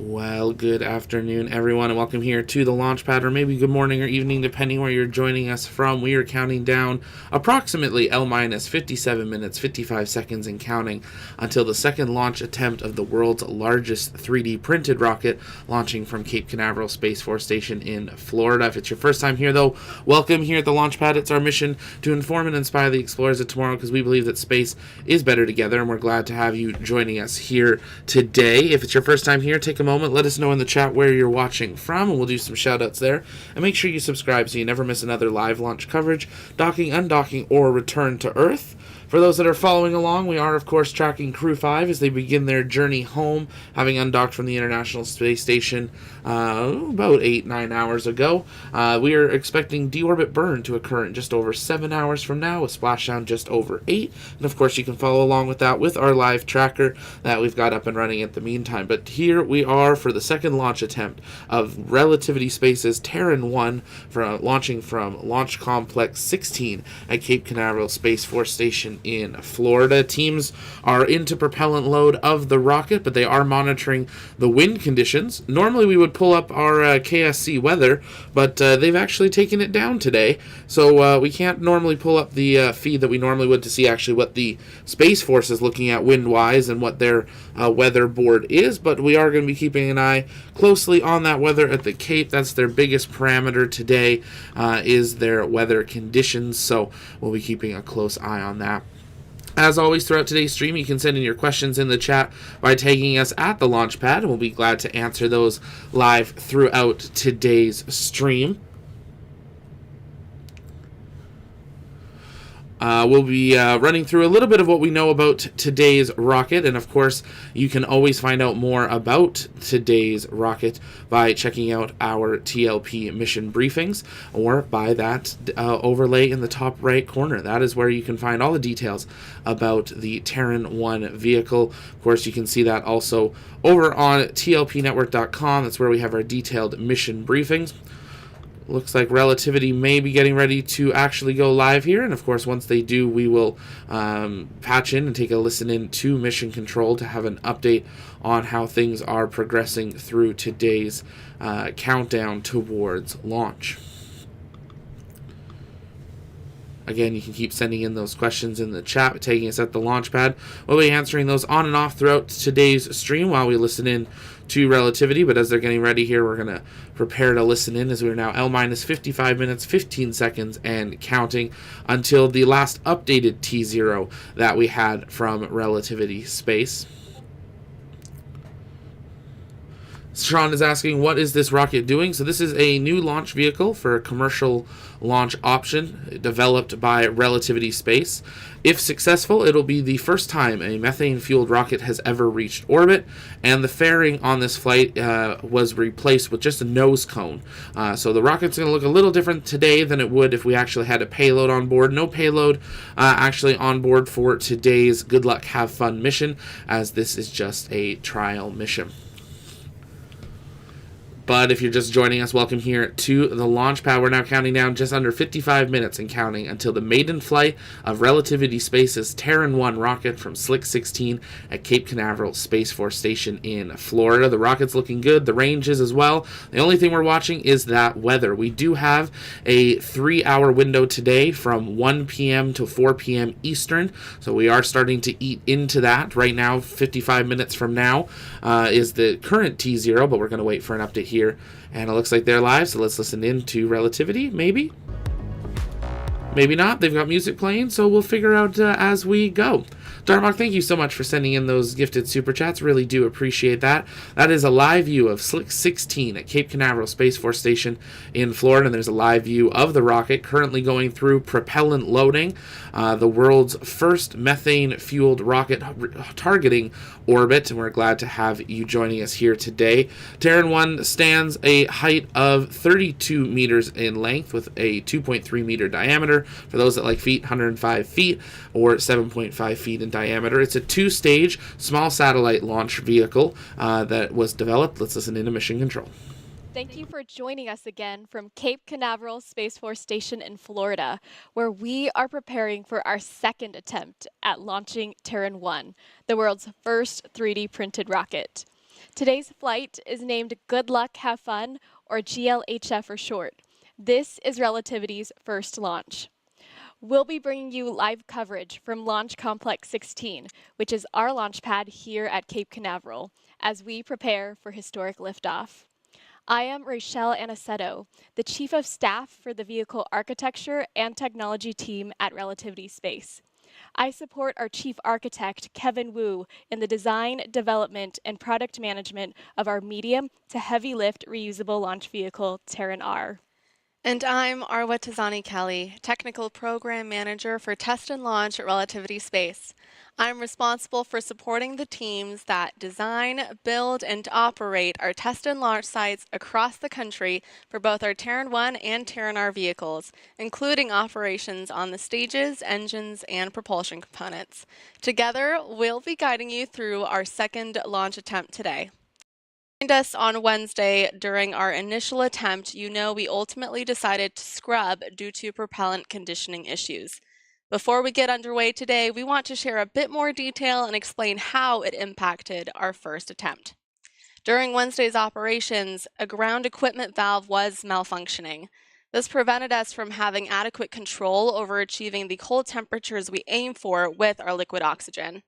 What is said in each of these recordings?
Well, good afternoon, everyone, and welcome here to the launch pad, or maybe good morning or evening, depending where you're joining us from. We are counting down approximately L minus 57 minutes, 55 seconds, and counting until the second launch attempt of the world's largest 3D printed rocket launching from Cape Canaveral Space Force Station in Florida. If it's your first time here, though, welcome here at the launch pad. It's our mission to inform and inspire the explorers of tomorrow because we believe that space is better together, and we're glad to have you joining us here today. If it's your first time here, take a moment, let us know in the chat where you're watching from, and we'll do some shout outs there. And make sure you subscribe so you never miss another live launch coverage, docking, undocking, or return to Earth. For those that are following along, we are, of course, tracking Crew 5 as they begin their journey home, having undocked from the International Space Station about 8-9 hours ago. We are expecting deorbit burn to occur in just over 7 hours from now, with splashdown just over 8. And, of course, you can follow along with that with our live tracker that we've got up and running at the meantime. But here we are for the second launch attempt of Relativity Space's Terran 1 launching from Launch Complex 16 at Cape Canaveral Space Force Station in Florida. Teams are into propellant load of the rocket, but they are monitoring the wind conditions. Normally we would pull up our KSC weather, but they've actually taken it down today, so we can't normally pull up the feed that we normally would to see actually what the Space Force is looking at wind-wise and what their weather board is, but we are going to be keeping an eye closely on that weather at the Cape. That's their biggest parameter today, is their weather conditions, so we'll be keeping a close eye on that. As always, throughout today's stream, you can send in your questions in the chat by tagging us at the Launchpad, and we'll be glad to answer those live throughout today's stream. We'll be running through a little bit of what we know about today's rocket, and of course, you can always find out more about today's rocket by checking out our TLP mission briefings, or by that overlay in the top right corner. That is where you can find all the details about the Terran 1 vehicle. Of course, you can see that also over on tlpnetwork.com. That's where we have our detailed mission briefings. Looks like Relativity may be getting ready to actually go live here, and of course once they do, we will patch in and take a listen in to Mission Control to have an update on how things are progressing through today's countdown towards launch. Again, you can keep sending in those questions in the chat, taking us at the launch pad. We'll be answering those on and off throughout today's stream while we listen in to Relativity, but as they're getting ready here, we're going to prepare to listen in as we are now L minus 55 minutes, 15 seconds, and counting until the last updated T0 that we had from Relativity Space. Sean is asking, what is this rocket doing? So this is a new launch vehicle for a commercial launch option developed by Relativity Space. If successful, it'll be the first time a methane-fueled rocket has ever reached orbit, and the fairing on this flight was replaced with just a nose cone. So the rocket's going to look a little different today than it would if we actually had a payload on board. No payload actually on board for today's Good Luck Have Fun mission, as this is just a trial mission. But if you're just joining us, welcome here to the launch pad. We're now counting down just under 55 minutes and counting until the maiden flight of Relativity Space's Terran 1 rocket from Slick 16 at Cape Canaveral Space Force Station in Florida. The rocket's looking good. The range is as well. The only thing we're watching is that weather. We do have a 3-hour window today from 1 p.m. to 4 p.m. Eastern, so we are starting to eat into that. Right now, 55 minutes from now is the current T0, but we're going to wait for an update here. And it looks like they're live, so let's listen in to Relativity, maybe? Maybe not. They've got music playing, so we'll figure out as we go. Darmok, thank you so much for sending in those gifted super chats. Really do appreciate that. That is a live view of Slick 16 at Cape Canaveral Space Force Station in Florida. And there's a live view of the rocket currently going through propellant loading. The world's first methane-fueled rocket targeting orbit, and we're glad to have you joining us here today. Terran 1 stands a height of 32 meters in length with a 2.3 meter diameter. For those that like feet, 105 feet or 7.5 feet in diameter. It's a 2-stage small satellite launch vehicle that was developed. Let's listen into Mission Control. Thank you for joining us again from Cape Canaveral Space Force Station in Florida, where we are preparing for our second attempt at launching Terran 1, the world's first 3D printed rocket. Today's flight is named Good Luck, Have Fun, or GLHF for short. This is Relativity's first launch. We'll be bringing you live coverage from Launch Complex 16, which is our launch pad here at Cape Canaveral, as we prepare for historic liftoff. I am Rachelle Aniceto, the Chief of Staff for the Vehicle Architecture and Technology team at Relativity Space. I support our Chief Architect, Kevin Wu, in the design, development, and product management of our medium to heavy lift reusable launch vehicle, Terran R. And I'm Arwa Tazani Kelly, Technical Program Manager for Test and Launch at Relativity Space. I'm responsible for supporting the teams that design, build, and operate our test and launch sites across the country for both our Terran 1 and Terran R vehicles, including operations on the stages, engines, and propulsion components. Together, we'll be guiding you through our second launch attempt today. Us on Wednesday during our initial attempt, you know we ultimately decided to scrub due to propellant conditioning issues. Before we get underway today, we want to share a bit more detail and explain how it impacted our first attempt. During Wednesday's operations, a ground equipment valve was malfunctioning. This prevented us from having adequate control over achieving the cold temperatures we aim for with our liquid oxygen.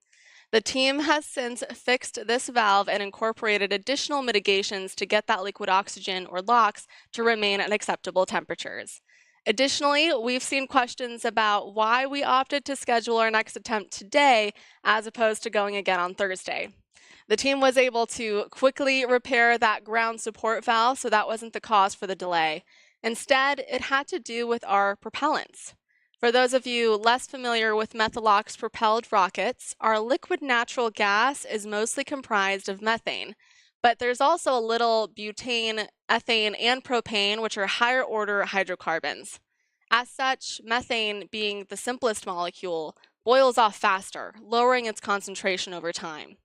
The team has since fixed this valve and incorporated additional mitigations to get that liquid oxygen, or LOX, to remain at acceptable temperatures. Additionally, we've seen questions about why we opted to schedule our next attempt today as opposed to going again on Thursday. The team was able to quickly repair that ground support valve, so that wasn't the cause for the delay. Instead, it had to do with our propellants. For those of you less familiar with Methalox propelled rockets, our liquid natural gas is mostly comprised of methane, but there's also a little butane, ethane, and propane, which are higher order hydrocarbons. As such, methane, being the simplest molecule, boils off faster, lowering its concentration over time.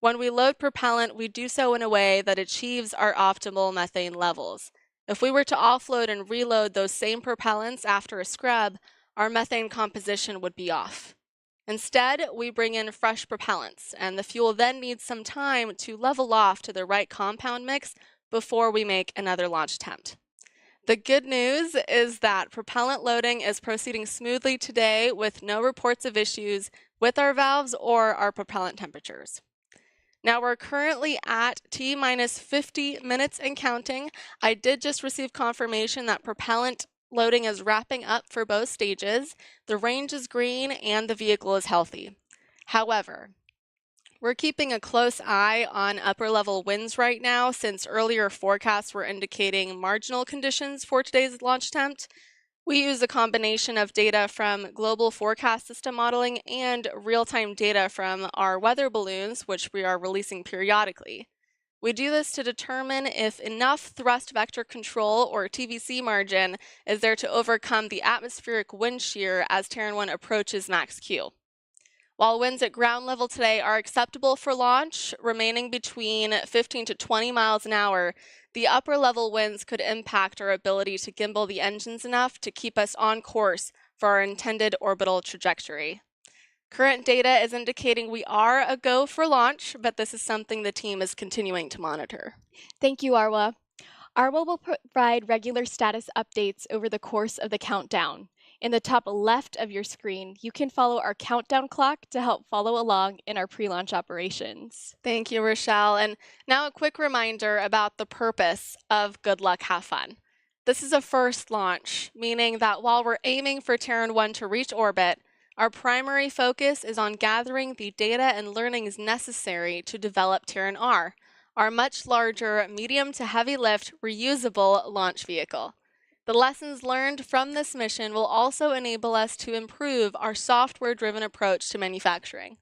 When we load propellant, we do so in a way that achieves our optimal methane levels. If we were to offload and reload those same propellants after a scrub, our methane composition would be off. Instead, we bring in fresh propellants, and the fuel then needs some time to level off to the right compound mix before we make another launch attempt. The good news is that propellant loading is proceeding smoothly today with no reports of issues with our valves or our propellant temperatures. Now we're currently at T-minus 50 minutes and counting. I did just receive confirmation that propellant loading is wrapping up for both stages. The range is green and the vehicle is healthy. However, we're keeping a close eye on upper level winds right now, since earlier forecasts were indicating marginal conditions for today's launch attempt. We use a combination of data from global forecast system modeling and real-time data from our weather balloons, which we are releasing periodically. We do this to determine if enough thrust vector control, or TVC margin, is there to overcome the atmospheric wind shear as Terran 1 approaches max Q. While winds at ground level today are acceptable for launch, remaining between 15 to 20 miles an hour, the upper level winds could impact our ability to gimbal the engines enough to keep us on course for our intended orbital trajectory. Current data is indicating we are a go for launch, but this is something the team is continuing to monitor. Thank you, Arwa. Arwa will provide regular status updates over the course of the countdown. In the top left of your screen, you can follow our countdown clock to help follow along in our pre-launch operations. Thank you, Rochelle. And now a quick reminder about the purpose of Good Luck, Have Fun. This is a first launch, meaning that while we're aiming for Terran 1 to reach orbit, our primary focus is on gathering the data and learnings necessary to develop Terran R, our much larger medium to heavy lift reusable launch vehicle. The lessons learned from this mission will also enable us to improve our software-driven approach to manufacturing.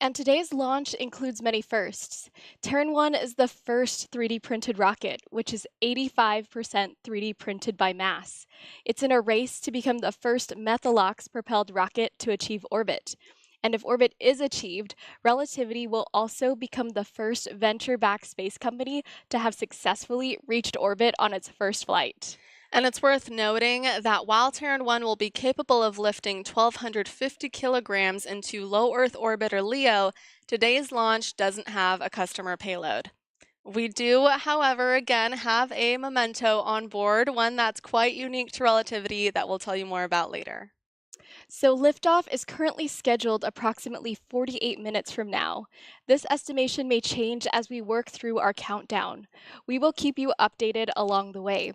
And today's launch includes many firsts. Terran 1 is the first 3D printed rocket, which is 85% 3D printed by mass. It's in a race to become the first Methalox propelled rocket to achieve orbit. And if orbit is achieved, Relativity will also become the first venture-backed space company to have successfully reached orbit on its first flight. And it's worth noting that while Terran 1 will be capable of lifting 1,250 kilograms into low Earth orbit or LEO, today's launch doesn't have a customer payload. We do, however, again have a memento on board, one that's quite unique to Relativity that we'll tell you more about later. So liftoff is currently scheduled approximately 48 minutes from now. This estimation may change as we work through our countdown. We will keep you updated along the way.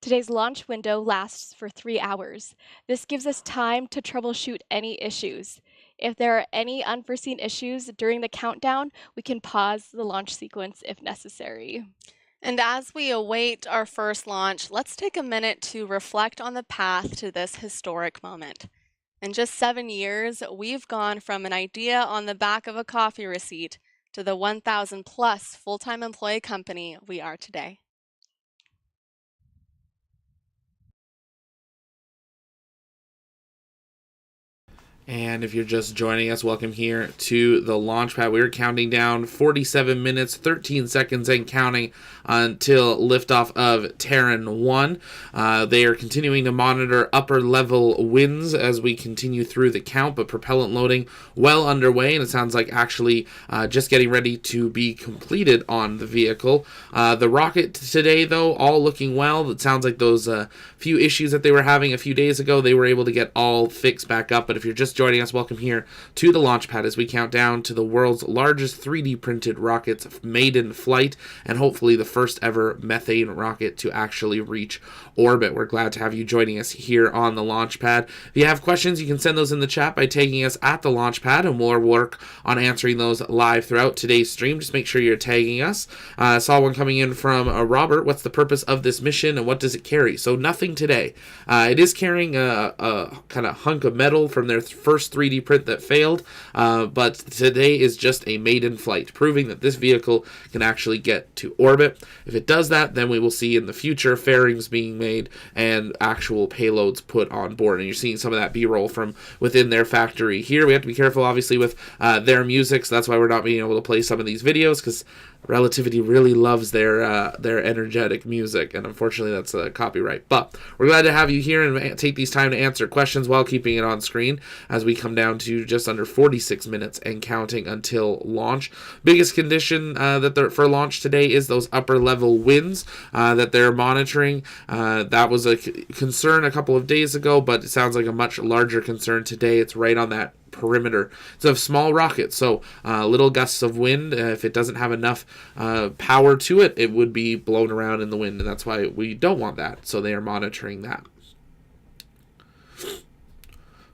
Today's launch window lasts for 3 hours. This gives us time to troubleshoot any issues. If there are any unforeseen issues during the countdown, we can pause the launch sequence if necessary. And as we await our first launch, let's take a minute to reflect on the path to this historic moment. In just 7 years, we've gone from an idea on the back of a coffee receipt to the 1,000 plus full-time employee company we are today. And if you're just joining us, welcome here to the launch pad. We're counting down 47 minutes, 13 seconds and counting until liftoff of Terran 1. They are continuing to monitor upper level winds as we continue through the count, but propellant loading well underway, and it sounds like actually just getting ready to be completed on the vehicle. The rocket today, though, all looking well. It sounds like those few issues that they were having a few days ago, they were able to get all fixed back up. But if you're just joining us, welcome here to the launch pad as we count down to the world's largest 3D printed rockets made in flight, and hopefully the first ever methane rocket to actually reach orbit. We're glad to have you joining us here on the launch pad. If you have questions, you can send those in the chat by tagging us at the launch pad, and we'll work on answering those live throughout today's stream. Just make sure you're tagging us. I saw one coming in from Robert. What's the purpose of this mission and what does it carry? So nothing today. It is carrying a kind of hunk of metal from their first 3D print that failed, but today is just a maiden flight, proving that this vehicle can actually get to orbit. If it does that, then we will see in the future fairings being made and actual payloads put on board. And you're seeing some of that B-roll from within their factory here. We have to be careful, obviously, with their music, so that's why we're not being able to play some of these videos, because Relativity really loves their energetic music, and unfortunately that's a copyright. But we're glad to have you here and take these time to answer questions while keeping it on screen as we come down to just under 46 minutes and counting until launch. Biggest condition that they're for launch today is those upper level winds that they're monitoring. That was a concern a couple of days ago, but it sounds like a much larger concern today. It's right on that perimeter. It's a small rocket, so little gusts of wind, if it doesn't have enough power to it, it would be blown around in the wind, and that's why we don't want that. So they are monitoring that.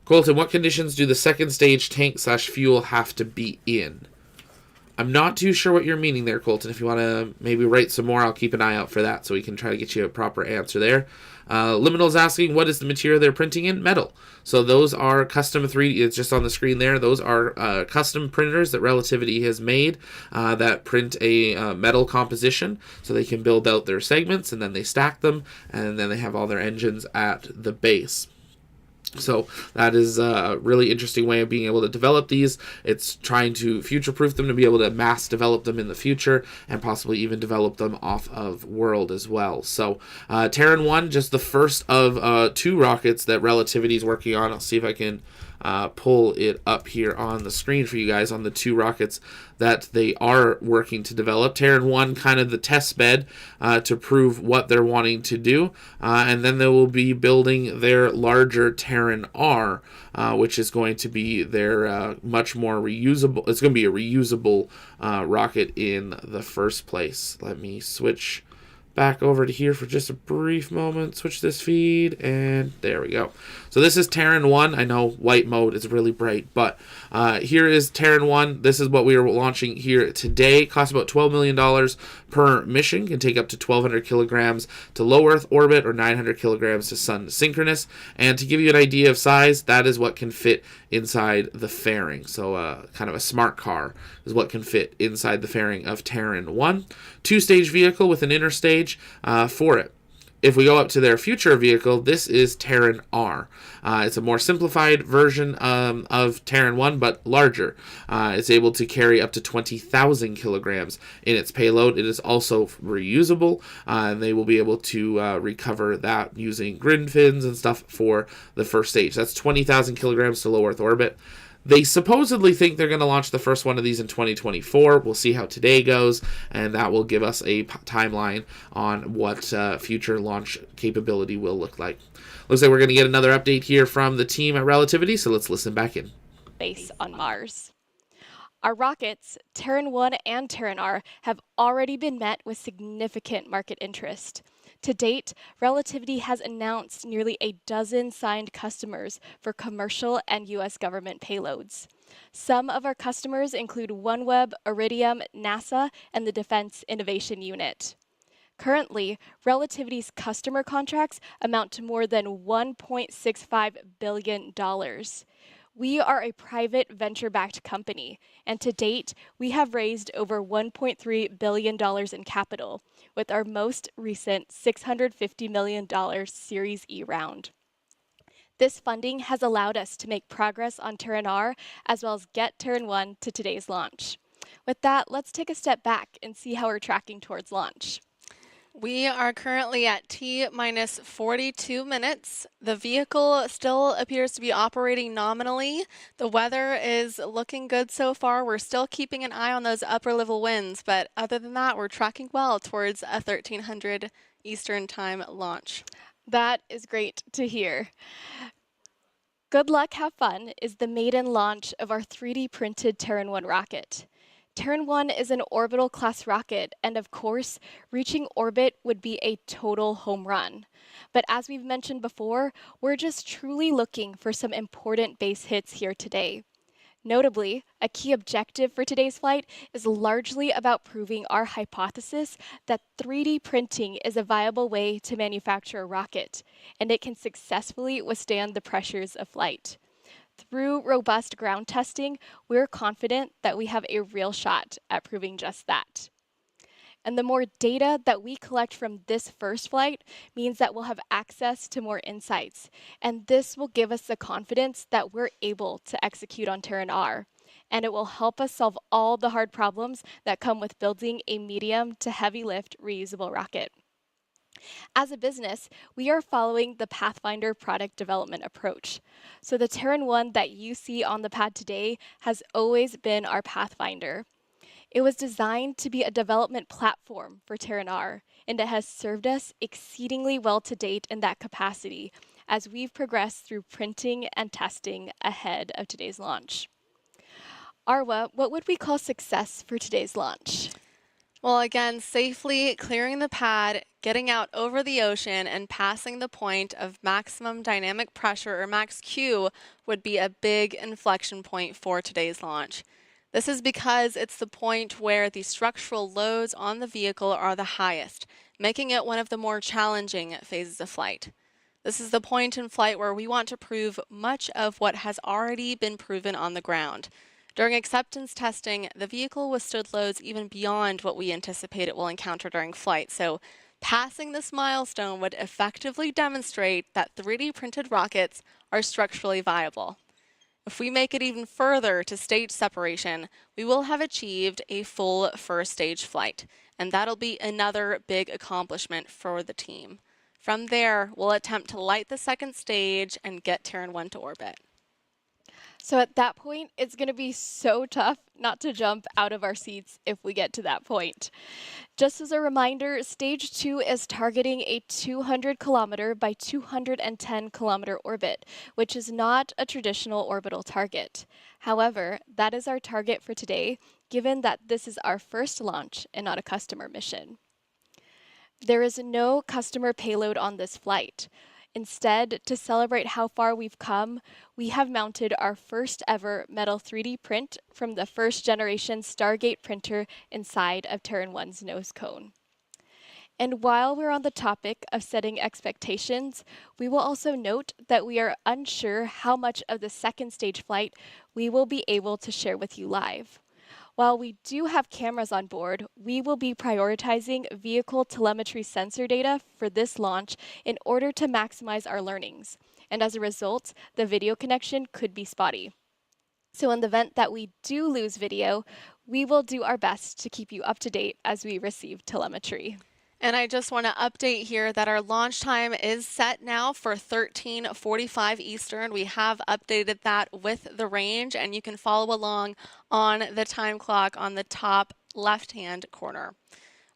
Colton, what conditions do the second stage tank/fuel have to be in? I'm not too sure what you're meaning there, Colton. If you want to maybe write some more, I'll keep an eye out for that so we can try to get you a proper answer there. Liminal's asking, what is the material they're printing in? Metal. So those are custom 3D, it's just on the screen there. Those are custom printers that Relativity has made that print a metal composition so they can build out their segments, and then they stack them, and then they have all their engines at the base. So that is a really interesting way of being able to develop these. It's trying to future-proof them to be able to mass develop them in the future and possibly even develop them off of world as well. So Terran 1, just the first of 2 rockets that Relativity is working on. I'll see if I can pull it up here on the screen for you guys on the 2 rockets that they are working to develop. Terran 1, kind of the test bed to prove what they're wanting to do. And then they will be building their larger Terran R, which is going to be their much more reusable. It's going to be a reusable rocket in the first place. Let me switch back over to here for just a brief moment, switch this feed, and there we go. So this is Terran 1. I know white mode is really bright, but here is Terran 1. This is what we are launching here today. Costs about $12 million per mission. Can take up to 1,200 kilograms to low Earth orbit or 900 kilograms to sun synchronous. And to give you an idea of size, that is what can fit inside the fairing. So kind of a smart car is what can fit inside the fairing of Terran 1. 2-stage vehicle with an inner stage for it. If we go up to their future vehicle, this is Terran R. It's a more simplified version of Terran 1, but larger. It's able to carry up to 20,000 kilograms in its payload. It is also reusable, and they will be able to recover that using grid fins and stuff for the first stage. That's 20,000 kilograms to low Earth orbit. They supposedly think they're going to launch the first one of these in 2024. We'll see how today goes, and that will give us a timeline on what future launch capability will look like. Looks like we're going to get another update here from the team at Relativity, so let's listen back in. Base on Mars. Our rockets, Terran 1 and Terran R, have already been met with significant market interest. To date, Relativity has announced nearly a dozen signed customers for commercial and U.S. government payloads. Some of our customers include OneWeb, Iridium, NASA, and the Defense Innovation Unit. Currently, Relativity's customer contracts amount to more than $1.65 billion. We are a private venture-backed company, and to date, we have raised over $1.3 billion in capital, with our most recent $650 million Series E round. This funding has allowed us to make progress on Terran R, as well as get Terran 1 to today's launch. With that, let's take a step back and see how we're tracking towards launch. We are currently at T minus 42 minutes. The vehicle still appears to be operating nominally. The weather is looking good so far. We're still keeping an eye on those upper level winds, but other than that, we're tracking well towards a 1300 Eastern Time launch. That is great to hear. Good luck, have fun is the maiden launch of our 3D printed Terran 1 rocket. Terran 1 is an orbital class rocket, and of course, reaching orbit would be a total home run. But as we've mentioned before, we're just truly looking for some important base hits here today. Notably, a key objective for today's flight is largely about proving our hypothesis that 3D printing is a viable way to manufacture a rocket, and it can successfully withstand the pressures of flight. Through robust ground testing, we're confident that we have a real shot at proving just that. And the more data that we collect from this first flight means that we'll have access to more insights. And this will give us the confidence that we're able to execute on Terran R. And it will help us solve all the hard problems that come with building a medium to heavy lift reusable rocket. As a business, we are following the Pathfinder product development approach. So the Terran 1 that you see on the pad today has always been our Pathfinder. It was designed to be a development platform for Terran R, and it has served us exceedingly well to date in that capacity as we've progressed through printing and testing ahead of today's launch. Arwa, what would we call success for today's launch? Well, again, safely clearing the pad, getting out over the ocean, and passing the point of maximum dynamic pressure, or max Q, would be a big inflection point for today's launch. This is because it's the point where the structural loads on the vehicle are the highest, making it one of the more challenging phases of flight. This is the point in flight where we want to prove much of what has already been proven on the ground. During acceptance testing, the vehicle withstood loads even beyond what we anticipate it will encounter during flight, so passing this milestone would effectively demonstrate that 3D printed rockets are structurally viable. If we make it even further to stage separation, we will have achieved a full first stage flight, and that'll be another big accomplishment for the team. From there, we'll attempt to light the second stage and get Terran 1 to orbit. So at that point, it's going to be so tough not to jump out of our seats if we get to that point. Just as a reminder, Stage 2 is targeting a 200 kilometer by 210 kilometer orbit, which is not a traditional orbital target. However, that is our target for today, given that this is our first launch and not a customer mission. There is no customer payload on this flight. Instead, to celebrate how far we've come, we have mounted our first ever metal 3D print from the first generation Stargate printer inside of Terran 1's nose cone. And while we're on the topic of setting expectations, we will also note that we are unsure how much of the second stage flight we will be able to share with you live. While we do have cameras on board, we will be prioritizing vehicle telemetry sensor data for this launch in order to maximize our learnings. And as a result, the video connection could be spotty. So in the event that we do lose video, we will do our best to keep you up to date as we receive telemetry. And I just want to update here that our launch time is set now for 13:45 Eastern. We have updated that with the range, and you can follow along on the time clock on the top left-hand corner.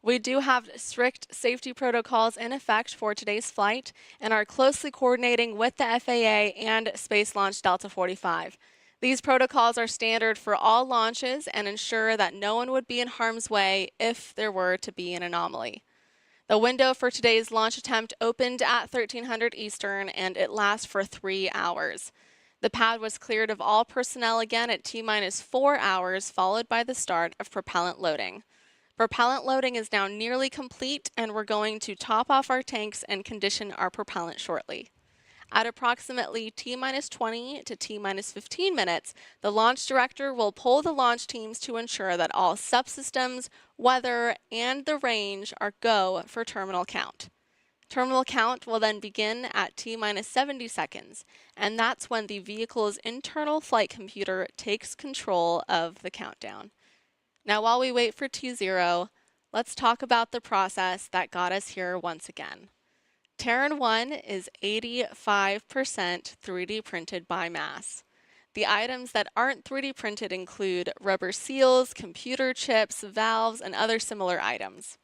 We do have strict safety protocols in effect for today's flight and are closely coordinating with the FAA and Space Launch Delta 45. These protocols are standard for all launches and ensure that no one would be in harm's way if there were to be an anomaly. The window for today's launch attempt opened at 1300 Eastern, and it lasts for 3 hours. The pad was cleared of all personnel again at T-minus 4 hours, followed by the start of propellant loading. Propellant loading is now nearly complete, and we're going to top off our tanks and condition our propellant shortly. At approximately T-minus 20 to T-minus 15 minutes, the launch director will poll the launch teams to ensure that all subsystems, weather, and the range are go for terminal count. Terminal count will then begin at T-minus 70 seconds, and that's when the vehicle's internal flight computer takes control of the countdown. Now, while we wait for T0, let's talk about the process that got us here once again. Terran 1 is 85% 3D printed by mass. The items that aren't 3D printed include rubber seals, computer chips, valves, and other similar items.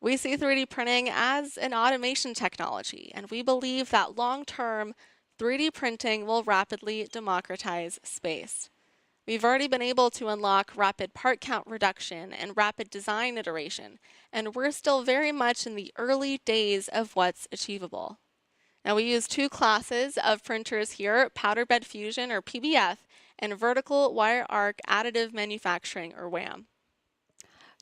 We see 3D printing as an automation technology, and we believe that long-term 3D printing will rapidly democratize space. We've already been able to unlock rapid part count reduction and rapid design iteration, and we're still very much in the early days of what's achievable. Now, we use 2 classes of printers here, powder bed fusion or PBF, and vertical wire arc additive manufacturing or WAM.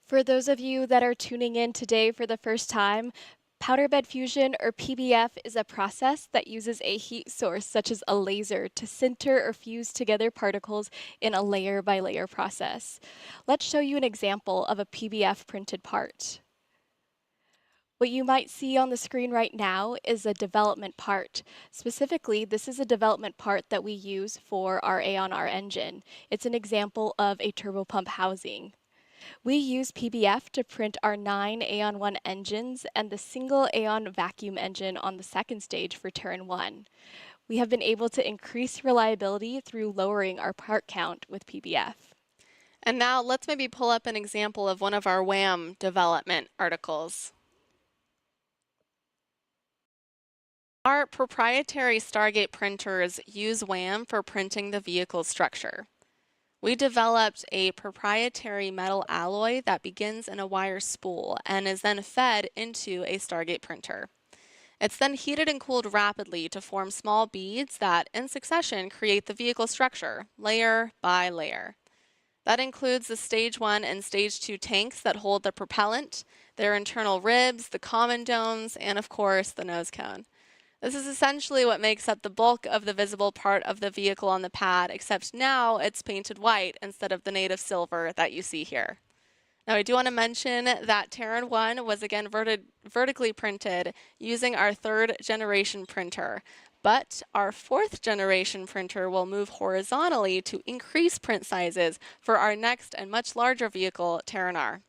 For those of you that are tuning in today for the first time, powder bed fusion, or PBF, is a process that uses a heat source such as a laser to sinter or fuse together particles in a layer-by-layer process. Let's show you an example of a PBF printed part. What you might see on the screen right now is a development part. Specifically, this is a development part that we use for our AON-R engine. It's an example of a turbopump housing. We use PBF to print our 9 AON-1 engines and the single AON vacuum engine on the second stage for Terran 1. We have been able to increase reliability through lowering our part count with PBF. And now let's maybe pull up an example of one of our WAM development articles. Our proprietary Stargate printers use WAM for printing the vehicle's structure. We developed a proprietary metal alloy that begins in a wire spool and is then fed into a Stargate printer. It's then heated and cooled rapidly to form small beads that, in succession, create the vehicle structure, layer by layer. That includes the Stage 1 and Stage 2 tanks that hold the propellant, their internal ribs, the common domes, and of course, the nose cone. This is essentially what makes up the bulk of the visible part of the vehicle on the pad, except now it's painted white instead of the native silver that you see here. Now, I do want to mention that Terran 1 was again vertically printed using our 3rd generation printer, but our 4th generation printer will move horizontally to increase print sizes for our next and much larger vehicle, Terran R.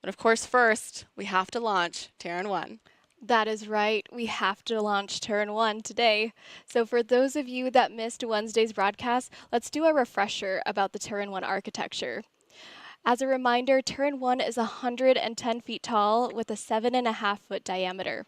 But of course, first, we have to launch Terran 1. That is right. We have to launch Terran 1 today. So for those of you that missed Wednesday's broadcast, let's do a refresher about the Terran 1 architecture. As a reminder, Terran 1 is 110 feet tall with a 7.5-foot diameter.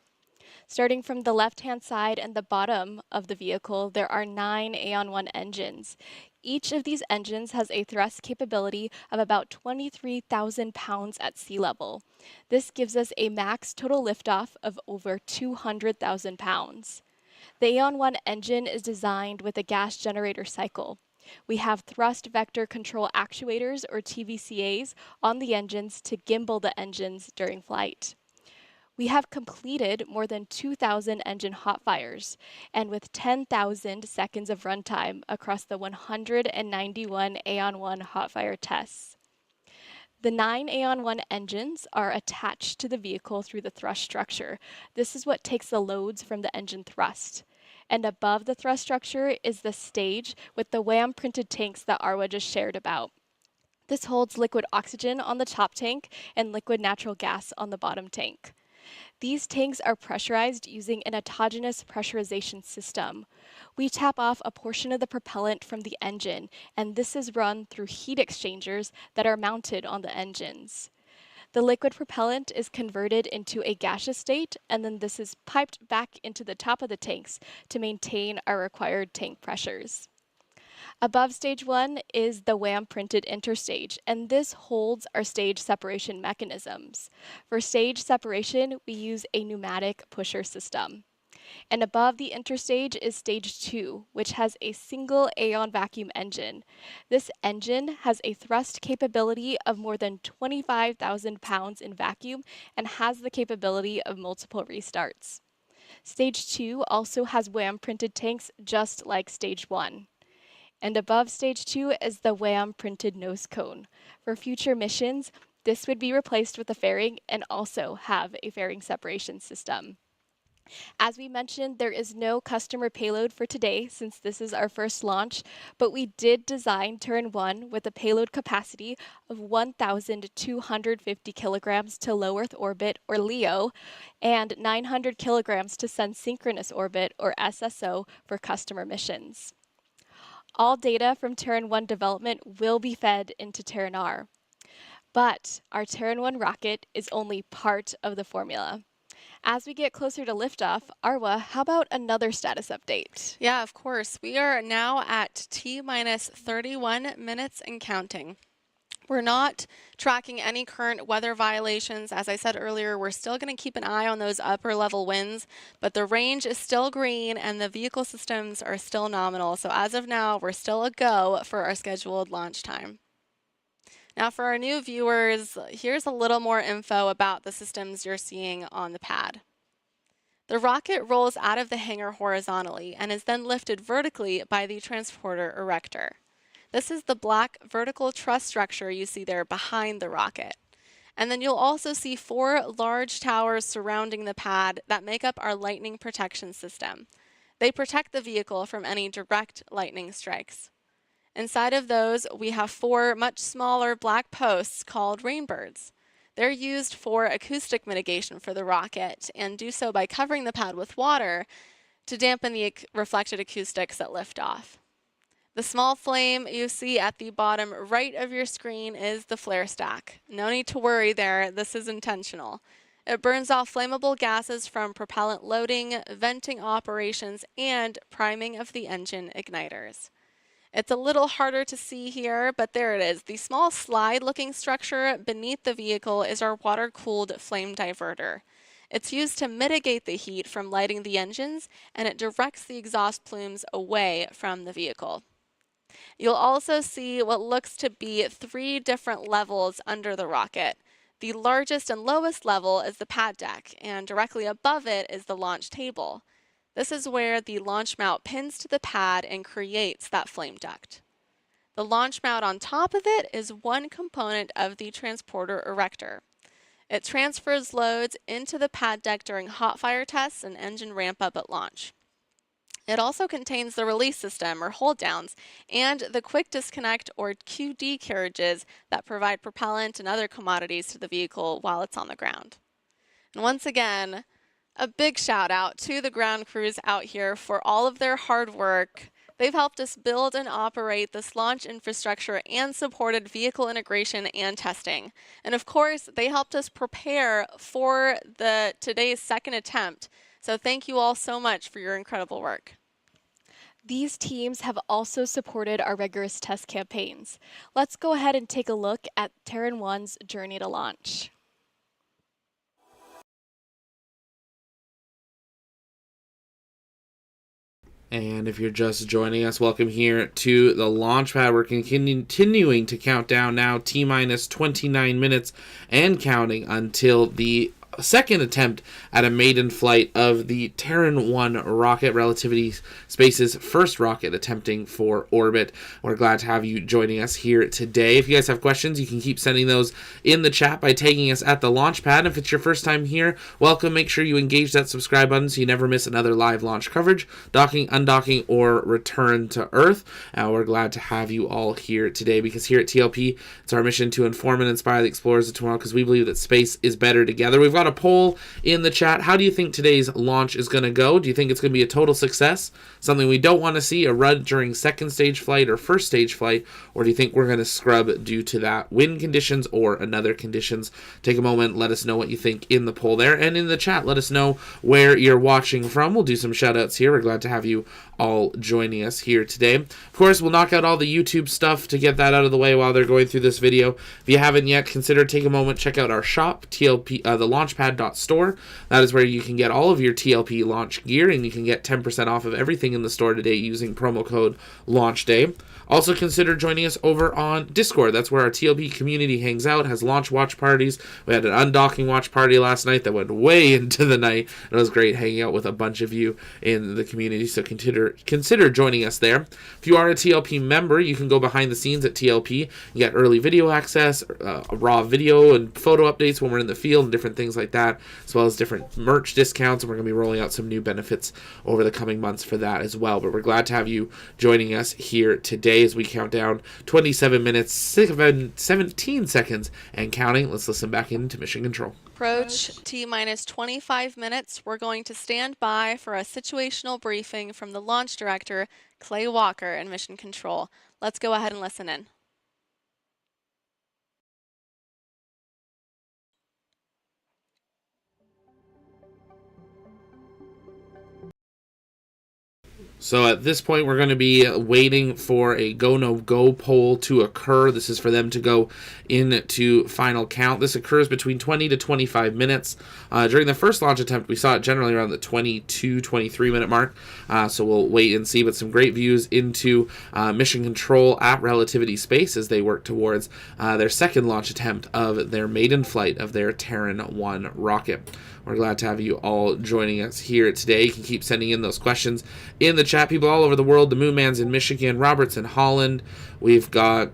Starting from the left-hand side and the bottom of the vehicle, there are 9 AON-1 engines. Each of these engines has a thrust capability of about 23,000 pounds at sea level. This gives us a max total liftoff of over 200,000 pounds. The AON-1 engine is designed with a gas generator cycle. We have thrust vector control actuators, or TVCAs, on the engines to gimbal the engines during flight. We have completed more than 2,000 engine hot fires, and with 10,000 seconds of runtime across the 191 AON-1 hot fire tests. The 9 Aeon 1 engines are attached to the vehicle through the thrust structure. This is what takes the loads from the engine thrust. And above the thrust structure is the stage with the WAM printed tanks that Arwa just shared about. This holds liquid oxygen on the top tank and liquid natural gas on the bottom tank. These tanks are pressurized using an autogenous pressurization system. We tap off a portion of the propellant from the engine, and this is run through heat exchangers that are mounted on the engines. The liquid propellant is converted into a gaseous state, and then this is piped back into the top of the tanks to maintain our required tank pressures. Above stage 1 is the WAM printed interstage, and this holds our stage separation mechanisms. For stage separation, we use a pneumatic pusher system. And above the interstage is stage 2, which has a single Aeon vacuum engine. This engine has a thrust capability of more than 25,000 pounds in vacuum and has the capability of multiple restarts. Stage 2 also has WAM printed tanks just like stage 1. And above stage 2 is the WAM printed nose cone. For future missions, this would be replaced with a fairing and also have a fairing separation system. As we mentioned, there is no customer payload for today since this is our first launch, but we did design Terran 1 with a payload capacity of 1,250 kilograms to low Earth orbit, or LEO, and 900 kilograms to sun synchronous orbit, or SSO, for customer missions. All data from Terran 1 development will be fed into Terran R. But our Terran 1 rocket is only part of the formula. As we get closer to liftoff, Arwa, how about another status update? Yeah, of course. We are now at T-minus 31 minutes and counting. We're not tracking any current weather violations. As I said earlier, we're still going to keep an eye on those upper level winds, but the range is still green and the vehicle systems are still nominal. So as of now, we're still a go for our scheduled launch time. Now for our new viewers, here's a little more info about the systems you're seeing on the pad. The rocket rolls out of the hangar horizontally and is then lifted vertically by the transporter erector. This is the black vertical truss structure you see there behind the rocket. And then you'll also see 4 large towers surrounding the pad that make up our lightning protection system. They protect the vehicle from any direct lightning strikes. Inside of those, we have 4 much smaller black posts called rainbirds. They're used for acoustic mitigation for the rocket and do so by covering the pad with water to dampen the reflected acoustics at liftoff. The small flame you see at the bottom right of your screen is the flare stack. No need to worry there, this is intentional. It burns off flammable gases from propellant loading, venting operations, and priming of the engine igniters. It's a little harder to see here, but there it is. The small slide-looking structure beneath the vehicle is our water-cooled flame diverter. It's used to mitigate the heat from lighting the engines, and it directs the exhaust plumes away from the vehicle. You'll also see what looks to be 3 different levels under the rocket. The largest and lowest level is the pad deck, and directly above it is the launch table. This is where the launch mount pins to the pad and creates that flame duct. The launch mount on top of it is one component of the transporter erector. It transfers loads into the pad deck during hot fire tests and engine ramp up at launch. It also contains the release system, or hold downs, and the quick disconnect, or QD carriages that provide propellant and other commodities to the vehicle while it's on the ground. And once again, a big shout out to the ground crews out here for all of their hard work. They've helped us build and operate this launch infrastructure and supported vehicle integration and testing. And of course, they helped us prepare for today's second attempt. So thank you all so much for your incredible work. These teams have also supported our rigorous test campaigns. Let's go ahead and take a look at Terran 1's journey to launch. And if you're just joining us, welcome here to the launch pad. We're continuing to count down now, T-minus 29 minutes and counting until the second attempt at a maiden flight of the Terran 1 rocket, Relativity Space's first rocket attempting for orbit. We're glad to have you joining us here today. If you guys have questions, you can keep sending those in the chat by tagging us at the launch pad. If it's your first time here, welcome. Make sure you engage that subscribe button so you never miss another live launch coverage, docking, undocking, or return to Earth. We're glad to have you all here today, because here at TLP, it's our mission to inform and inspire the explorers of tomorrow, because we believe that space is better together. We've got a poll in the chat. How do you think today's launch is going to go? Do you think it's going to be a total success, something we don't want to see, a rud during second stage flight or first stage flight, or do you think we're going to scrub due to that wind conditions or another conditions? Take a moment, let us know what you think in the poll there, and in the chat, let us know where you're watching from. We'll do some shout outs here. We're glad to have you all joining us here today. Of course, we'll knock out all the YouTube stuff to get that out of the way while they're going through this video. If you haven't yet, consider take a moment, check out our shop, TLP, the launchpad.store. That is where you can get all of your TLP launch gear, and you can get 10% off of everything in the store today using promo code LAUNCHDAY. Also consider joining us over on Discord. That's where our TLP community hangs out, has launch watch parties. We had an undocking watch party last night that went way into the night. It was great hanging out with a bunch of you in the community, so consider joining us there. If you are a TLP member, you can go behind the scenes at TLP. You get early video access, raw video and photo updates when we're in the field and different things like that, as well as different merch discounts, and we're going to be rolling out some new benefits over the coming months for that as well. But we're glad to have you joining us here today as we count down 27 minutes, 17 seconds, and counting. Let's listen back into Mission Control. Approach T-minus 25 minutes. We're going to stand by for a situational briefing from the launch director, Clay Walker, in Mission Control. Let's go ahead and listen in. So at this point, we're going to be waiting for a go-no-go poll to occur. This is for them to go into final count. This occurs between 20 to 25 minutes. During the first launch attempt, we saw it generally around the 22, 23-minute mark. So we'll wait and see. But some great views into Mission Control at Relativity Space as they work towards their second launch attempt of their maiden flight of their Terran 1 rocket. We're glad to have you all joining us here today. You can keep sending in those questions in the chat. People all over the world. The Moon Man's in Michigan. Robert's in Holland. We've got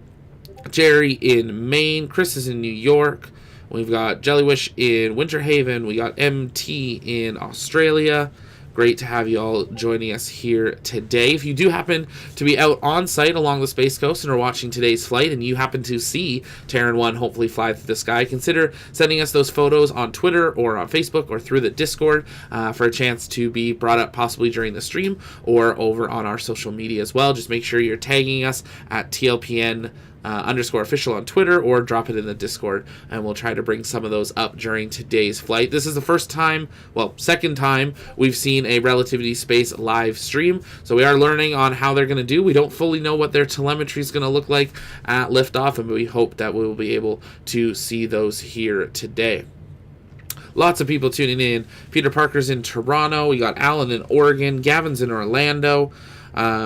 Jerry in Maine. Chris is in New York. We've got Jellywish in Winter Haven. We got MT in Australia. Great to have you all joining us here today. If you do happen to be out on site along the Space Coast and are watching today's flight, and you happen to see Terran 1 hopefully fly through the sky, consider sending us those photos on Twitter or on Facebook or through the Discord for a chance to be brought up possibly during the stream or over on our social media as well. Just make sure you're tagging us at TLPN _official on Twitter, or drop it in the Discord, and we'll try to bring some of those up during today's flight. This is the first time, well, second time we've seen a Relativity Space live stream, so we are learning on how they're going to do. We don't fully know what their telemetry is going to look like at liftoff, and we hope that we will be able to see those here today. Lots of people tuning in. Peter Parker's in Toronto. We got Alan in Oregon. Gavin's in Orlando.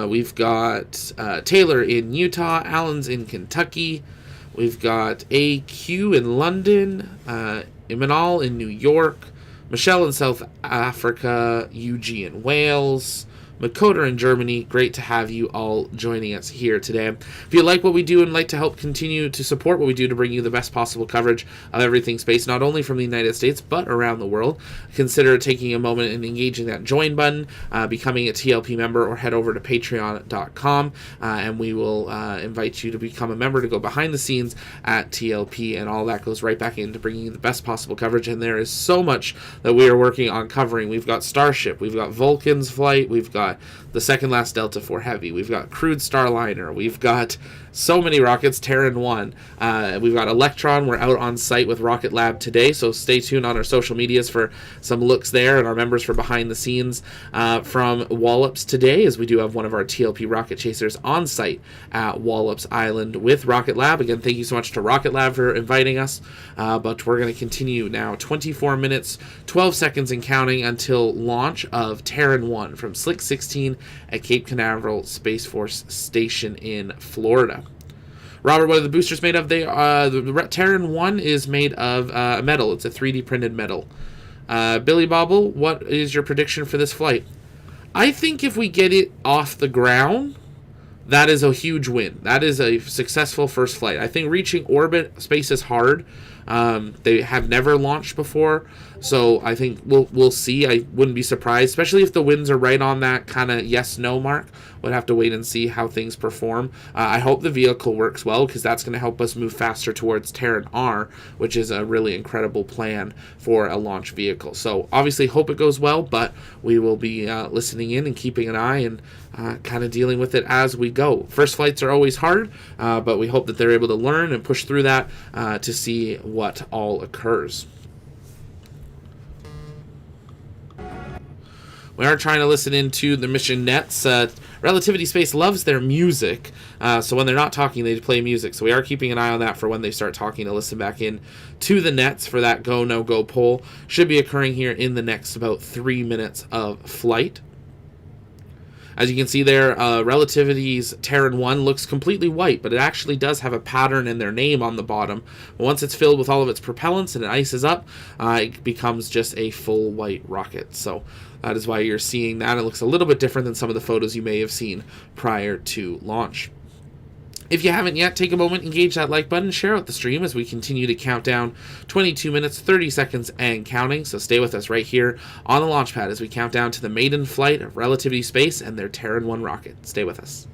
We've got Taylor in Utah. Alan's in Kentucky. We've got AQ in London. Imanol in New York. Michelle in South Africa. Eugene in Wales. Makoto in Germany. Great to have you all joining us here today. If you like what we do and like to help continue to support what we do to bring you the best possible coverage of everything space, not only from the United States, but around the world, consider taking a moment and engaging that join button, becoming a TLP member, or head over to patreon.com, and we will invite you to become a member to go behind the scenes at TLP, and all that goes right back into bringing you the best possible coverage. And there is so much that we are working on covering. We've got Starship, we've got Vulcan's flight, we've got the second last Delta IV Heavy, we've got Crude Starliner, we've got so many rockets, Terran 1, we've got Electron. We're out on site with Rocket Lab today, so stay tuned on our social medias for some looks there, and our members for behind the scenes from Wallops today, as we do have one of our TLP rocket chasers on site at Wallops Island with Rocket Lab. Again, thank you so much to Rocket Lab for inviting us, but we're going to continue now. 24 minutes, 12 seconds and counting until launch of Terran 1 from Slick 16 at Cape Canaveral Space Force Station in Florida. Robert, what are the boosters made of? The Terran 1 is made of metal. It's a 3D printed metal. Billy Bobble, what is your prediction for this flight? I think if we get it off the ground, that is a huge win. That is a successful first flight. I think reaching orbit space is hard. They have never launched before, so I think we'll see. I wouldn't be surprised, especially if the winds are right on that kind of yes/no mark. We'll have to wait and see how things perform. I hope the vehicle works well, because that's going to help us move faster towards Terran R, which is a really incredible plan for a launch vehicle. So obviously hope it goes well, but we will be listening in and keeping an eye and kind of dealing with it as we go. First flights are always hard, but we hope that they're able to learn and push through that to see what all occurs. We are trying to listen into the mission nets. Relativity Space loves their music, so when they're not talking, they play music. So we are keeping an eye on that for when they start talking, to listen back in to the nets for that go, no go poll. Should be occurring here in the next about 3 minutes of flight. As you can see there, Relativity's Terran 1 looks completely white, but it actually does have a pattern in their name on the bottom. But once it's filled with all of its propellants and it ices up, it becomes just a full white rocket. So that is why you're seeing that. It looks a little bit different than some of the photos you may have seen prior to launch. If you haven't yet, take a moment, engage that like button, share out the stream as we continue to count down 22 minutes, 30 seconds, and counting. So stay with us right here on the launch pad as we count down to the maiden flight of Relativity Space and their Terran 1 rocket. Stay with us.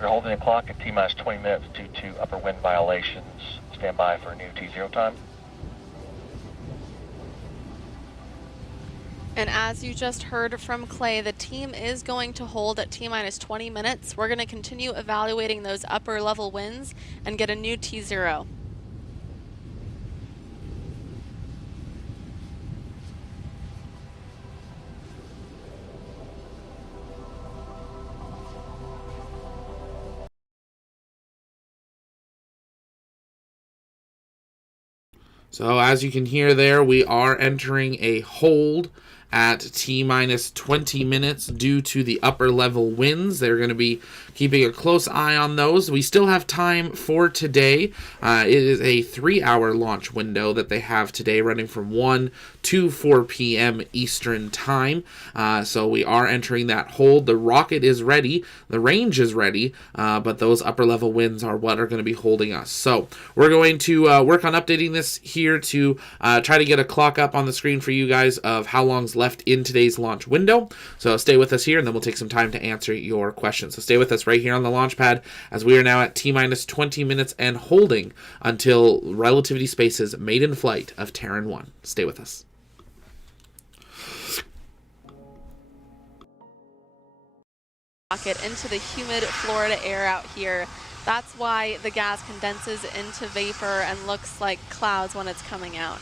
We're holding the clock at T-minus 20 minutes due to upper wind violations. Stand by for new T0 time. And as you just heard from Clay, the team is going to hold at T-minus 20 minutes. We're going to continue evaluating those upper level winds and get a new T0. So as you can hear there, we are entering a hold at T-minus 20 minutes due to the upper level winds. They're going to be keeping a close eye on those. We still have time for today. It is a 3-hour launch window that they have today, running from 1 to 4 p.m. Eastern time. So we are entering that hold. The rocket is ready. The range is ready, but those upper level winds are what are going to be holding us. So we're going to work on updating this here to try to get a clock up on the screen for you guys of how long's left left in today's launch window. So stay with us here, and then we'll take some time to answer your questions. So stay with us right here on the launch pad, as we are now at T-minus 20 minutes and holding until Relativity Space's maiden flight of Terran 1. Stay with us. Rocket into the humid Florida air out here. That's why the gas condenses into vapor and looks like clouds when it's coming out.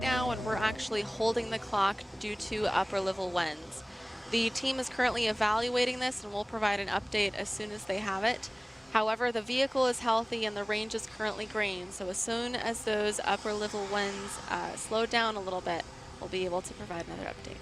Now, and we're actually holding the clock due to upper level winds. The team is currently evaluating this and will provide an update as soon as they have it. However, the vehicle is healthy and the range is currently green, so as soon as those upper level winds slow down a little bit, we'll be able to provide another update.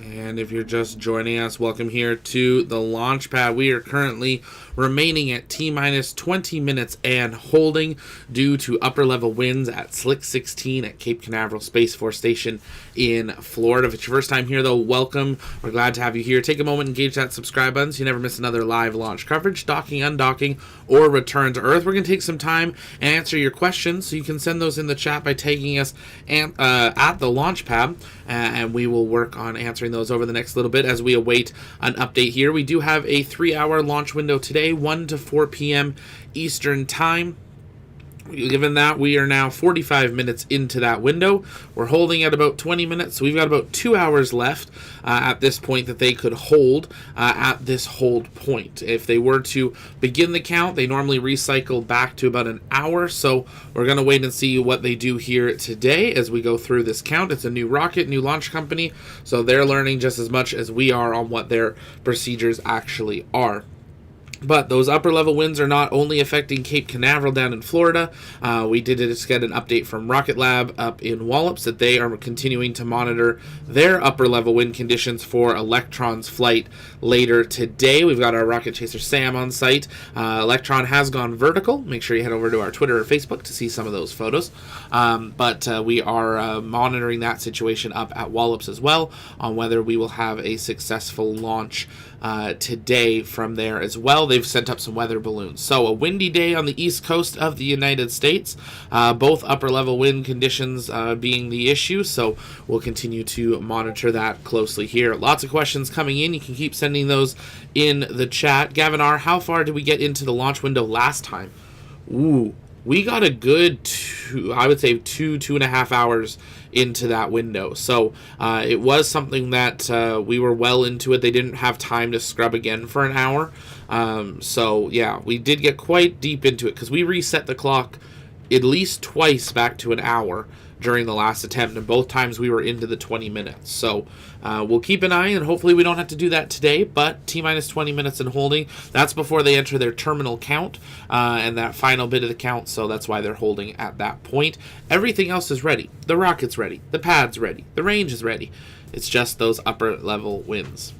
And if you're just joining us, welcome here to the launch pad. We are currently remaining at T-minus 20 minutes and holding due to upper level winds at Slick 16 at Cape Canaveral Space Force Station in Florida. If it's your first time here, though, welcome. We're glad to have you here. Take a moment, engage that subscribe button so you never miss another live launch coverage, docking, undocking, or return to Earth. We're going to take some time and answer your questions, so you can send those in the chat by tagging us at the launch pad, and we will work on answering those over the next little bit as we await an update here. We do have a 3-hour launch window today, 1 to 4 p.m. Eastern Time. Given that we are now 45 minutes into that window, we're holding at about 20 minutes, so we've got about 2 hours left at this point that they could hold at this hold point. If they were to begin the count, they normally recycle back to about an hour, so we're going to wait and see what they do here today as we go through this count. It's a new rocket, new launch company, so they're learning just as much as we are on what their procedures actually are. But those upper level winds are not only affecting Cape Canaveral down in Florida. We did just get an update from Rocket Lab up in Wallops that they are continuing to monitor their upper level wind conditions for Electron's flight later today. We've got our rocket chaser Sam on site. Electron has gone vertical. Make sure you head over to our Twitter or Facebook to see some of those photos. But we are monitoring that situation up at Wallops as well on whether we will have a successful launch today from there as well. They've sent up some weather balloons. So a windy day on the east coast of the United States, both upper level wind conditions being the issue. So we'll continue to monitor that closely here. Lots of questions coming in. You can keep sending those in the chat. Gavin R., how far did we get into the launch window last time? Ooh, we got a good two and a half hours into that window. So it was something that we were well into it. They didn't have time to scrub again for an hour. So yeah, we did get quite deep into it because we reset the clock at least twice back to an hour during the last attempt, and both times we were into the 20 minutes. So we'll keep an eye, and hopefully we don't have to do that today, but T-minus 20 minutes and holding. That's before they enter their terminal count and that final bit of the count, so that's why they're holding at that point. Everything else is ready. The rocket's ready. The pad's ready. The range is ready. It's just those upper level winds.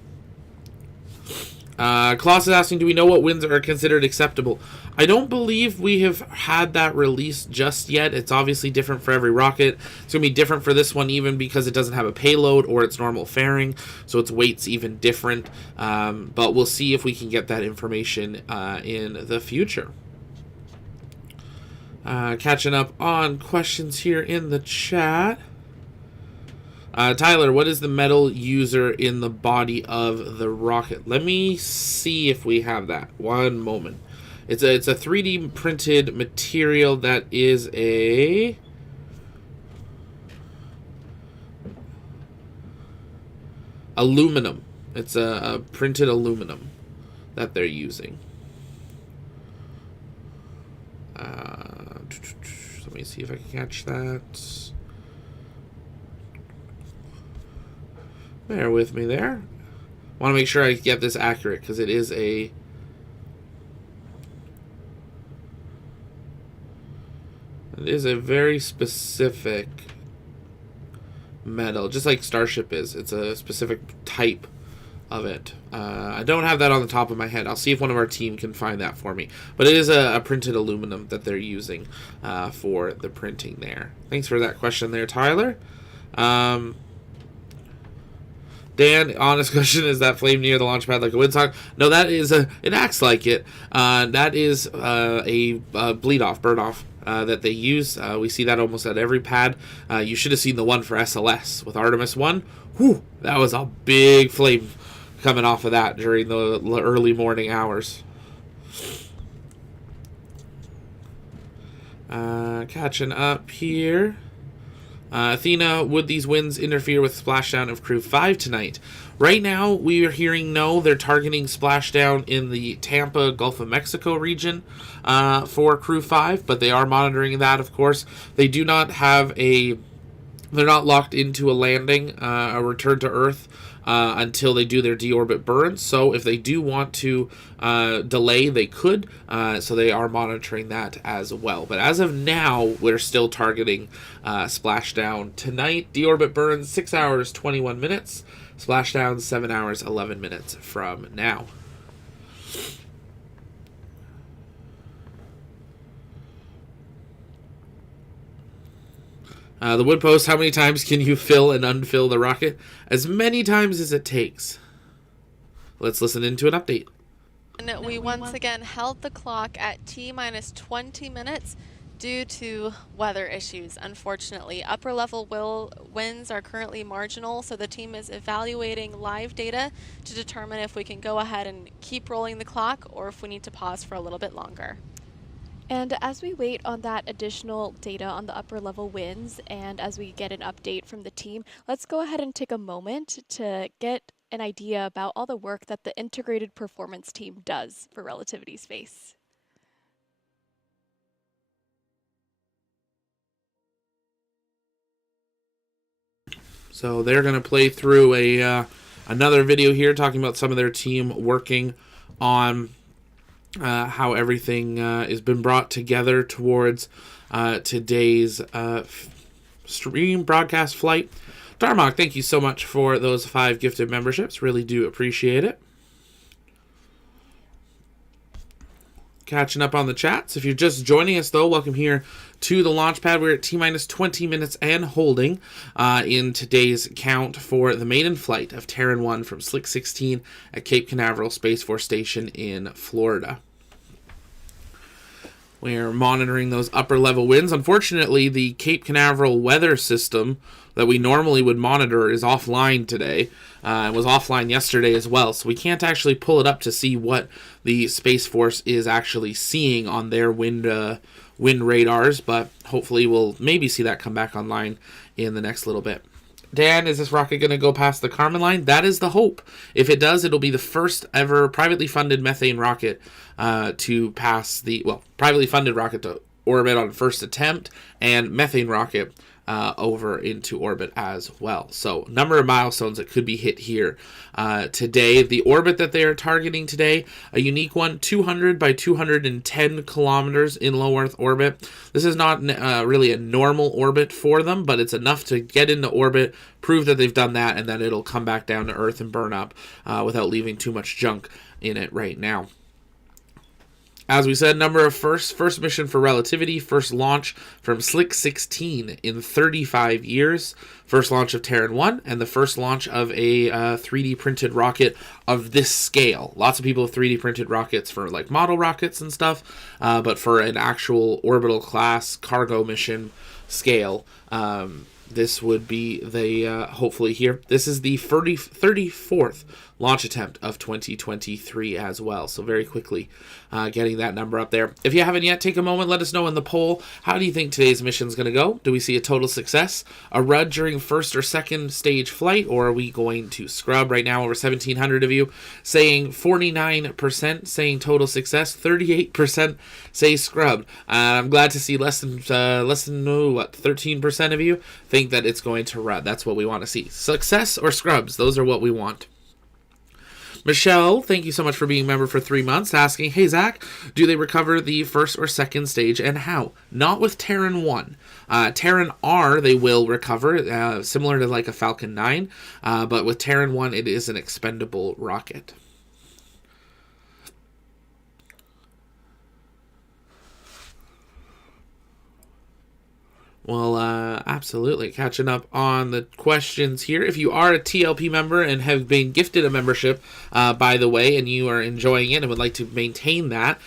Klaus is asking, do we know what winds are considered acceptable? I don't believe we have had that released just yet. It's obviously different for every rocket. It's going to be different for this one even because it doesn't have a payload or its normal fairing, so its weight's even different. But we'll see if we can get that information in the future. Catching up on questions here in the chat. Tyler, what is the metal user in the body of the rocket? Let me see if we have that. One moment. It's a 3D printed material that is a aluminum. It's a printed aluminum that they're using. Let me see if I can catch that. Bear with me there. Want to make sure I get this accurate because it is a It is a very specific metal, just like Starship is. It's a specific type of it. I don't have that on the top of my head. I'll see if one of our team can find that for me. But it is a printed aluminum that they're using for the printing there. Thanks for that question there, Tyler. Dan, honest question, is that flame near the launch pad like a windsock? No, that is it acts like it. That is a bleed off, burn off that they use. We see that almost at every pad. You should have seen the one for SLS with Artemis 1. Whew, that was a big flame coming off of that during the early morning hours. Catching up here. Athena, would these winds interfere with splashdown of Crew 5 tonight? Right now, we are hearing no. They're targeting splashdown in the Tampa, Gulf of Mexico region for Crew 5, but they are monitoring that, of course. They do not have they're not locked into a landing, a return to Earth, until they do their deorbit burns. So if they do want to delay, they could. So they are monitoring that as well. But as of now, we're still targeting splashdown tonight. Deorbit burns 6 hours 21 minutes. Splashdown 7 hours 11 minutes from now. The wood post, how many times can you fill and unfill the rocket? As many times as it takes. Let's listen into an update. And we once again held the clock at T-minus 20 minutes due to weather issues, unfortunately. Upper level winds are currently marginal, so the team is evaluating live data to determine if we can go ahead and keep rolling the clock or if we need to pause for a little bit longer. And as we wait on that additional data on the upper level winds and as we get an update from the team, let's go ahead and take a moment to get an idea about all the work that the integrated performance team does for Relativity Space. So they're going to play through another video here talking about some of their team working on how everything has been brought together towards today's stream broadcast flight. Darmok, thank you so much for those 5 gifted memberships. Really do appreciate it. Catching up on the chats. If you're just joining us, though, welcome here to the launch pad. We're at T-minus 20 minutes and holding in today's count for the maiden flight of Terran 1 from Slick 16 at Cape Canaveral Space Force Station in Florida. We're monitoring those upper level winds. Unfortunately, the Cape Canaveral weather system that we normally would monitor is offline today. It was offline yesterday as well, so we can't actually pull it up to see what the Space Force is actually seeing on their wind radars, but hopefully we'll maybe see that come back online in the next little bit. Dan, is this rocket going to go past the Kármán line? That is the hope. If it does, it'll be the first ever privately funded methane rocket to pass privately funded rocket to orbit on first attempt, and methane rocket over into orbit as well. So, number of milestones that could be hit here today. The orbit that they are targeting today, a unique one, 200 by 210 kilometers in low Earth orbit. This is not really a normal orbit for them, but it's enough to get into orbit, prove that they've done that, and then it'll come back down to Earth and burn up without leaving too much junk in it right now. As we said, number of first mission for Relativity, first launch from Slick 16 in 35 years, first launch of Terran 1, and the first launch of a 3D printed rocket of this scale. Lots of people have 3D printed rockets for like model rockets and stuff, but for an actual orbital class cargo mission scale, this would be the, hopefully here, this is the 34th launch attempt of 2023 as well. So very quickly getting that number up there. If you haven't yet, take a moment, let us know in the poll, how do you think today's mission is going to go? Do we see a total success, a RUD during first or second stage flight, or are we going to scrub? Right now, over 1,700 of you saying 49% saying total success, 38% say scrubbed. I'm glad to see less than 13% of you think that it's going to RUD. That's what we want to see. Success or scrubs, those are what we want. Michelle, thank you so much for being a member for 3 months, asking, hey, Zach, do they recover the first or second stage and how? Not with Terran 1. Terran R, they will recover, similar to like a Falcon 9, but with Terran 1, it is an expendable rocket. Well, absolutely. Catching up on the questions here. If you are a TLP member and have been gifted a membership, by the way, and you are enjoying it and would like to maintain that,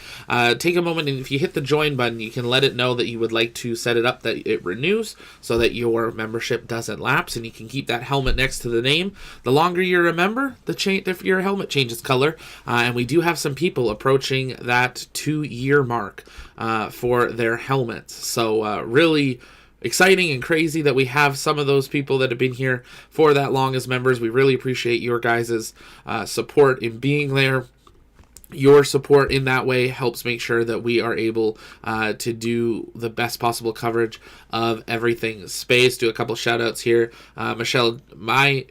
take a moment, and if you hit the join button, you can let it know that you would like to set it up that it renews so that your membership doesn't lapse, and you can keep that helmet next to the name. The longer you're a member, if your helmet changes color, and we do have some people approaching that 2-year mark for their helmets. So really exciting and crazy that we have some of those people that have been here for that long as members. We really appreciate your guys' support in being there. Your support in that way helps make sure that we are able to do the best possible coverage of everything space. Do a couple shout outs here. Michelle, my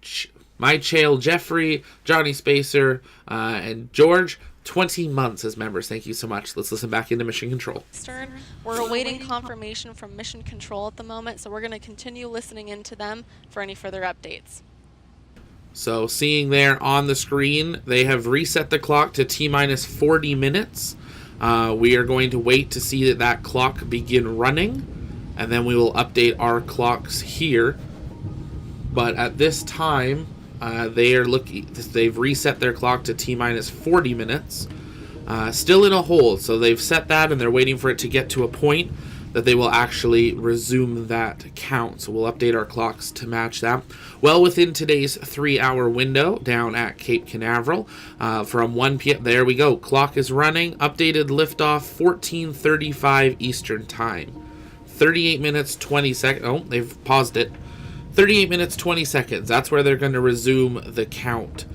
Chael, Jeffrey, Johnny Spacer, and George. 20 months as members. Thank you so much. Let's listen back into Mission Control. Stern, we're awaiting confirmation from Mission Control at the moment, so we're going to continue listening into them for any further updates. So seeing there on the screen, they have reset the clock to T-minus 40 minutes. We are going to wait to see that clock begin running, and then we will update our clocks here. But at this time, they've reset their clock to T-minus 40 minutes. Still in a hold, so they've set that, and they're waiting for it to get to a point that they will actually resume that count. So we'll update our clocks to match that. Well within today's 3-hour window down at Cape Canaveral from 1 p.m. There we go. Clock is running. Updated liftoff 14:35 Eastern Time. 38 minutes 20 seconds. Oh, they've paused it. 38 minutes 20 seconds. That's where they're going to resume the count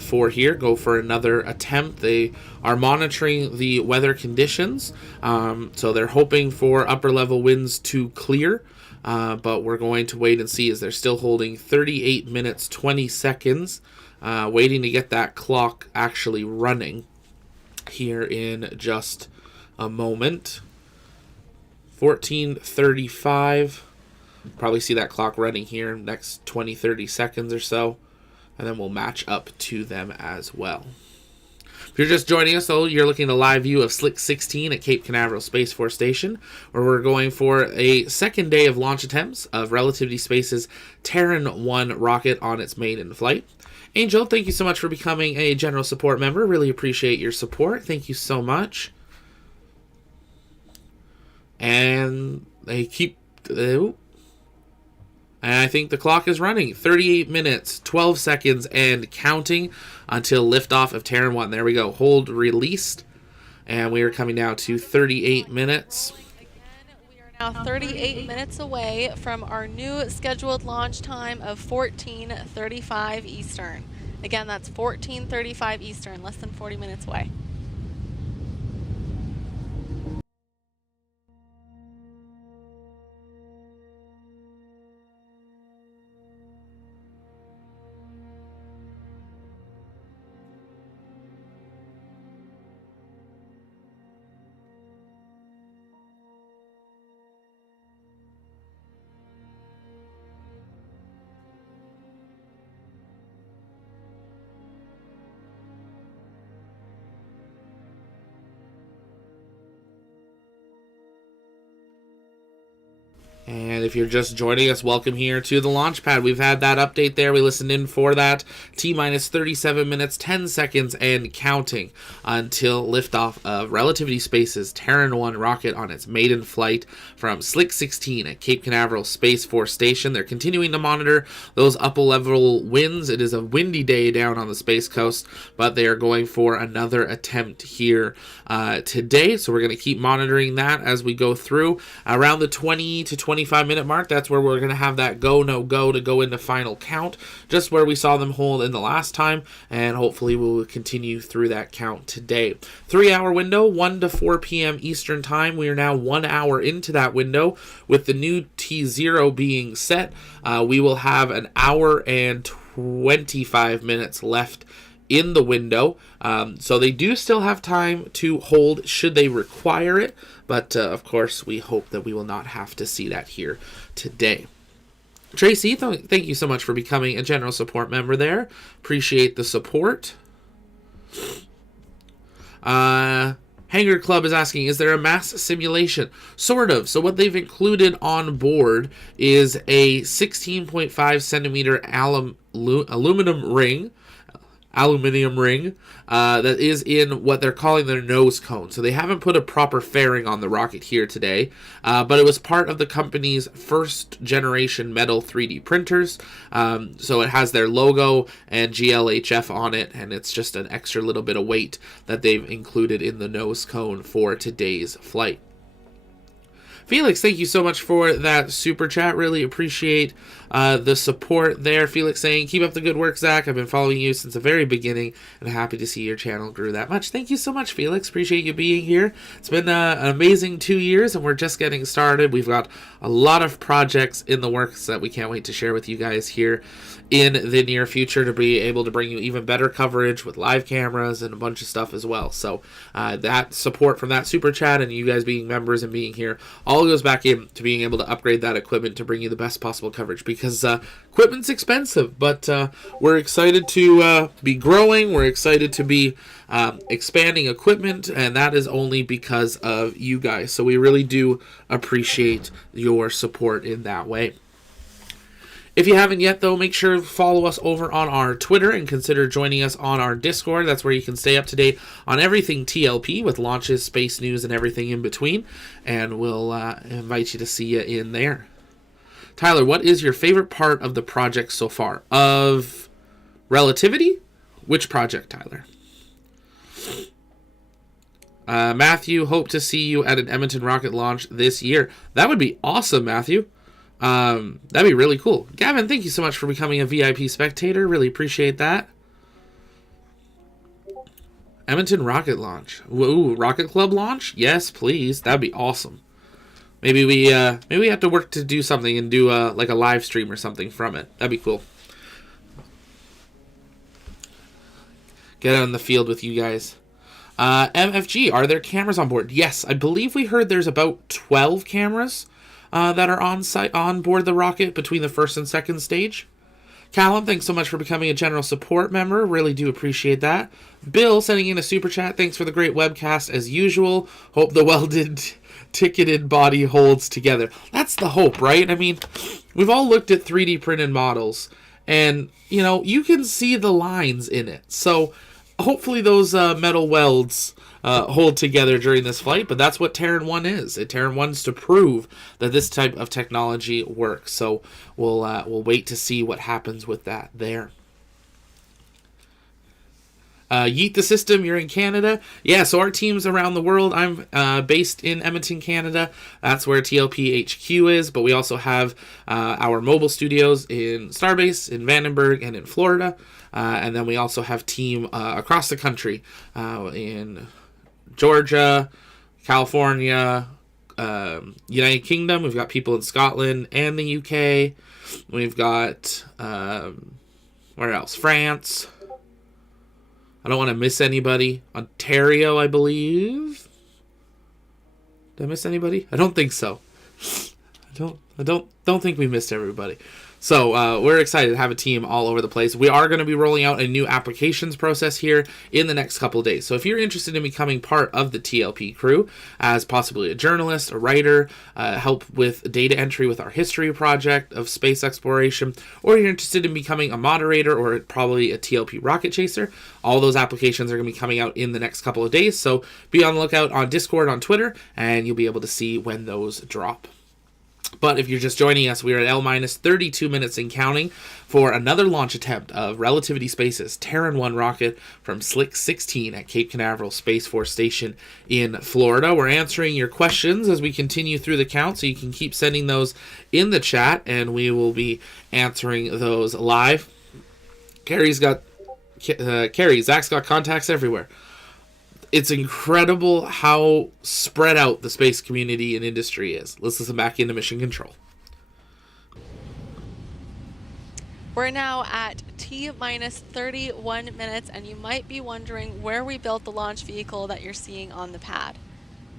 for here. Go for another attempt. They are monitoring the weather conditions, so they're hoping for upper level winds to clear, but we're going to wait and see as they're still holding 38 minutes 20 seconds, waiting to get that clock actually running here in just a moment. 14:35. Probably see that clock running here in the next 20-30 seconds or so, and then we'll match up to them as well. If you're just joining us, though, you're looking at a live view of Slick 16 at Cape Canaveral Space Force Station, where we're going for a second day of launch attempts of Relativity Space's Terran 1 rocket on its maiden flight. Angel, thank you so much for becoming a general support member. Really appreciate your support. Thank you so much. And they keep... And I think the clock is running. 38 minutes, 12 seconds, and counting until liftoff of Terran 1. There we go. Hold released. And we are coming now to 38 minutes. We are now 38 minutes away from our new scheduled launch time of 14:35 Eastern. Again, that's 14:35 Eastern, less than 40 minutes away. And if you're just joining us, welcome here to the launch pad. We've had that update there. We listened in for that. T-minus 37 minutes, 10 seconds, and counting until liftoff of Relativity Space's Terran 1 rocket on its maiden flight from Slick 16 at Cape Canaveral Space Force Station. They're continuing to monitor those upper-level winds. It is a windy day down on the Space Coast, but they are going for another attempt here today. So we're going to keep monitoring that as we go through. Around the 20 to 25-minute mark, that's where we're going to have that go, no go to go into final count, just where we saw them hold in the last time, and hopefully we'll continue through that count today. 3-hour window, 1 to 4 p.m. Eastern Time. We are now 1 hour into that window. With the new T0 being set, we will have an hour and 25 minutes left in the window. So they do still have time to hold should they require it. But, of course, we hope that we will not have to see that here today. Tracy, thank you so much for becoming a general support member there. Appreciate the support. Hangar Club is asking, is there a mass simulation? Sort of. So what they've included on board is a 16.5 centimeter aluminum ring that is in what they're calling their nose cone. So they haven't put a proper fairing on the rocket here today, but it was part of the company's first generation metal 3D printers. So it has their logo and GLHF on it, and it's just an extra little bit of weight that they've included in the nose cone for today's flight. Felix, thank you so much for that super chat. Really appreciate the support there. Felix saying, keep up the good work, Zach. I've been following you since the very beginning and happy to see your channel grew that much. Thank you so much, Felix. Appreciate you being here. It's been an amazing 2 years and we're just getting started. We've got a lot of projects in the works that we can't wait to share with you guys here in the near future to be able to bring you even better coverage with live cameras and a bunch of stuff as well. So that support from that super chat and you guys being members and being here all goes back in to being able to upgrade that equipment to bring you the best possible coverage, because equipment's expensive, but we're excited to be growing. We're excited to be expanding equipment, and that is only because of you guys. So we really do appreciate your support in that way. If you haven't yet, though, make sure to follow us over on our Twitter and consider joining us on our Discord. That's where you can stay up to date on everything TLP with launches, space news, and everything in between. And we'll invite you to see you in there. Tyler, what is your favorite part of the project so far? Of Relativity? Which project, Tyler? Matthew, hope to see you at an Edmonton rocket launch this year. That would be awesome, Matthew. That'd be really cool. Gavin, thank you so much for becoming a VIP spectator. Really appreciate that. Edmonton rocket launch. Ooh, rocket club launch? Yes, please. That'd be awesome. Maybe we have to work to do something and do like a live stream or something from it. That'd be cool. Get out in the field with you guys. MFG, are there cameras on board? Yes, I believe we heard there's about 12 cameras that are on board the rocket between the first and second stage. Callum, thanks so much for becoming a general support member. Really do appreciate that. Bill sending in a super chat. Thanks for the great webcast as usual. Hope the welded ticketed body holds together. That's the hope, right? I mean, we've all looked at 3D printed models and, you know, you can see the lines in it. So hopefully those metal welds hold together during this flight, but that's what Terran 1 is. Terran 1's to prove that this type of technology works. So we'll wait to see what happens with that there. Yeet the System, you're in Canada. Yeah, so our team's around the world. I'm based in Edmonton, Canada. That's where TLP HQ is, but we also have our mobile studios in Starbase, in Vandenberg, and in Florida. And then we also have team across the country in Georgia, California, United Kingdom. We've got people in Scotland and the UK. We've got, where else? France. I don't want to miss anybody. Ontario, I believe. Did I miss anybody? I don't think so. I don't think we missed everybody. So we're excited to have a team all over the place. We are going to be rolling out a new applications process here in the next couple of days. So if you're interested in becoming part of the TLP crew as possibly a journalist, a writer, help with data entry with our history project of space exploration, or you're interested in becoming a moderator or probably a TLP rocket chaser, all those applications are going to be coming out in the next couple of days. So be on the lookout on Discord, on Twitter, and you'll be able to see when those drop. But if you're just joining us, we are at L-32 minutes and counting for another launch attempt of Relativity Space's Terran 1 rocket from Slick 16 at Cape Canaveral Space Force Station in Florida. We're answering your questions as we continue through the count, so you can keep sending those in the chat, and we will be answering those live. Zach's got contacts everywhere. It's incredible how spread out the space community and industry is. Let's listen back into Mission Control. We're now at T minus 31 minutes, and you might be wondering where we built the launch vehicle that you're seeing on the pad.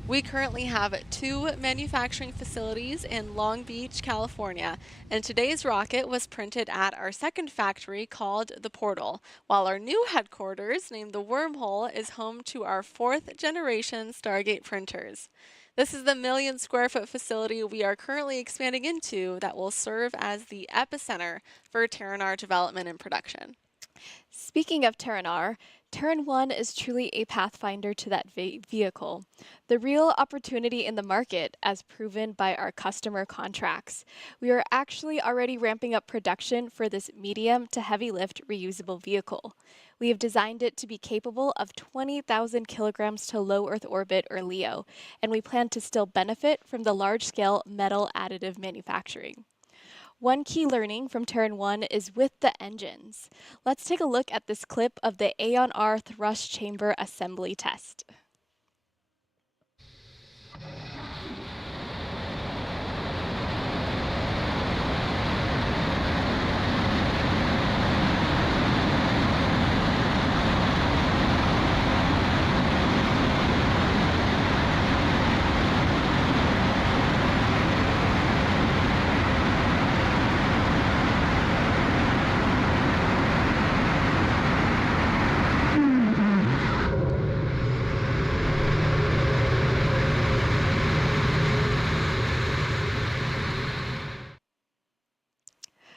We currently have 2 manufacturing facilities in Long Beach, California, and today's rocket was printed at our second factory called the Portal, while our new headquarters, named the Wormhole, is home to our 4th generation Stargate printers. This is the million-square-foot facility we are currently expanding into that will serve as the epicenter for Terran development and production. Speaking of Terran, Terran 1 is truly a pathfinder to that vehicle. The real opportunity in the market, as proven by our customer contracts. We are actually already ramping up production for this medium to heavy lift reusable vehicle. We have designed it to be capable of 20,000 kilograms to low Earth orbit, or LEO, and we plan to still benefit from the large-scale metal additive manufacturing. One key learning from Terran 1 is with the engines. Let's take a look at this clip of the AON-R thrust chamber assembly test.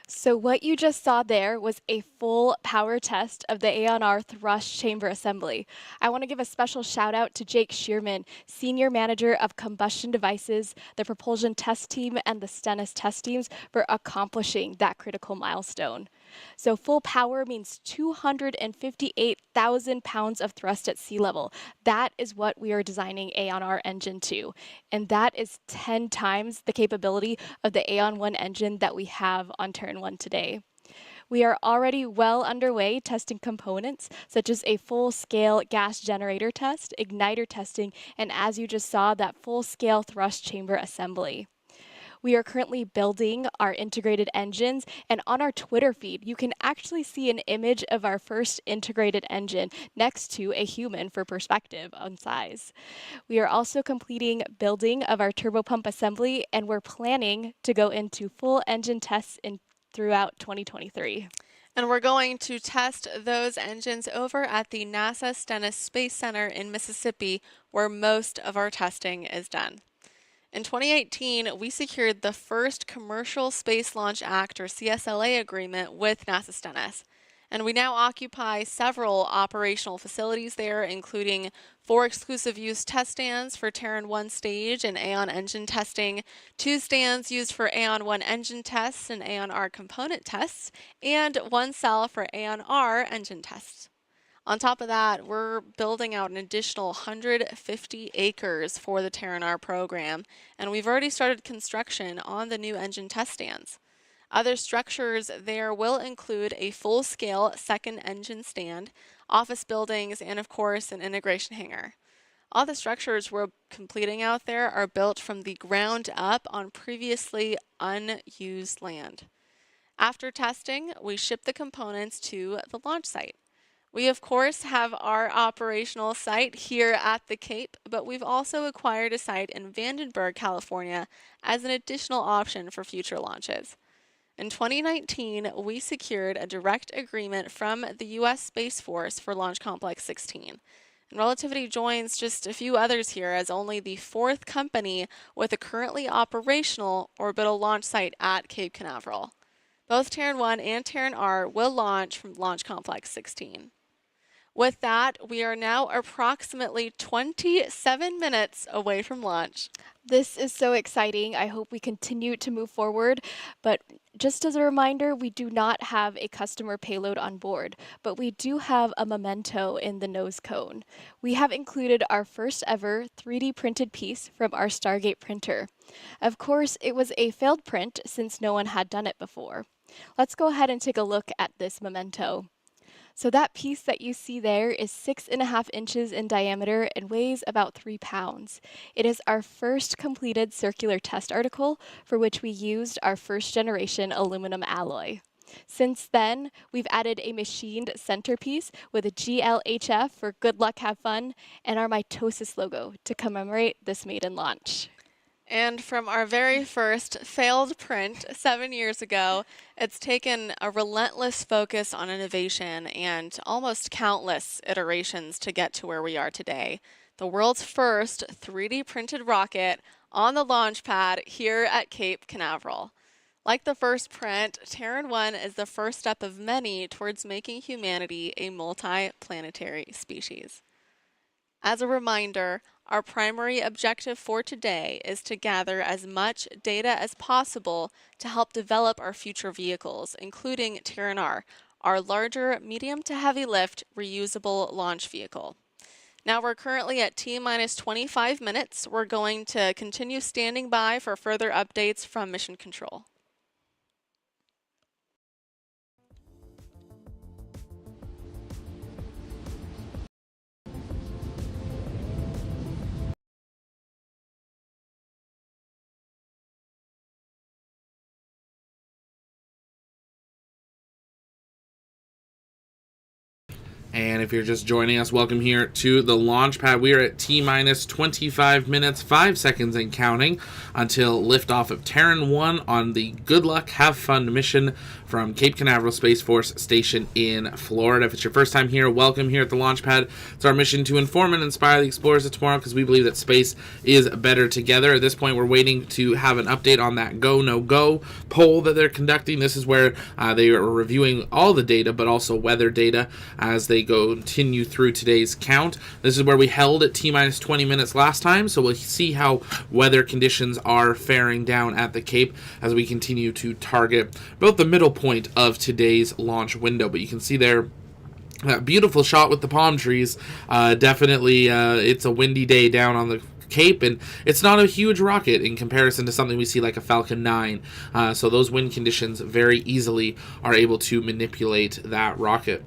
So what you just saw there was a full power test of the AON-R thrust chamber assembly. I want to give a special shout out to Jake Shearman, Senior Manager of Combustion Devices, the Propulsion Test Team, and the Stennis test teams for accomplishing that critical milestone. So full power means 258,000 pounds of thrust at sea level. That is what we are designing AON-R engine to. And that is 10 times the capability of the AON-1 engine that we have on Terran 1 today. We are already well underway testing components such as a full-scale gas generator test, igniter testing, and as you just saw, that full-scale thrust chamber assembly. We are currently building our integrated engines, and on our Twitter feed, you can actually see an image of our first integrated engine next to a human for perspective on size. We are also completing building of our turbopump assembly, and we're planning to go into full engine tests throughout 2023. And we're going to test those engines over at the NASA Stennis Space Center in Mississippi, where most of our testing is done. In 2018, we secured the first Commercial Space Launch Act, or CSLA, agreement with NASA Stennis. And we now occupy several operational facilities there, including 4 exclusive use test stands for Terran 1 stage and AON engine testing, 2 stands used for AON 1 engine tests and AON-R component tests, and 1 cell for AON-R engine tests. On top of that, we're building out an additional 150 acres for the Terran program, and we've already started construction on the new engine test stands. Other structures there will include a full-scale second engine stand, office buildings, and of course an integration hangar. All the structures we're completing out there are built from the ground up on previously unused land. After testing, we ship the components to the launch site. We, of course, have our operational site here at the Cape, but we've also acquired a site in Vandenberg, California, as an additional option for future launches. In 2019, we secured a direct agreement from the U.S. Space Force for Launch Complex 16. And Relativity joins just a few others here as only the 4th company with a currently operational orbital launch site at Cape Canaveral. Both Terran 1 and Terran-R will launch from Launch Complex 16. With that, we are now approximately 27 minutes away from launch. This is so exciting. I hope we continue to move forward. But just as a reminder, we do not have a customer payload on board, but we do have a memento in the nose cone. We have included our first ever 3D printed piece from our Stargate printer. Of course, it was a failed print since no one had done it before. Let's go ahead and take a look at this memento. So that piece that you see there is 6.5 inches in diameter and weighs about 3 pounds. It is our first completed circular test article for which we used our first generation aluminum alloy. Since then, we've added a machined centerpiece with a GLHF for good luck, have fun, and our mitosis logo to commemorate this maiden launch. And from our very first failed print 7 years ago, it's taken a relentless focus on innovation and almost countless iterations to get to where we are today. The world's first 3D printed rocket on the launch pad here at Cape Canaveral. Like the first print, Terran 1 is the first step of many towards making humanity a multi-planetary species. As a reminder, our primary objective for today is to gather as much data as possible to help develop our future vehicles, including Terran R, our larger medium to heavy lift reusable launch vehicle. Now we're currently at T-minus 25 minutes. We're going to continue standing by for further updates from Mission Control. And if you're just joining us, welcome here to the launch pad. We are at T-minus 25 minutes, 5 seconds and counting until liftoff of Terran 1 on the Good Luck, Have Fun mission from Cape Canaveral Space Force Station in Florida. If it's your first time here, welcome here at the launch pad. It's our mission to inform and inspire the explorers of tomorrow because we believe that space is better together. At this point, we're waiting to have an update on that go, no go poll that they're conducting. This is where they are reviewing all the data, but also weather data as they continue through today's count. This is where we held at T-minus 20 minutes last time, so we'll see how weather conditions are faring down at the Cape as we continue to target about the middle point of today's launch window. But you can see there that beautiful shot with the palm trees. Definitely it's a windy day down on the Cape, and it's not a huge rocket in comparison to something we see like a Falcon 9. So those wind conditions very easily are able to manipulate that rocket.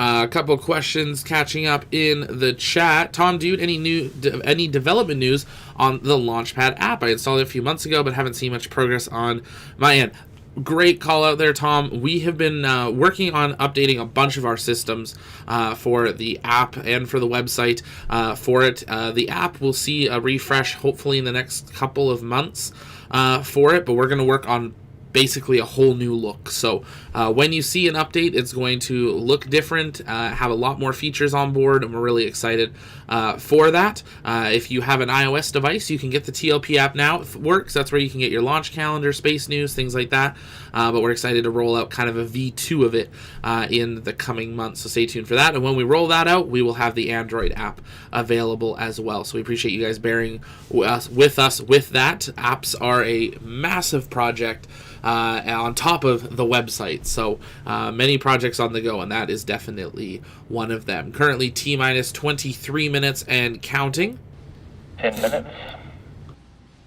A couple of questions catching up in the chat. Tom Dude, any development news on the Launchpad app? I installed it a few months ago, but haven't seen much progress on my end. Great call out there, Tom. We have been working on updating a bunch of our systems for the app and for the website for it. The app will see a refresh hopefully in the next couple of months for it, but we're going to work on basically a whole new look. So when you see an update, it's going to look different, have a lot more features on board, and we're really excited for that. If you have an iOS device, you can get the TLP app now. It works. That's where you can get your launch calendar, space news, things like that. But we're excited to roll out kind of a V2 of it in the coming months, so stay tuned for that. And when we roll that out, we will have the Android app available as well. So we appreciate you guys bearing with us with that. Apps are a massive project on top of the website. So many projects on the go, and that is definitely one of them. Currently T-minus 23 minutes and counting. 10 minutes.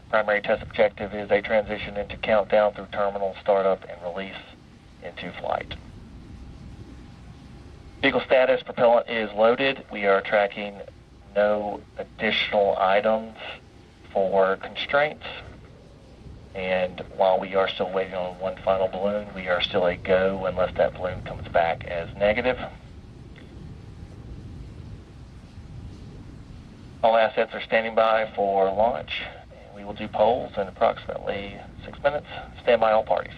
Primary test objective is a transition into countdown through terminal startup and release into flight. Vehicle status, propellant is loaded. We are tracking no additional items for constraints. And while we are still waiting on one final balloon, we are still a go unless that balloon comes back as negative. All assets are standing by for launch. We will do polls in approximately 6 minutes. Stand by all parties.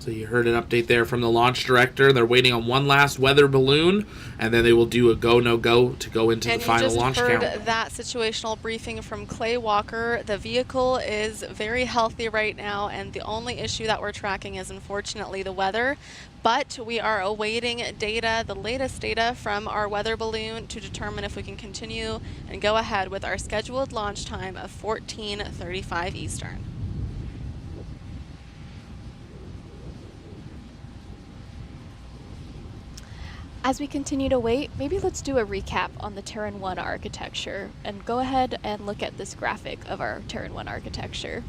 So you heard an update there from the launch director. They're waiting on one last weather balloon, and then they will do a go, no go to go into the final launch count. And you just heard that situational briefing from Clay Walker. The vehicle is very healthy right now, and the only issue that we're tracking is unfortunately the weather. But we are awaiting data, the latest data from our weather balloon to determine if we can continue and go ahead with our scheduled launch time of 14:35 Eastern. As we continue to wait, maybe let's do a recap on the Terran 1 architecture and go ahead and look at this graphic of our Terran 1 architecture.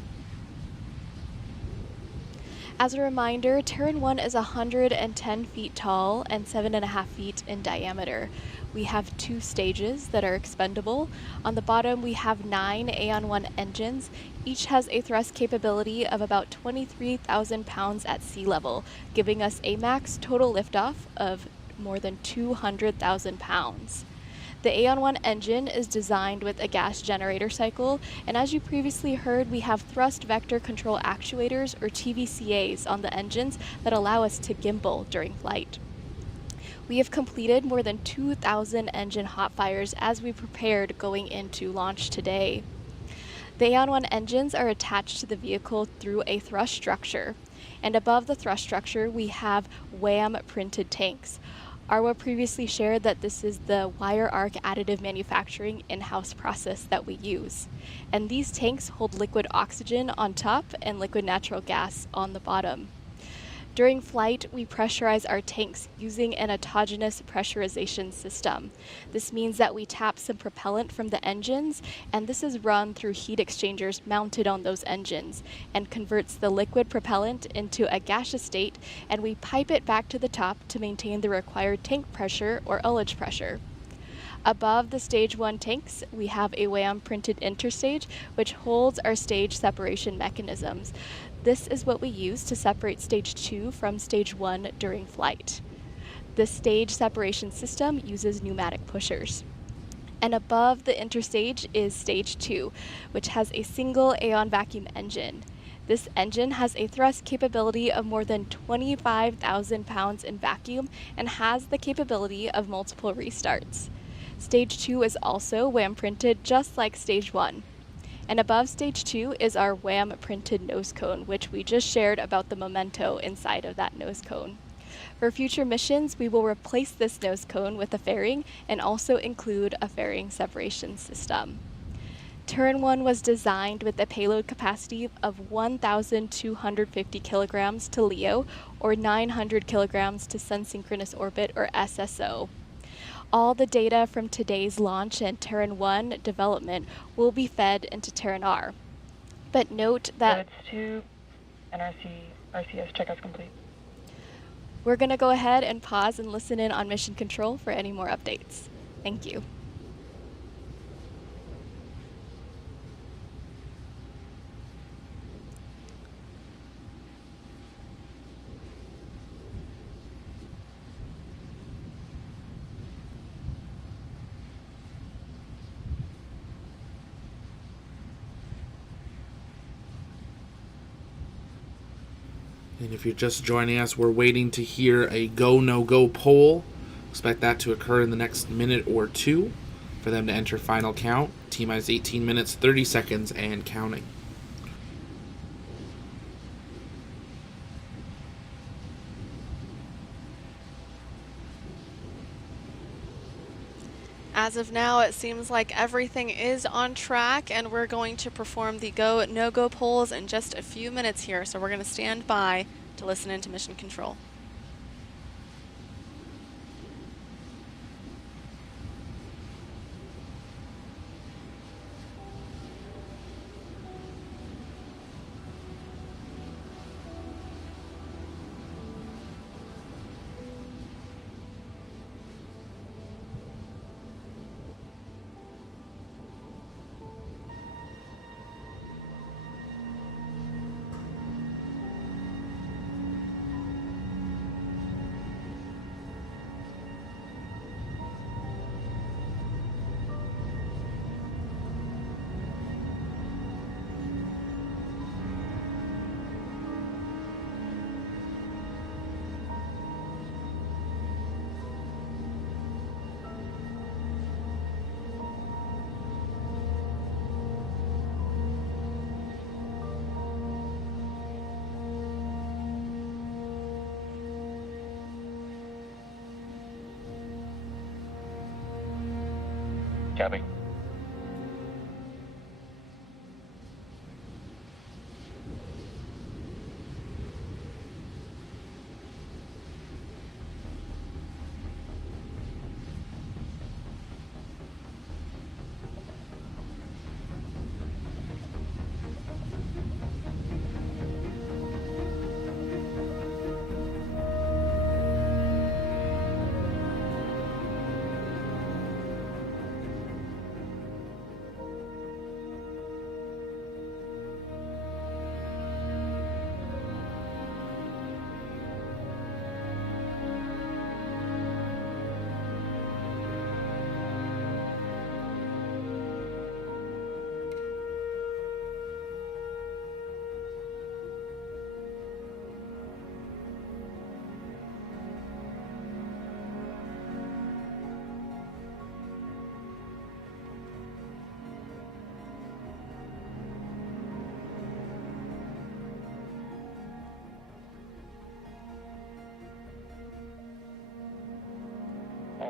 As a reminder, Terran 1 is 110 feet tall and 7.5 feet in diameter. We have 2 stages that are expendable. On the bottom, we have 9 Aeon-1 engines. Each has a thrust capability of about 23,000 pounds at sea level, giving us a max total liftoff of more than 200,000 pounds. The Aeon-1 engine is designed with a gas generator cycle, and as you previously heard, we have thrust vector control actuators, or TVCAs, on the engines that allow us to gimbal during flight. We have completed more than 2,000 engine hot fires as we prepared going into launch today. The Aeon-1 engines are attached to the vehicle through a thrust structure, and above the thrust structure we have WAM printed tanks. Arwa previously shared that this is the wire arc additive manufacturing in-house process that we use. And these tanks hold liquid oxygen on top and liquid natural gas on the bottom. During flight, we pressurize our tanks using an autogenous pressurization system. This means that we tap some propellant from the engines, and this is run through heat exchangers mounted on those engines and converts the liquid propellant into a gaseous state, and we pipe it back to the top to maintain the required tank pressure or ullage pressure. Above the stage 1 tanks, we have a WAM printed interstage, which holds our stage separation mechanisms. This is what we use to separate stage 2 from stage 1 during flight. The stage separation system uses pneumatic pushers. And above the interstage is stage 2, which has a single Aeon vacuum engine. This engine has a thrust capability of more than 25,000 pounds in vacuum and has the capability of multiple restarts. Stage 2 is also WAM printed just like stage 1. And above stage 2 is our WAM printed nose cone, which we just shared about the memento inside of that nose cone. For future missions, we will replace this nose cone with a fairing and also include a fairing separation system. Terran 1 was designed with a payload capacity of 1,250 kilograms to LEO or 900 kilograms to Sun Synchronous Orbit or SSO. All the data from today's launch and Terran 1 development will be fed into Terran R. But note that Roads to NRC RCS checkouts complete. we're going to go ahead and pause and listen in on mission control for any more updates. Thank you. And if you're just joining us, we're waiting to hear a go, no go poll. Expect that to occur in the next minute or two for them to enter final count. T-minus 18 minutes, 30 seconds, and counting. As of now, it seems like everything is on track, and we're going to perform the go, no-go polls in just a few minutes here. So we're going to stand by to listen into mission control. Copy.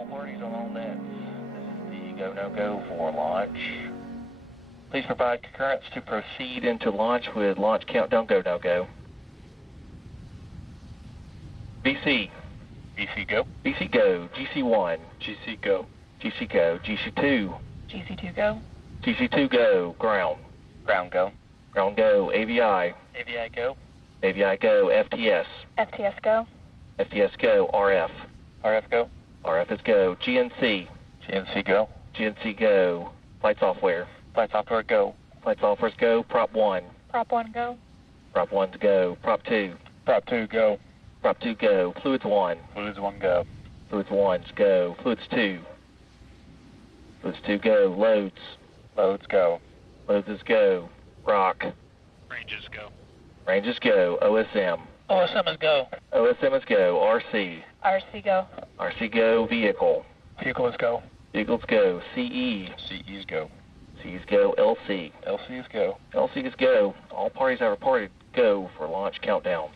all parties on all nets. This is the go, no go for launch. Please provide concurrence to proceed into launch with launch countdown go, no go. BC. BC go. BC go. GC1. GC go. GC go. GC2. GC2 go. GC2 go. Ground. Ground go. Ground go. AVI. AVI go. AVI go. FTS. FTS go. FTS go. RF. RF go. RF is go. GNC. GNC go. GNC go. Flight software. Flight software go. Flight software's go. Prop 1. Prop 1 go. Prop 1's go. Prop 2. Prop 2 go. Prop 2 go. Fluids 1. Fluids 1 go. Fluids 1's go. Fluids 2. Fluids 2 go. Loads. Loads go. Loads is go. Rock. Ranges go. Ranges go. OSM. OSM is go. OSM is go. RC. RC go. RC go. Vehicle. Vehicle is go. Vehicles go. CE. CE's go. C's go. LC. LC is go. LC is go. All parties have reported go for launch countdown.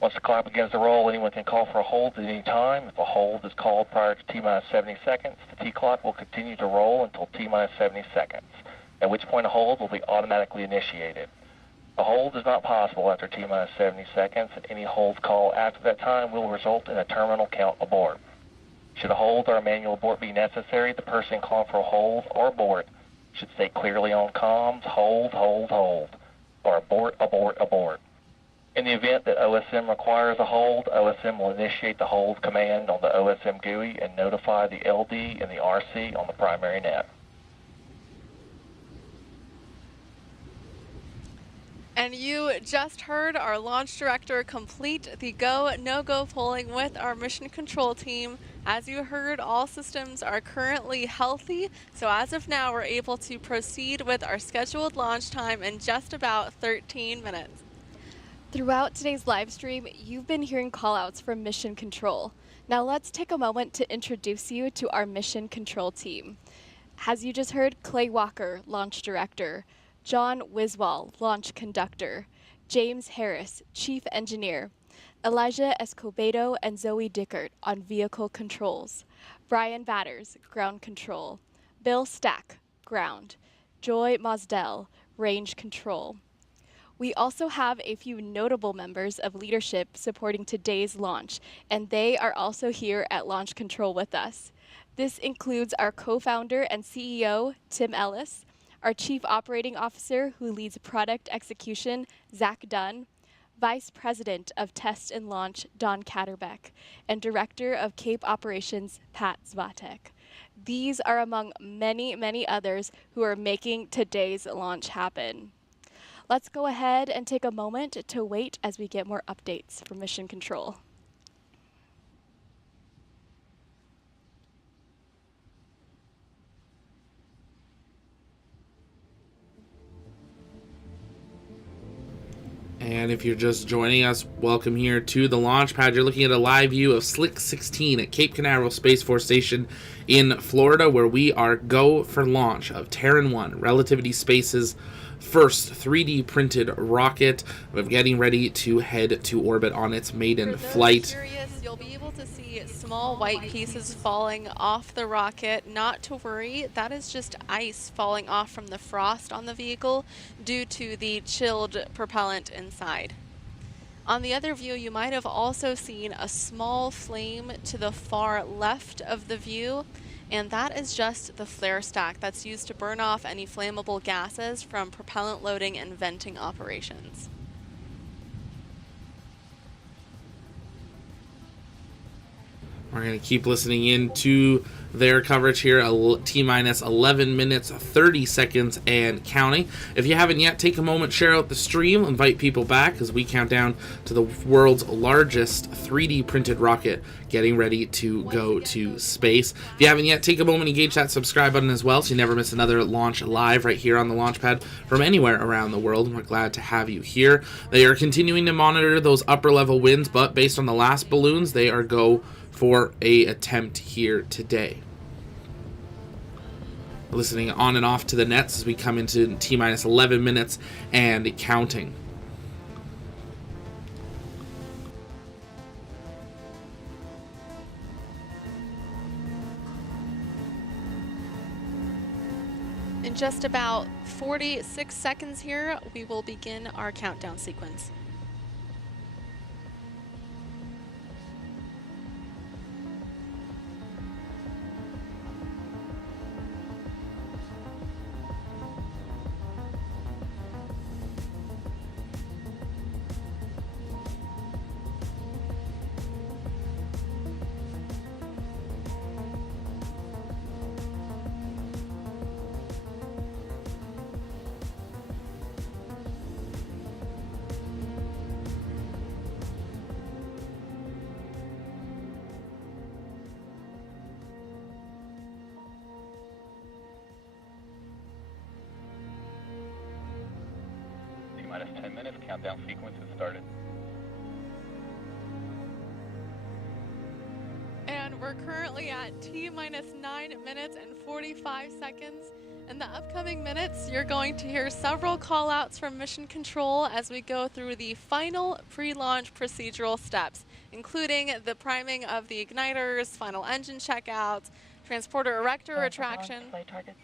Once the clock begins to roll, anyone can call for a hold at any time. If a hold is called prior to T-minus 70 seconds, the T-clock will continue to roll until T-minus 70 seconds, at which point a hold will be automatically initiated. A hold is not possible after T-minus 70 seconds, and any hold call after that time will result in a terminal count abort. Should a hold or a manual abort be necessary, the person calling for a hold or abort should state clearly on comms, hold, hold, hold, or abort, abort, abort. In the event that OSM requires a hold, OSM will initiate the hold command on the OSM GUI and notify the LD and the RC on the primary net. And you just heard our launch director complete the go, no-go polling with our mission control team. As you heard, all systems are currently healthy, so as of now, we're able to proceed with our scheduled launch time in just about 13 minutes. Throughout today's live stream, you've been hearing callouts from Mission Control. Now let's take a moment to introduce you to our Mission Control team. As you just heard, Clay Walker, Launch Director, John Wiswall, Launch Conductor, James Harris, Chief Engineer, Elijah Escobedo and Zoe Dickert on Vehicle Controls, Brian Batters, Ground Control, Bill Stack, Ground, Joy Mosdell, Range Control. We also have a few notable members of leadership supporting today's launch, and they are also here at Launch Control with us. This includes our co-founder and CEO, Tim Ellis, our Chief Operating Officer who leads product execution, Zach Dunn, Vice President of Test and Launch, Don Katterbeck, and Director of Cape Operations, Pat Zvatek. These are among many, many others who are making today's launch happen. Let's go ahead and take a moment to wait as we get more updates from Mission Control. And if you're just joining us, welcome here to the launch pad. You're looking at a live view of Slick 16 at Cape Canaveral Space Force Station in Florida, where we are go for launch of Terran 1, Relativity Space's first 3D printed rocket. We're getting ready to head to orbit on its maiden flight. Curious, you'll be able to see small white pieces falling off the rocket. Not to worry, that is just ice falling off from the frost on the vehicle due to the chilled propellant inside. On the other view, you might have also seen a small flame to the far left of the view, and that is just the flare stack that's used to burn off any flammable gases from propellant loading and venting operations. We're going to keep listening in to their coverage here, T-minus 11 minutes, 30 seconds, and counting. If you haven't yet, take a moment, share out the stream, invite people back as we count down to the world's largest 3D printed rocket getting ready to go to space. If you haven't yet, take a moment, engage that subscribe button as well so you never miss another launch live right here on the launch pad from anywhere around the world. We're glad to have you here. They are continuing to monitor those upper level winds, but based on the last balloons, they are go for a attempt here today. Listening on and off to the nets as we come into T-minus 11 minutes and counting. In just about 46 seconds here, we will begin our countdown sequence. T-minus 10 minutes, countdown sequence has started. And we're currently at T-minus 9 minutes and 45 seconds. In the upcoming minutes, you're going to hear several call-outs from Mission Control as we go through the final pre-launch procedural steps, including the priming of the igniters, final engine checkouts, transporter erector retraction, Flight targets.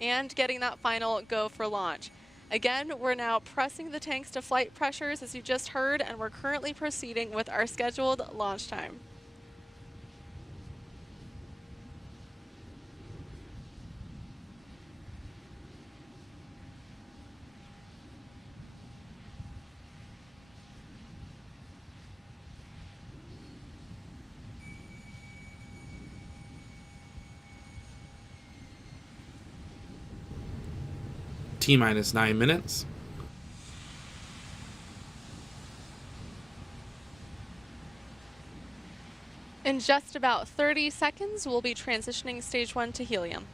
and getting that final go for launch. Again, we're now pressing the tanks to flight pressures, as you just heard, and we're currently proceeding with our scheduled launch time. T-minus 9 minutes. In just about 30 seconds, we'll be transitioning stage 1 to helium.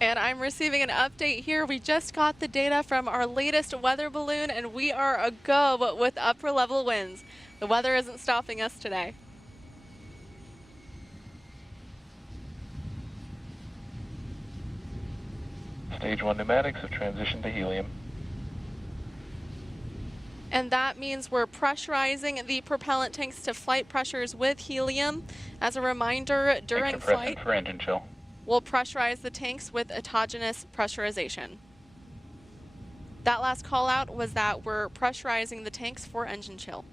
And I'm receiving an update here. We just got the data from our latest weather balloon, and we are a go with upper level winds. The weather isn't stopping us today. Stage 1 pneumatics have transitioned to helium. And that means we're pressurizing the propellant tanks to flight pressures with helium. As a reminder, during Tanks are pressing flight, for engine chill. we'll pressurize the tanks with autogenous pressurization. That last call out was that we're pressurizing the tanks for engine chill.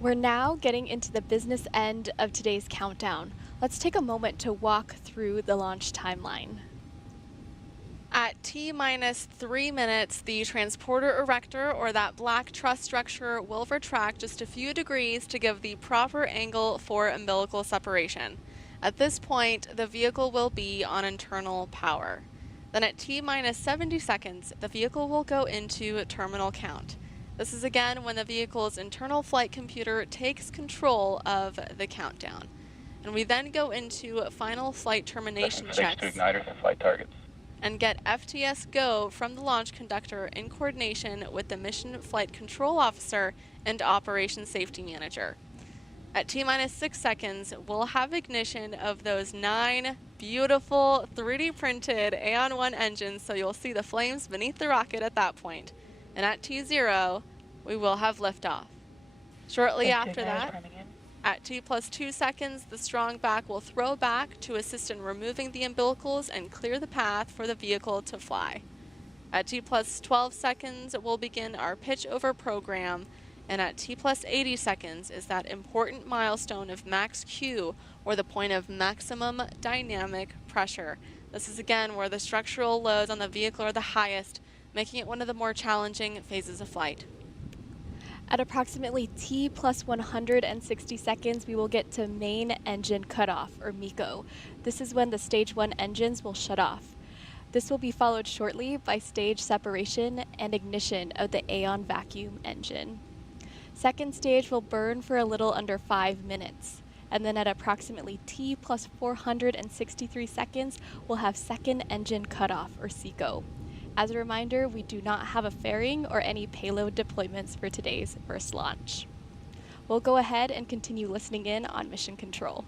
We're now getting into the business end of today's countdown. Let's take a moment to walk through the launch timeline. At T-minus 3 minutes, the transporter erector, or that black truss structure, will retract just a few degrees to give the proper angle for umbilical separation. At this point, the vehicle will be on internal power. Then at T-minus 70 seconds, the vehicle will go into terminal count. This is again when the vehicle's internal flight computer takes control of the countdown. And we then go into final flight termination checks To igniters and flight targets. and get FTS go from the launch conductor in coordination with the mission flight control officer and operations safety manager. At T-minus 6 seconds, we'll have ignition of those 9 beautiful 3D printed Aeon 1 engines, so you'll see the flames beneath the rocket at that point. And at T0, we will have liftoff. Shortly after that, at T plus 2 seconds, the strong back will throw back to assist in removing the umbilicals and clear the path for the vehicle to fly. At T plus 12 seconds, we'll begin our pitch over program, and at T plus 80 seconds is that important milestone of max Q, or the point of maximum dynamic pressure. This is again where the structural loads on the vehicle are the highest, making it one of the more challenging phases of flight. At approximately T plus 160 seconds, we will get to main engine cutoff, or MECO. This is when the stage 1 engines will shut off. This will be followed shortly by stage separation and ignition of the Aeon vacuum engine. Second stage will burn for a little under 5 minutes, and then at approximately T plus 463 seconds, we'll have second engine cutoff, or SECO. As a reminder, we do not have a fairing or any payload deployments for today's first launch. We'll go ahead and continue listening in on mission control.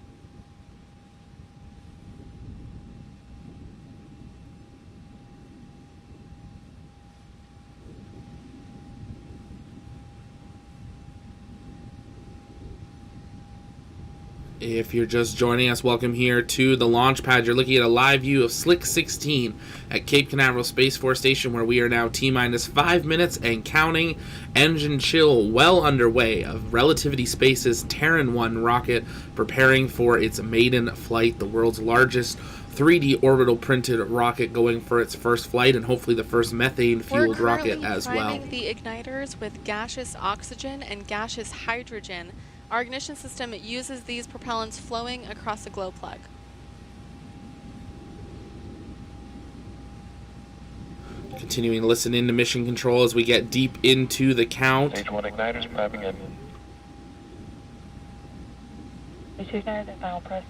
If you're just joining us, welcome here to the launch pad. You're looking at a live view of Slick 16 at Cape Canaveral Space Force Station, where we are now T-minus 5 minutes and counting. Engine chill well underway of Relativity Space's Terran 1 rocket, preparing for its maiden flight, the world's largest 3D orbital printed rocket going for its first flight, and hopefully the first methane-fueled rocket as well. We're currently priming the igniters with gaseous oxygen and gaseous hydrogen. Our ignition system uses these propellants flowing across a glow plug. Continuing to listen into mission control as we get deep into the count. Stage 1 igniters priming in. Stage 2 igniters at final press.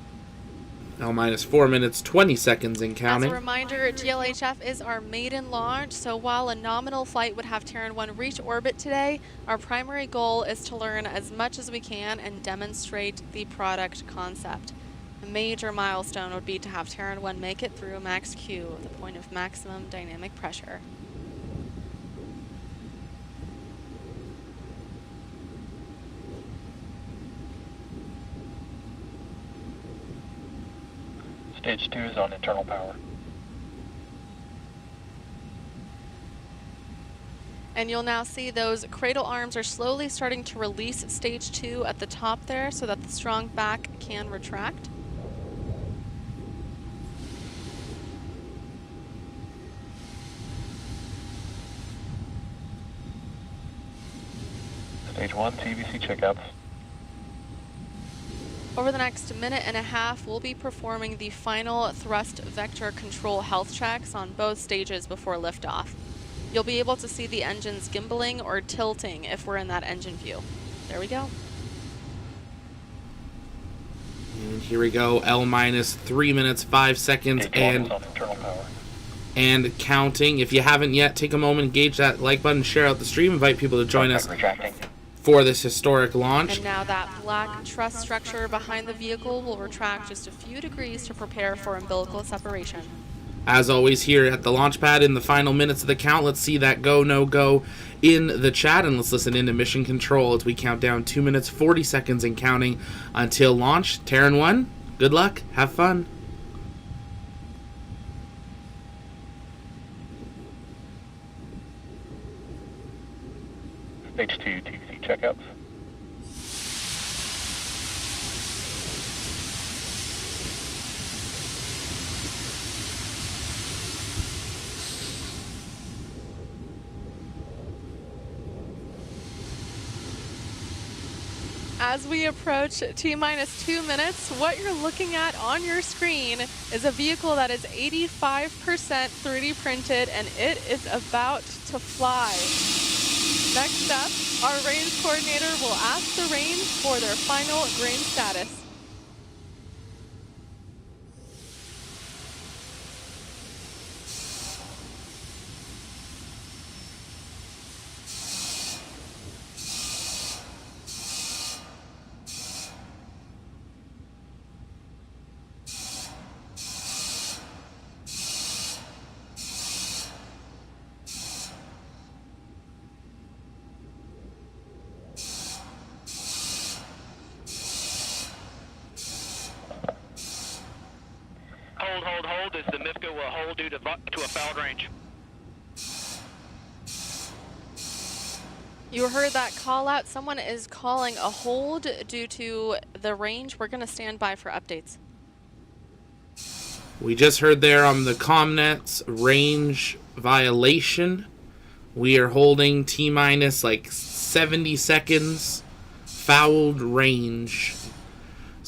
Now minus 4 minutes, 20 seconds and counting. As a reminder, GLHF is our maiden launch, so while a nominal flight would have Terran 1 reach orbit today, our primary goal is to learn as much as we can and demonstrate the product concept. A major milestone would be to have Terran 1 make it through max Q, the point of maximum dynamic pressure. Stage 2 is on internal power. And you'll now see those cradle arms are slowly starting to release stage 2 at the top there so that the strong back can retract. Stage 1 TVC checkouts. Over the next minute and a half, we'll be performing the final thrust vector control health checks on both stages before liftoff. You'll be able to see the engines gimbaling or tilting if we're in that engine view. There we go. And here we go, L minus 3 minutes, 5 seconds, Stage 1 is on internal power. and counting. If you haven't yet, take a moment, engage that like button, share out the stream, invite people to join us Retracting. for this historic launch. And now that black truss structure behind the vehicle will retract just a few degrees to prepare for umbilical separation. As always, here at the launch pad in the final minutes of the count, let's see that go, no go in the chat, and let's listen into mission control as we count down 2 minutes, 40 seconds and counting until launch. Terran 1, good luck, have fun. Stage 2 TVC checkouts. As we approach T-minus 2 minutes, what you're looking at on your screen is a vehicle that is 85% 3D printed, and it is about to fly. Next up, our range coordinator will ask the range for their final range status. Hold. Is the MIFCO will hold due to a fouled range? You heard that call out. Someone is calling a hold due to the range. We're going to stand by for updates. We just heard there on the ComNet's range violation. We are holding T-minus like 70 seconds, fouled range.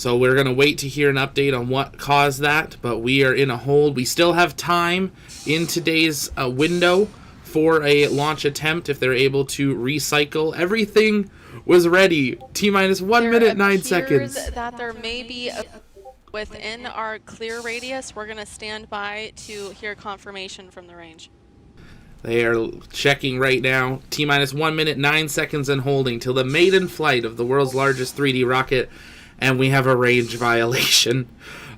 So we're going to wait to hear an update on what caused that, but we are in a hold. We still have time in today's window for a launch attempt if they're able to recycle. Everything was ready. T-minus 1 minute, 9 seconds. That there may be within our clear radius. We're going to stand by to hear confirmation from the range. They are checking right now. T-minus 1 minute, 9 seconds and holding till the maiden flight of the world's largest 3D rocket, and we have a range violation.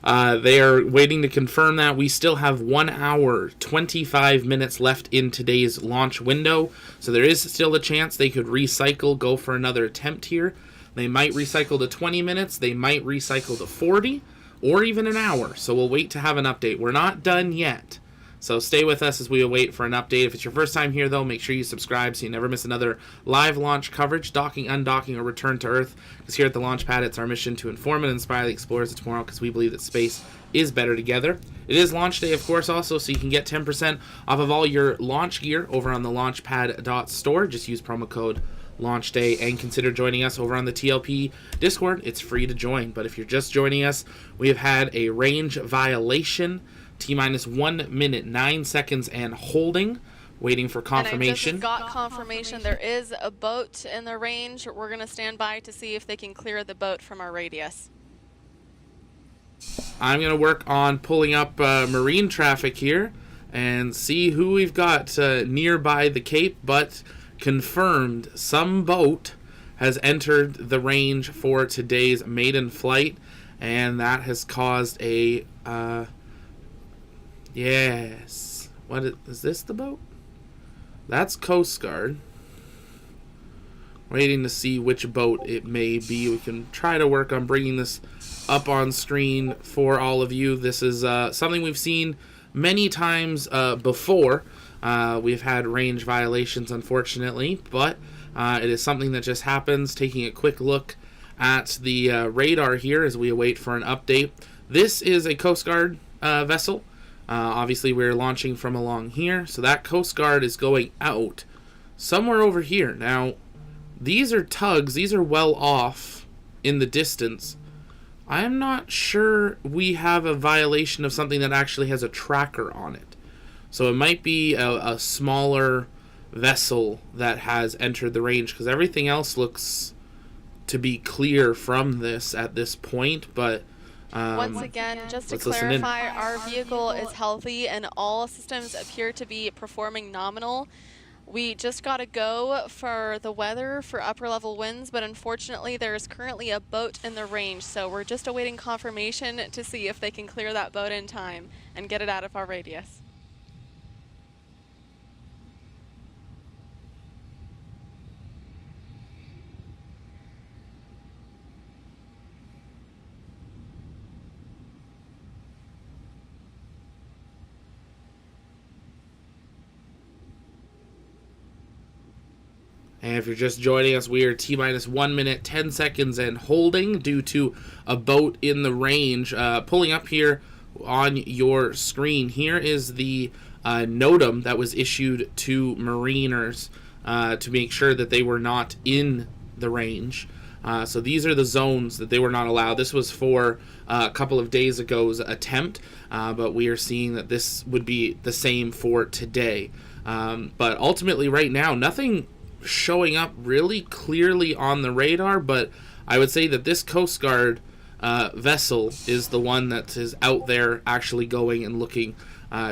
They are waiting to confirm that. We still have 1 hour, 25 minutes left in today's launch window, so there is still a chance they could recycle, go for another attempt here. They might recycle to 20 minutes, they might recycle to 40, or even an hour, so we'll wait to have an update. We're not done yet. So stay with us as we await for an update. If it's your first time here, though, make sure you subscribe so you never miss another live launch coverage, docking, undocking, or return to Earth. Because here at the Launch Pad, it's our mission to inform and inspire the explorers of tomorrow, because we believe that space is better together. It is launch day, of course, also, so you can get 10% off of all your launch gear over on the launchpad.store. Just use promo code Launch Day, and consider joining us over on the TLP Discord. It's free to join. But if you're just joining us, we have had a range violation. T-minus 1 minute, 9 seconds and holding, waiting for confirmation. And I just got confirmation there is a boat in the range. We're going to stand by to see if they can clear the boat from our radius. I'm going to work on pulling up marine traffic here and see who we've got nearby the Cape, but confirmed some boat has entered the range for today's maiden flight, and that has caused a... yes. What is this, the boat? That's Coast Guard. Waiting to see which boat it may be. We can try to work on bringing this up on screen for all of you. This is something we've seen many times before. We've had range violations, unfortunately, but it is something that just happens. Taking a quick look at the radar here as we await for an update. This is a Coast Guard vessel. Obviously, we're launching from along here, so that Coast Guard is going out somewhere over here. Now, these are tugs. These are well off in the distance. I'm not sure we have a violation of something that actually has a tracker on it. So it might be a smaller vessel that has entered the range, because everything else looks to be clear from this at this point, but... once again, just to clarify, our vehicle is healthy and all systems appear to be performing nominal. We just got to go for the weather for upper level winds, but unfortunately there is currently a boat in the range, so we're just awaiting confirmation to see if they can clear that boat in time and get it out of our radius. And if you're just joining us, we are T-minus 1 minute, 10 seconds and holding due to a boat in the range. Pulling up here on your screen, here is the NOTAM that was issued to mariners to make sure that they were not in the range. So these are the zones that they were not allowed. This was for a couple of days ago's attempt, but we are seeing that this would be the same for today. But ultimately right now, nothing showing up really clearly on the radar, but I would say that this Coast Guard vessel is the one that is out there actually going and looking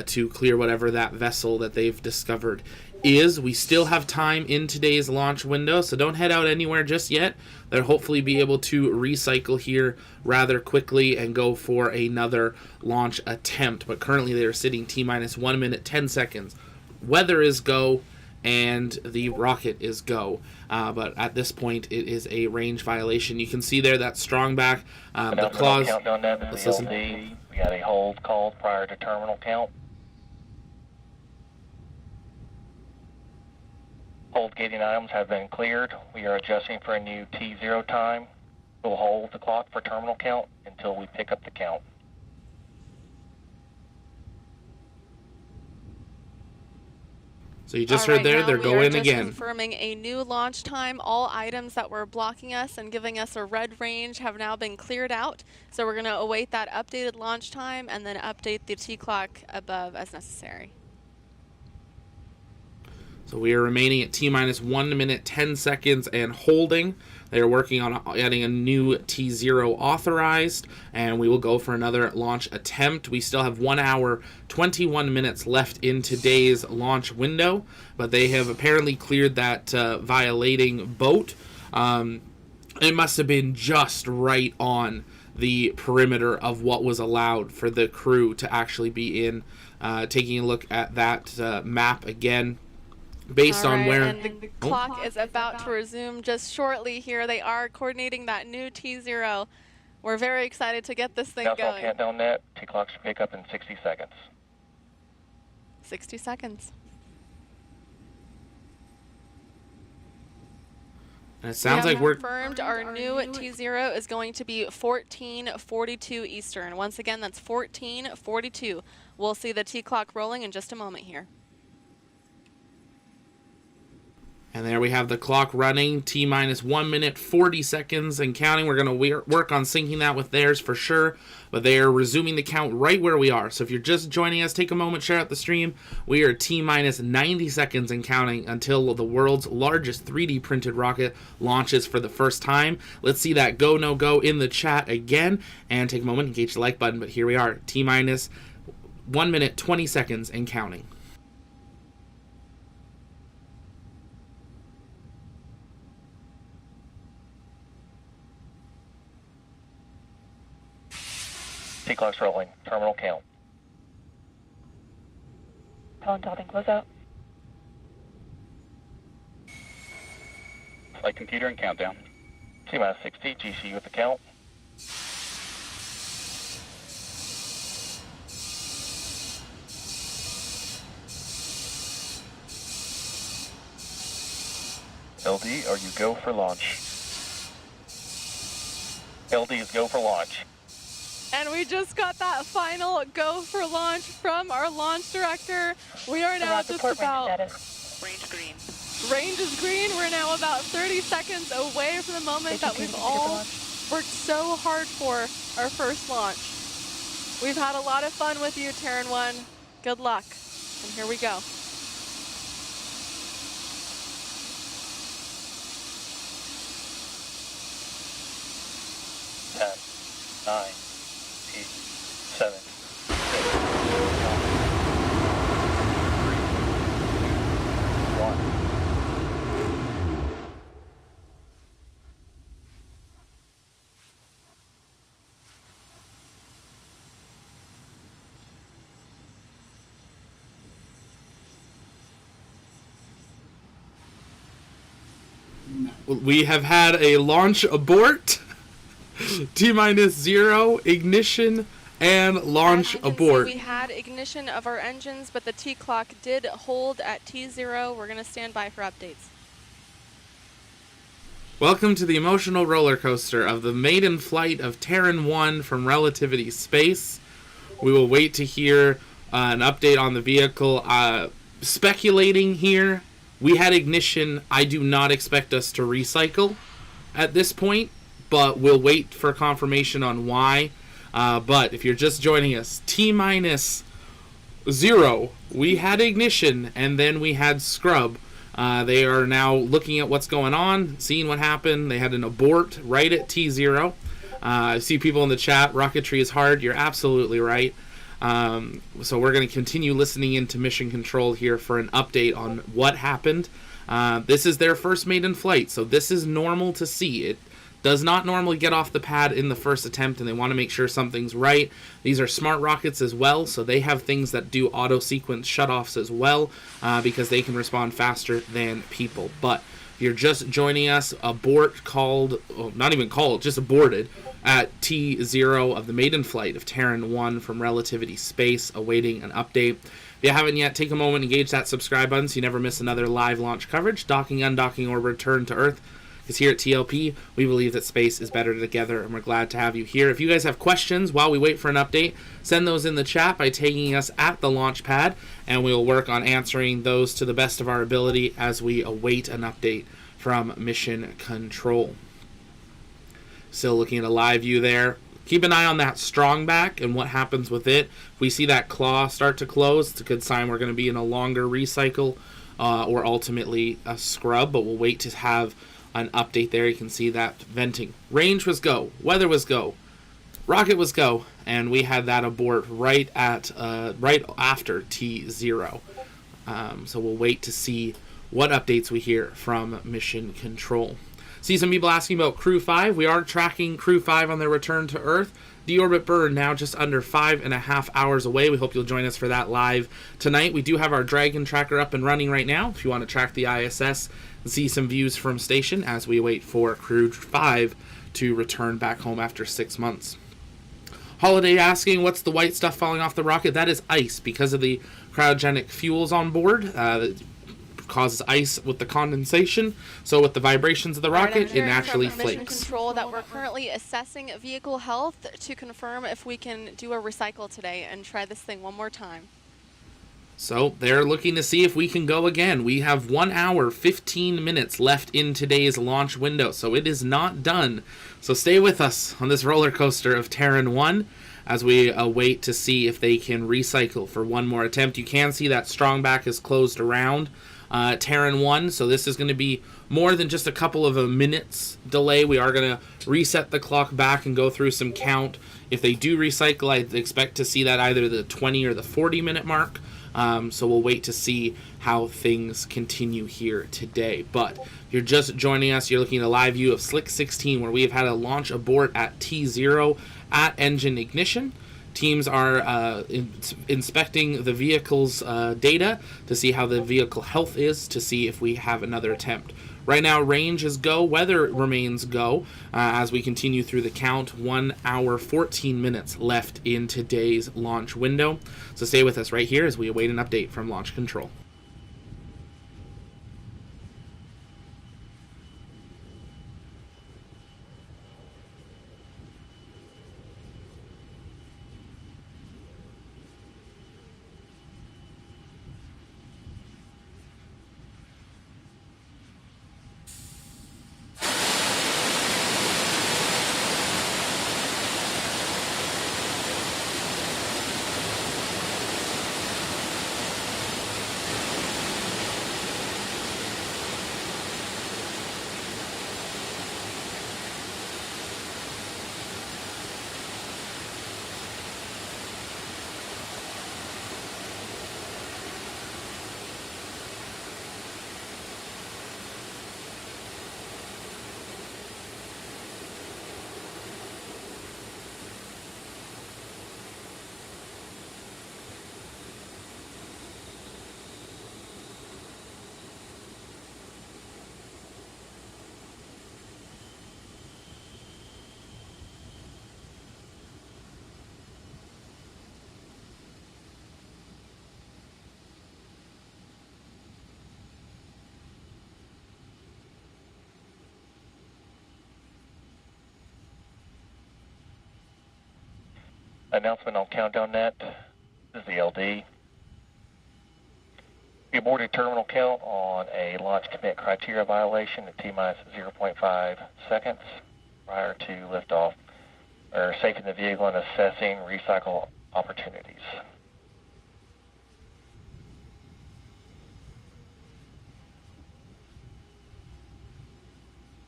to clear whatever that vessel that they've discovered is. We still have time in today's launch window, so don't head out anywhere just yet. They'll hopefully be able to recycle here rather quickly and go for another launch attempt, but currently they are sitting T-minus 1 minute, 10 seconds. Weather is go, and the rocket is go. But at this point, it is a range violation. You can see there that strong back, the claws. Let's listen. We got a hold called prior to terminal count. Hold gating items have been cleared. We are adjusting for a new T0 time. We'll hold the clock for terminal count until we pick up the count. So you just All heard right, there, now they're we are going just again. confirming a new launch time. All items that were blocking us and giving us a red range have now been cleared out. So we're going to await that updated launch time and then update the T-clock above as necessary. So we are remaining at T-minus 1 minute, 10 seconds and holding. They are working on adding a new T0 authorized, and we will go for another launch attempt. We still have 1 hour, 21 minutes left in today's launch window, but they have apparently cleared that violating boat. It must have been just right on the perimeter of what was allowed for the crew to actually be in. Taking a look at that map again. Based on where... And the clock is about to resume just shortly here. They are coordinating that new T0. We're very excited to get this thing Countdown, going. countdown net. T-clock should pick up in 60 seconds. 60 seconds. And it sounds like we're... confirmed our new T0 is going to be 14:42 Eastern. Once again, that's 14:42. We'll see the T-clock rolling in just a moment here. And there we have the clock running, T-minus 1 minute, 40 seconds and counting. We're going to work on syncing that with theirs for sure, but they are resuming the count right where we are. So if you're just joining us, take a moment, share out the stream. We are T-minus 90 seconds and counting until the world's largest 3D printed rocket launches for the first time. Let's see that go, no go in the chat again, and take a moment, engage the like button. But here we are, T-minus 1 minute, 20 seconds and counting. T-clock's rolling. Terminal count. Talon, close out. Flight computer and countdown. T-minus 60. GCU with the count. LD, are you go for launch? LD is go for launch. And we just got that final go for launch from our launch director. We are now just about... Range green. Range is green. We're now about 30 seconds away from the moment that we've all worked so hard for our first launch. We've had a lot of fun with you, Terran 1. Good luck. And here we go. Ten, 9, 8, 7, 6, 5, 4, 3, 2, 1. We have had a launch abort, T-minus 0, ignition, and launch abort. We had ignition of our engines, but the T-clock did hold at T0. We're going to stand by for updates. Welcome to the emotional roller coaster of the maiden flight of Terran 1 from Relativity Space. We will wait to hear an update on the vehicle. Speculating here, we had ignition. I do not expect us to recycle at this point, but we'll wait for confirmation on why. But if you're just joining us, T-minus 0, we had ignition, and then we had scrub. They are now looking at what's going on, seeing what happened. They had an abort right at T0. I see people in the chat, rocketry is hard. You're absolutely right. So we're going to continue listening into Mission Control here for an update on what happened. This is their first maiden flight, so this is normal to see. It does not normally get off the pad in the first attempt, and they want to make sure something's right. These are smart rockets as well, so they have things that do auto-sequence shutoffs as well, because they can respond faster than people. But if you're just joining us, abort called, well, not even called, just aborted, at T0 of the maiden flight of Terran 1 from Relativity Space, awaiting an update. If you haven't yet, take a moment, engage that subscribe button so you never miss another live launch coverage, docking, undocking, or return to Earth. because here at TLP, we believe that space is better together, and we're glad to have you here. If you guys have questions while we wait for an update, send those in the chat by tagging us at the launch pad, and we'll work on answering those to the best of our ability as we await an update from Mission Control. Still looking at a live view there. Keep an eye on that strong back and what happens with it. If we see that claw start to close, it's a good sign we're going to be in a longer recycle or ultimately a scrub, but we'll wait to have an update there. You can see that venting. Range was go. Weather was go. Rocket was go. And we had that abort right after T0. So we'll wait to see what updates we hear from Mission Control. See some people asking about Crew 5. We are tracking Crew 5 on their return to Earth. Deorbit burn now just under 5.5 hours away. We hope you'll join us for that live tonight. We do have our Dragon tracker up and running right now if you want to track the ISS and see some views from station as we wait for Crew 5 to return back home after 6 months. Holiday asking, what's the white stuff falling off the rocket? That is ice because of the cryogenic fuels on board. Causes ice with the condensation, so with the vibrations of the rocket, it naturally Mission flakes. Control that we're currently assessing vehicle health to confirm if we can do a recycle today and try this thing one more time. So they're looking to see if we can go again. We have 1 hour, 15 minutes left in today's launch window, so it is not done. So stay with us on this roller coaster of Terran 1 as we await to see if they can recycle for one more attempt. You can see that strong back is closed around Terran 1, so this is going to be more than just a couple of minutes delay. We are going to reset the clock back and go through some count. If they do recycle, I'd expect to see that either the 20 or the 40 minute mark. So we'll wait to see how things continue here today. But if you're just joining us, you're looking at a live view of Slick 16, where we have had a launch abort at T0 at engine ignition. Teams are inspecting the vehicle's data to see how the vehicle health is, to see if we have another attempt. Right now, range is go, weather remains go, as we continue through the count. 1 hour, 14 minutes left in today's launch window. So stay with us right here as we await an update from Launch Control. Announcement on CountdownNet. This is the LD. We aborted terminal count on a launch commit criteria violation at T-minus 0.5 seconds prior to liftoff. We're safing the vehicle and assessing recycle opportunities.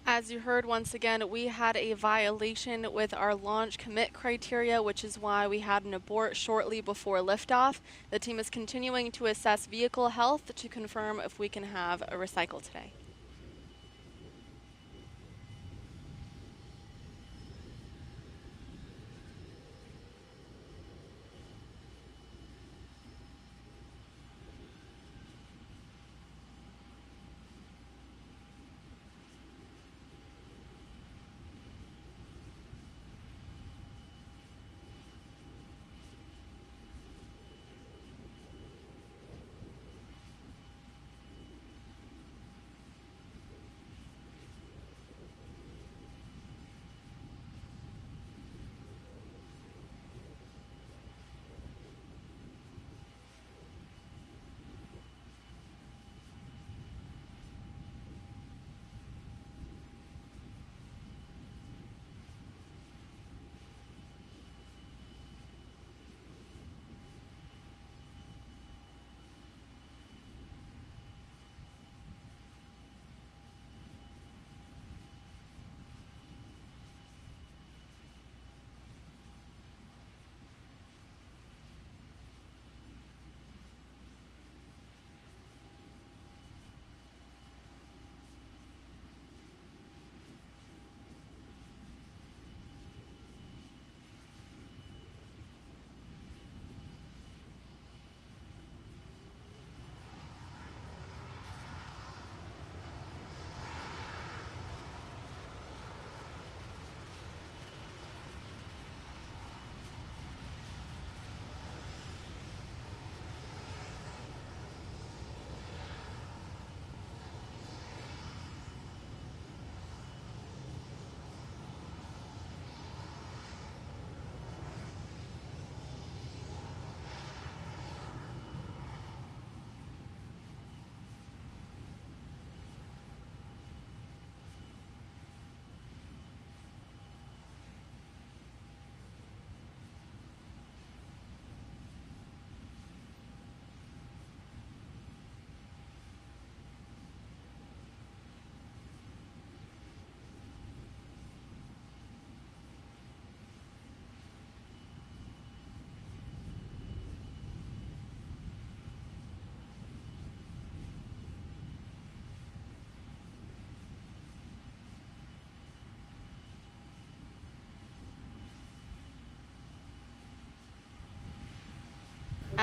As you heard, once again, we had a violation with our launch commit criteria, which is why we had an abort shortly before liftoff. The team is continuing to assess vehicle health to confirm if we can have a recycle today.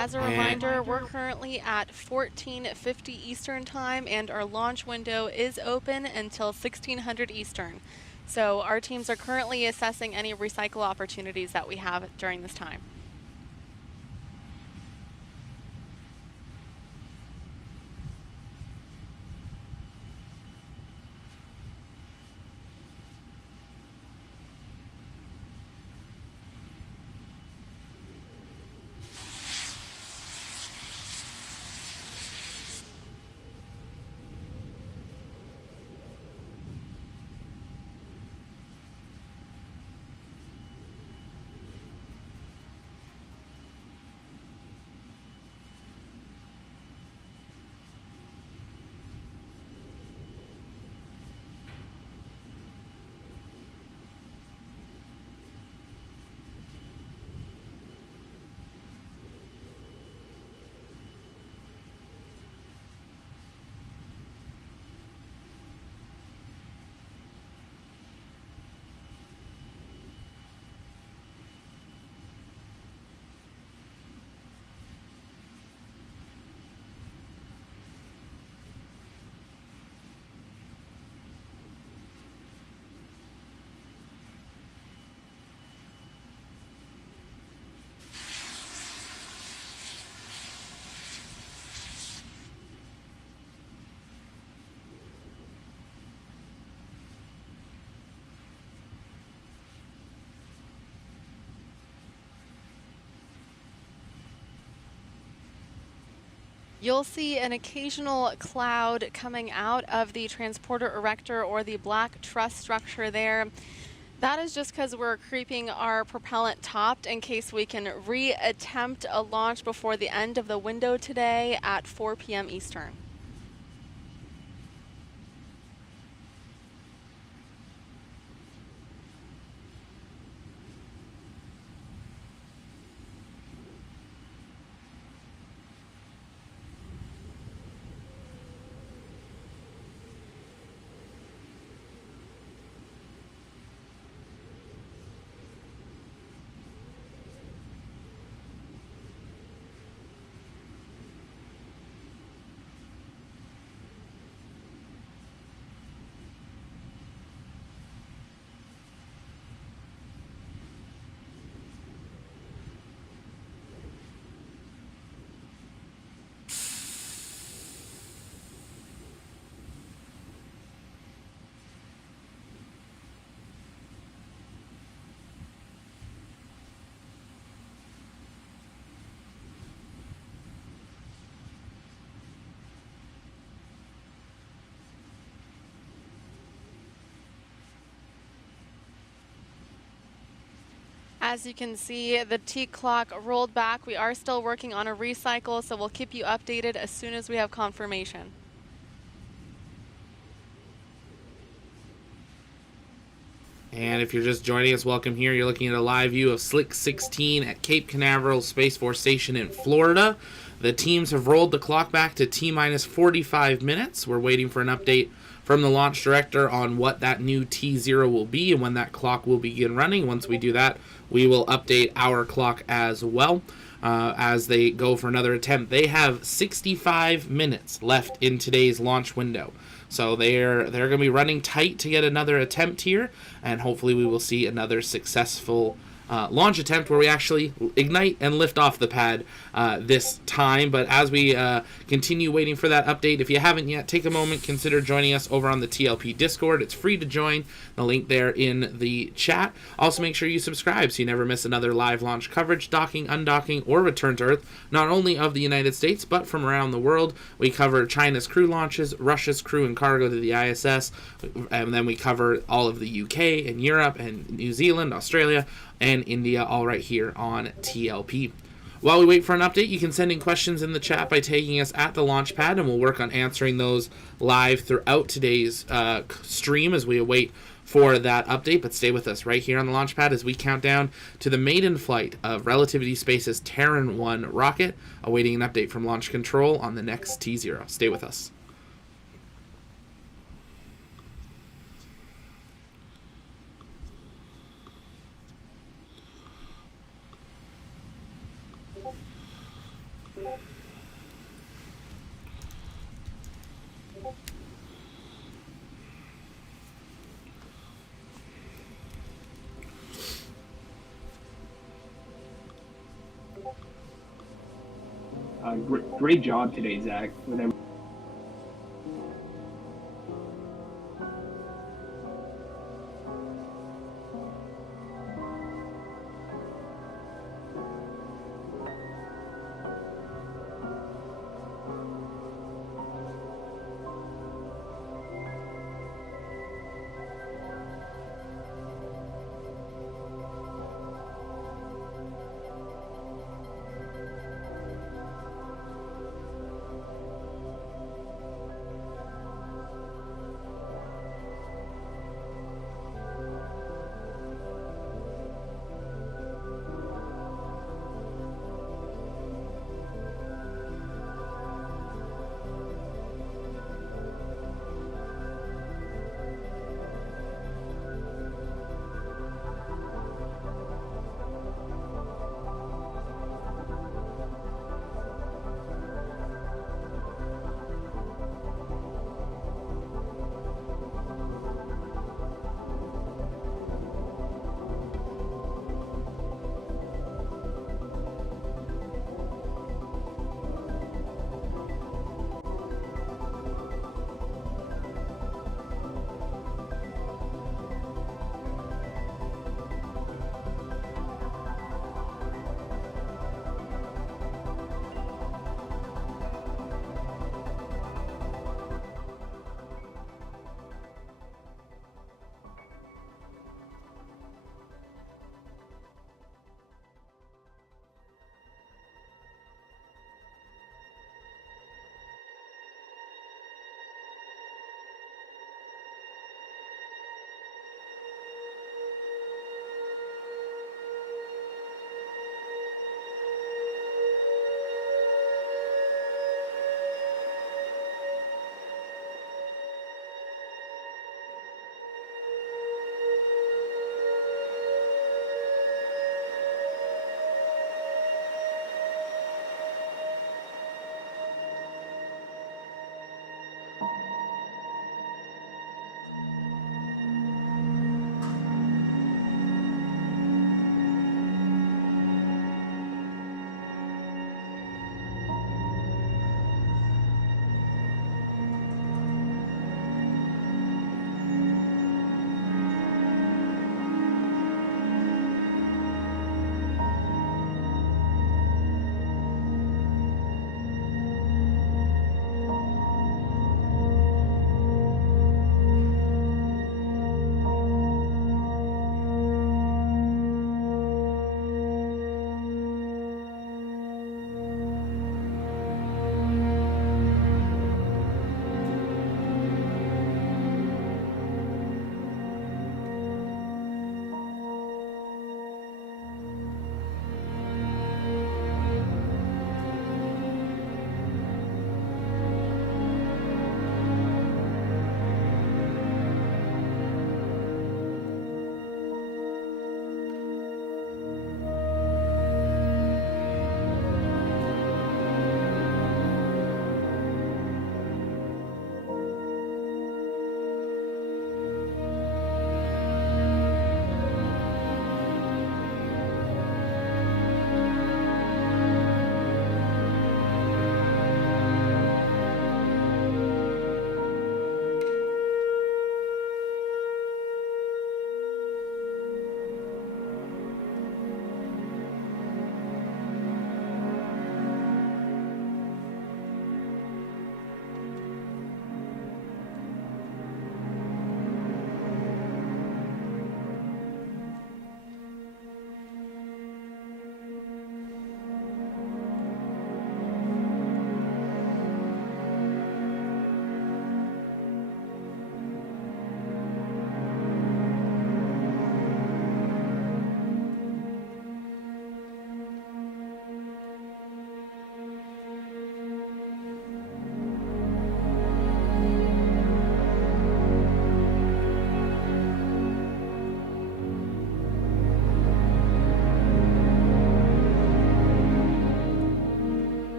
As a And- reminder, we're currently at 1450 Eastern Time, and our launch window is open until 1600 Eastern. So our teams are currently assessing any recycle opportunities that we have during this time. You'll see an occasional cloud coming out of the transporter erector or the black truss structure there. That is just because we're creeping our propellant topped in case we can reattempt a launch before the end of the window today at 4 p.m. Eastern. As you can see, the T clock rolled back. We are still working on a recycle, so we'll keep you updated as soon as we have confirmation. And if you're just joining us, welcome here. You're looking at a live view of Slick 16 at Cape Canaveral Space Force Station in Florida. The teams have rolled the clock back to T-minus 45 minutes. We're waiting for an update from the launch director on what that new T0 will be and when that clock will begin running. Once we do that, we will update our clock as well as they go for another attempt. They have 65 minutes left in today's launch window. So they're going to be running tight to get another attempt here, and hopefully we will see another successful launch attempt where we actually ignite and lift off the pad this time. But as we continue waiting for that update, if you haven't yet, take a moment, consider joining us over on the TLP Discord. It's free to join. The link there in the chat. Also, make sure you subscribe so you never miss another live launch coverage, docking, undocking, or return to Earth, not only of the United States, but from around the world. We cover China's crew launches, Russia's crew and cargo to the ISS, and then we cover all of the UK and Europe and New Zealand, Australia, and India, all right here on TLP. While we wait for an update, you can send in questions in the chat by tagging us at the launch pad, and we'll work on answering those live throughout today's stream as we await for that update. But stay with us right here on the launch pad as we count down to the maiden flight of Relativity Space's Terran 1 rocket, awaiting an update from Launch Control on the next T0. Stay with us. Great job today, Zach. With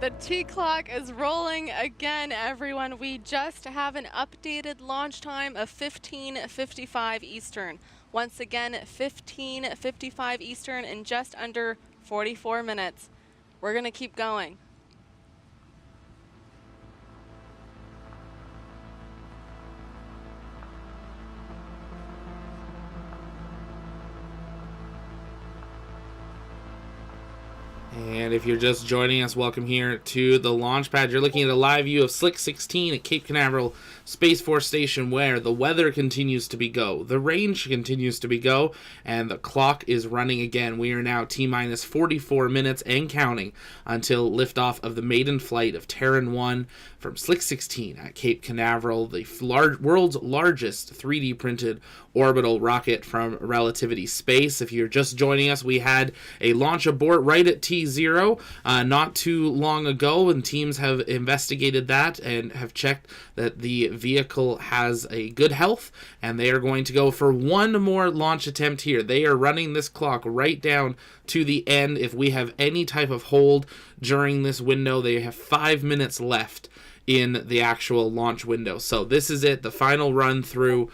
The T clock is rolling again, everyone. We just have an updated launch time of 15:55 Eastern. Once again, 15:55 Eastern in just under 44 minutes. We're going to keep going. And if you're just joining us, welcome here to the launch pad. You're looking at a live view of Slick 16 at Cape Canaveral Space Force Station, where the weather continues to be go, the range continues to be go, and the clock is running again. We are now T-minus 44 minutes and counting until liftoff of the maiden flight of Terran 1 from Slick 16 at Cape Canaveral, the world's largest 3D printed orbital rocket from Relativity Space. If you're just joining us, we had a launch abort right at T0 not too long ago, and teams have investigated that and have checked that the vehicle has a good health, and they are going to go for one more launch attempt here. They are running this clock right down to the end. If we have any type of hold during this window, they have 5 minutes left in the actual launch window. So this is it, the final run through.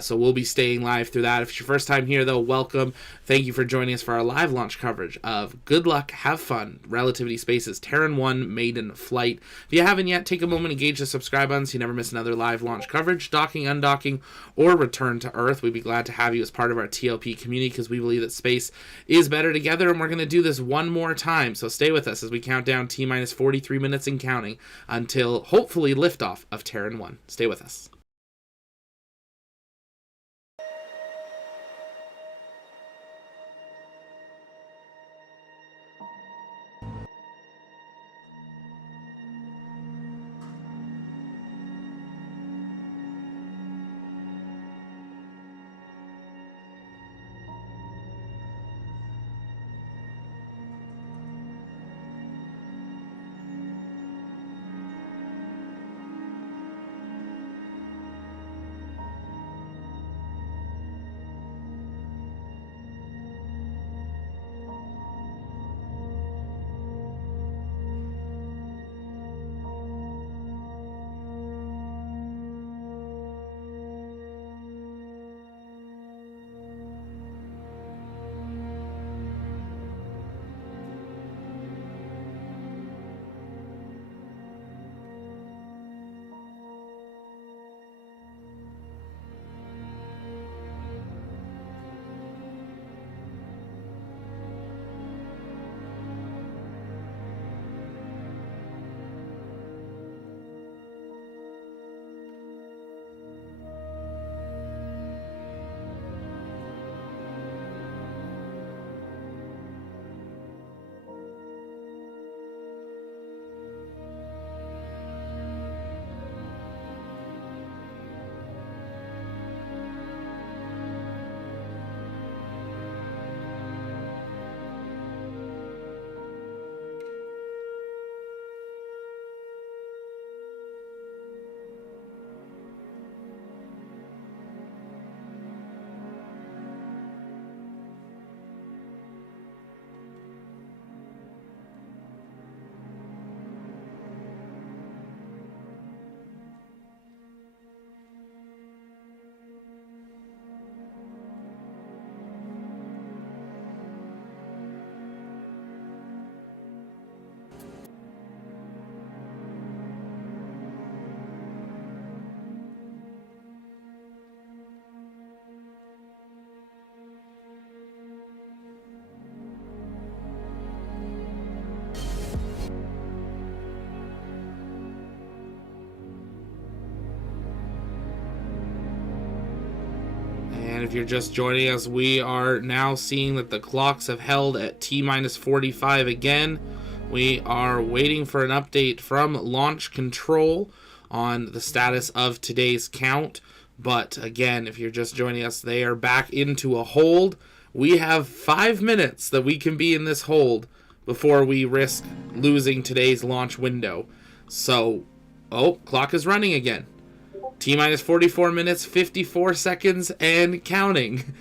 So we'll be staying live through that. If it's your first time here, though, welcome. Thank you for joining us for our live launch coverage of Good Luck, Have Fun, Relativity Space's Terran 1 maiden flight. If you haven't yet, take a moment, engage the subscribe button so you never miss another live launch coverage, docking, undocking, or return to Earth. We'd be glad to have you as part of our TLP community because we believe that space is better together, and we're going to do this one more time. So stay with us as we count down T-minus 43 minutes and counting until hopefully liftoff of Terran 1. Stay with us. And if you're just joining us, we are now seeing that the clocks have held at T-minus 45 again. We are waiting for an update from launch control on the status of today's count. But again, if you're just joining us, they are back into a hold. We have 5 minutes that we can be in this hold before we risk losing today's launch window. So, clock is running again. T-minus 44 minutes, 54 seconds, and counting.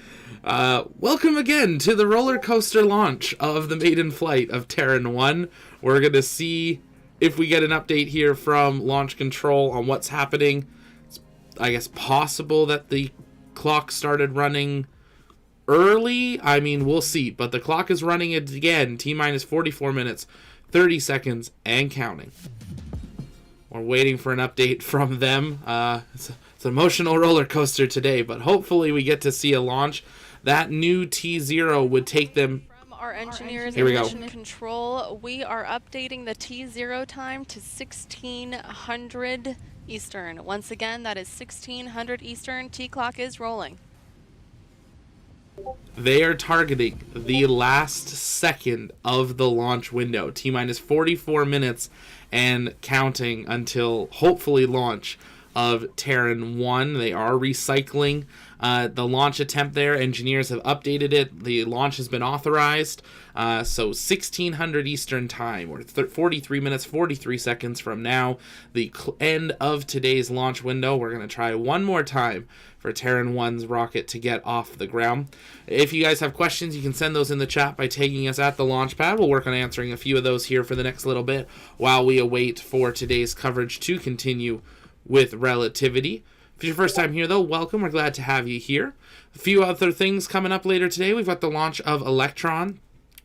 Welcome again to the roller coaster launch of the maiden flight of Terran 1. We're going to see if we get an update here from launch control on what's happening. It's, I guess, possible that the clock started running early. I mean, we'll see. But the clock is running it again. T-minus 44 minutes, 30 seconds, and counting. We're waiting for an update from them. It's an emotional roller coaster today, but hopefully we get to see a launch. That new T0 would take them... From our engineers Here we in go. mission control, we are updating the T0 time to 1600 Eastern. Once again, that is 1600 Eastern. T-clock is rolling. They are targeting the last second of the launch window. T-minus 44 minutes and counting until hopefully launch of Terran 1. They are recycling the launch attempt there. Engineers have updated it. The launch has been authorized. So 1600 Eastern time, or 43 minutes, 43 seconds from now, the end of today's launch window. We're going to try one more time for Terran 1's rocket to get off the ground. If you guys have questions, you can send those in the chat by tagging us at the launch pad. We'll work on answering a few of those here for the next little bit while we await for today's coverage to continue with Relativity. If it's your first time here, though, welcome. We're glad to have you here. A few other things coming up later today. We've got the launch of Electron.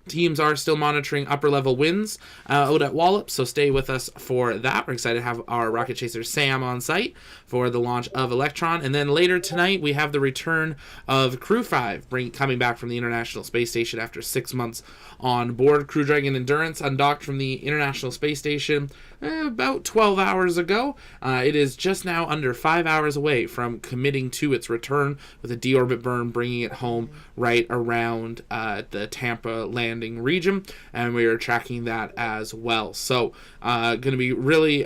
Teams are still monitoring upper-level winds out at Wallop, so stay with us for that. We're excited to have our rocket chaser Sam on site for the launch of Electron. And then later tonight, we have the return of Crew 5, coming back from the International Space Station after 6 months on board. Crew Dragon Endurance undocked from the International Space Station about 12 hours ago. It is just now under 5 hours away from committing to its return, with a deorbit burn bringing it home right around the Tampa landing region, and we are tracking that as well. So going to be really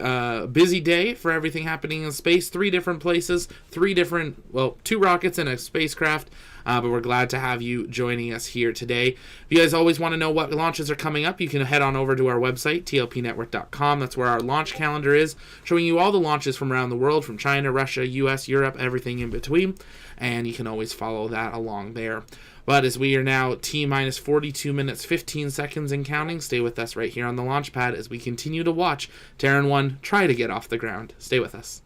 busy day for everything happening in space. 3 different places, 2 rockets and a spacecraft. But we're glad to have you joining us here today. If you guys always want to know what launches are coming up, you can head on over to our website, tlpnetwork.com. That's where our launch calendar is, showing you all the launches from around the world, from China, Russia, US, Europe, everything in between. And you can always follow that along there. But as we are now T-minus 42 minutes, 15 seconds and counting, stay with us right here on the launch pad as we continue to watch Terran 1 try to get off the ground. Stay with us.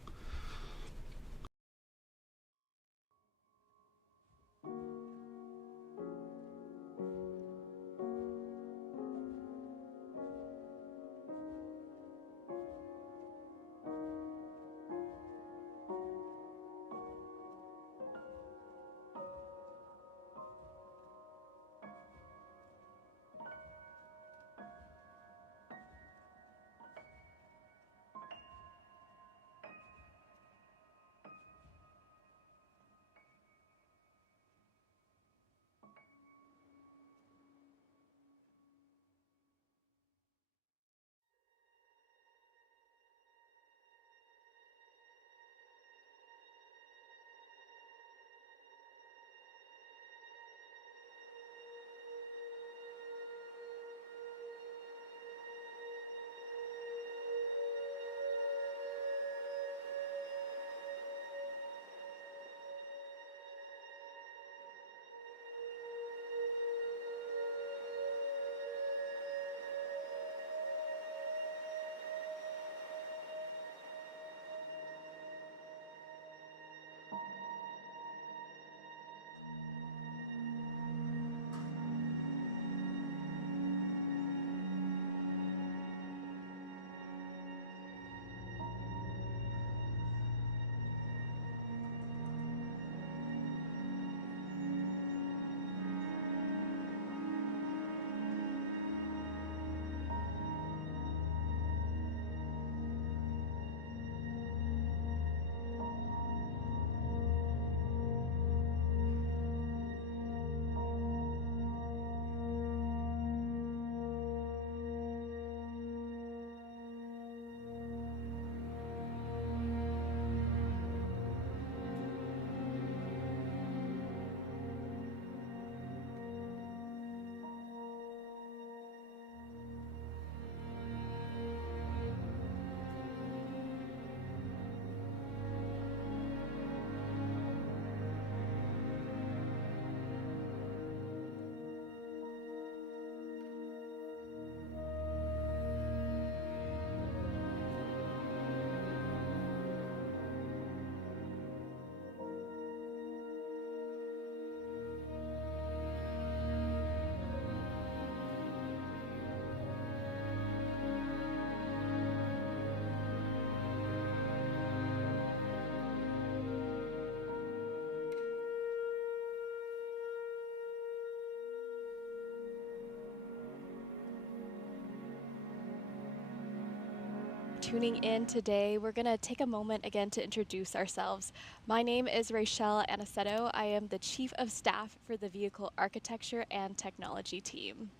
tuning in today. We're going to take a moment again to introduce ourselves. My name is Rachelle Aniceto. I am the Chief of Staff for the Vehicle Architecture and Technology team.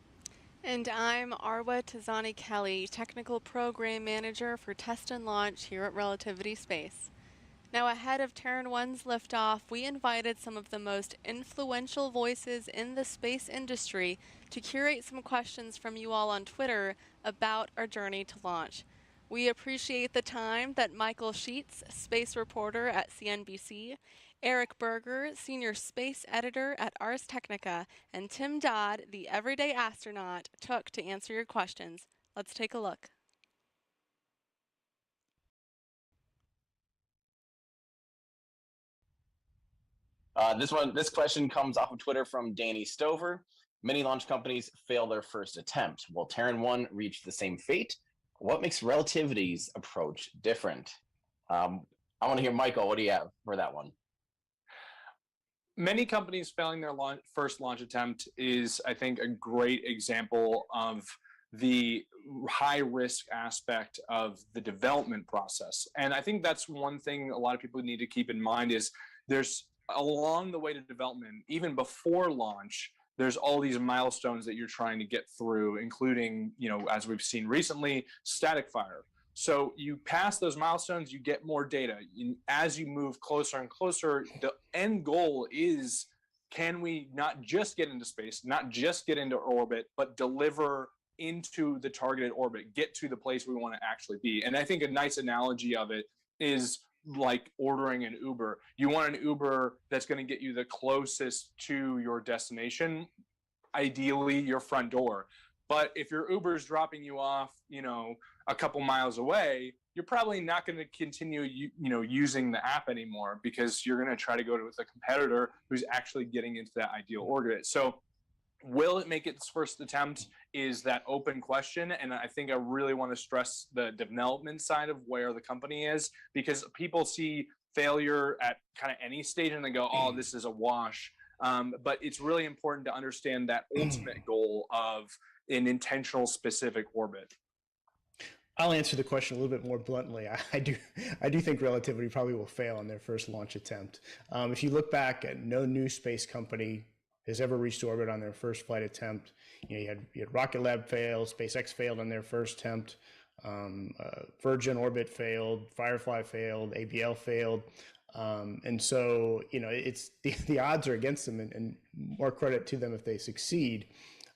And I'm Arwa Tazani Kelly, Technical Program Manager for Test and Launch here at Relativity Space. Now, ahead of Terran 1's liftoff, we invited some of the most influential voices in the space industry to curate some questions from you all on Twitter about our journey to launch. We appreciate the time that Michael Sheets, space reporter at CNBC, Eric Berger, senior space editor at Ars Technica, and Tim Dodd, the everyday astronaut, took to answer your questions. Let's take a look. This question comes off of Twitter from Danny Stover. Many launch companies fail their first attempt. Will Terran 1 reach the same fate? What makes Relativity's approach different? I want to hear, Michael, what do you have for that one? Many companies failing their first launch attempt is, I think, a great example of the high risk aspect of the development process. And I think that's one thing a lot of people need to keep in mind is there's along the way to development, even before launch, there's all these milestones that you're trying to get through, including, as we've seen recently, static fire. So you pass those milestones, you get more data. As you move closer and closer, the end goal is, can we not just get into space, not just get into orbit, but deliver into the targeted orbit, get to the place we want to actually be? And I think a nice analogy of it is like ordering an Uber. You want an Uber that's going to get you the closest to your destination, ideally your front door. But if your Uber is dropping you off, a couple miles away, you're probably not going to continue, using the app anymore because you're going to try to go with a competitor who's actually getting into that ideal orbit. So will it make its first attempt is that open question. And I think I really want to stress the development side of where the company is, because people see failure at kind of any stage and they go, oh, this is a wash. But it's really important to understand that ultimate goal of an intentional specific orbit. I'll answer the question a little bit more bluntly. I do think Relativity probably will fail on their first launch attempt. If you look back at no new space company has ever reached orbit on their first flight attempt. You had Rocket Lab fail, SpaceX failed on their first attempt, Virgin Orbit failed, Firefly failed, ABL failed. And so, it's the odds are against them, and more credit to them if they succeed.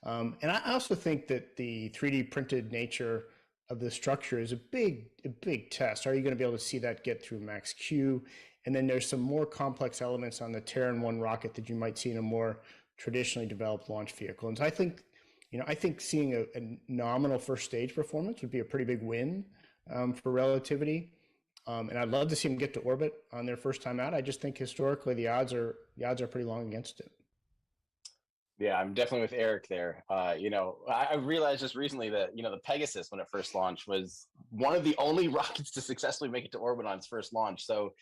And I also think that the 3D printed nature of the structure is a big test. Are you going to be able to see that get through max Q? And then there's some more complex elements on the Terran 1 rocket that you might see in a more traditionally developed launch vehicle. And so I think seeing a nominal first stage performance would be a pretty big win for Relativity. And I'd love to see them get to orbit on their first time out. I just think historically the odds are pretty long against it. Yeah, I'm definitely with Eric there. I realized just recently that, the Pegasus, when it first launched, was one of the only rockets to successfully make it to orbit on its first launch. So,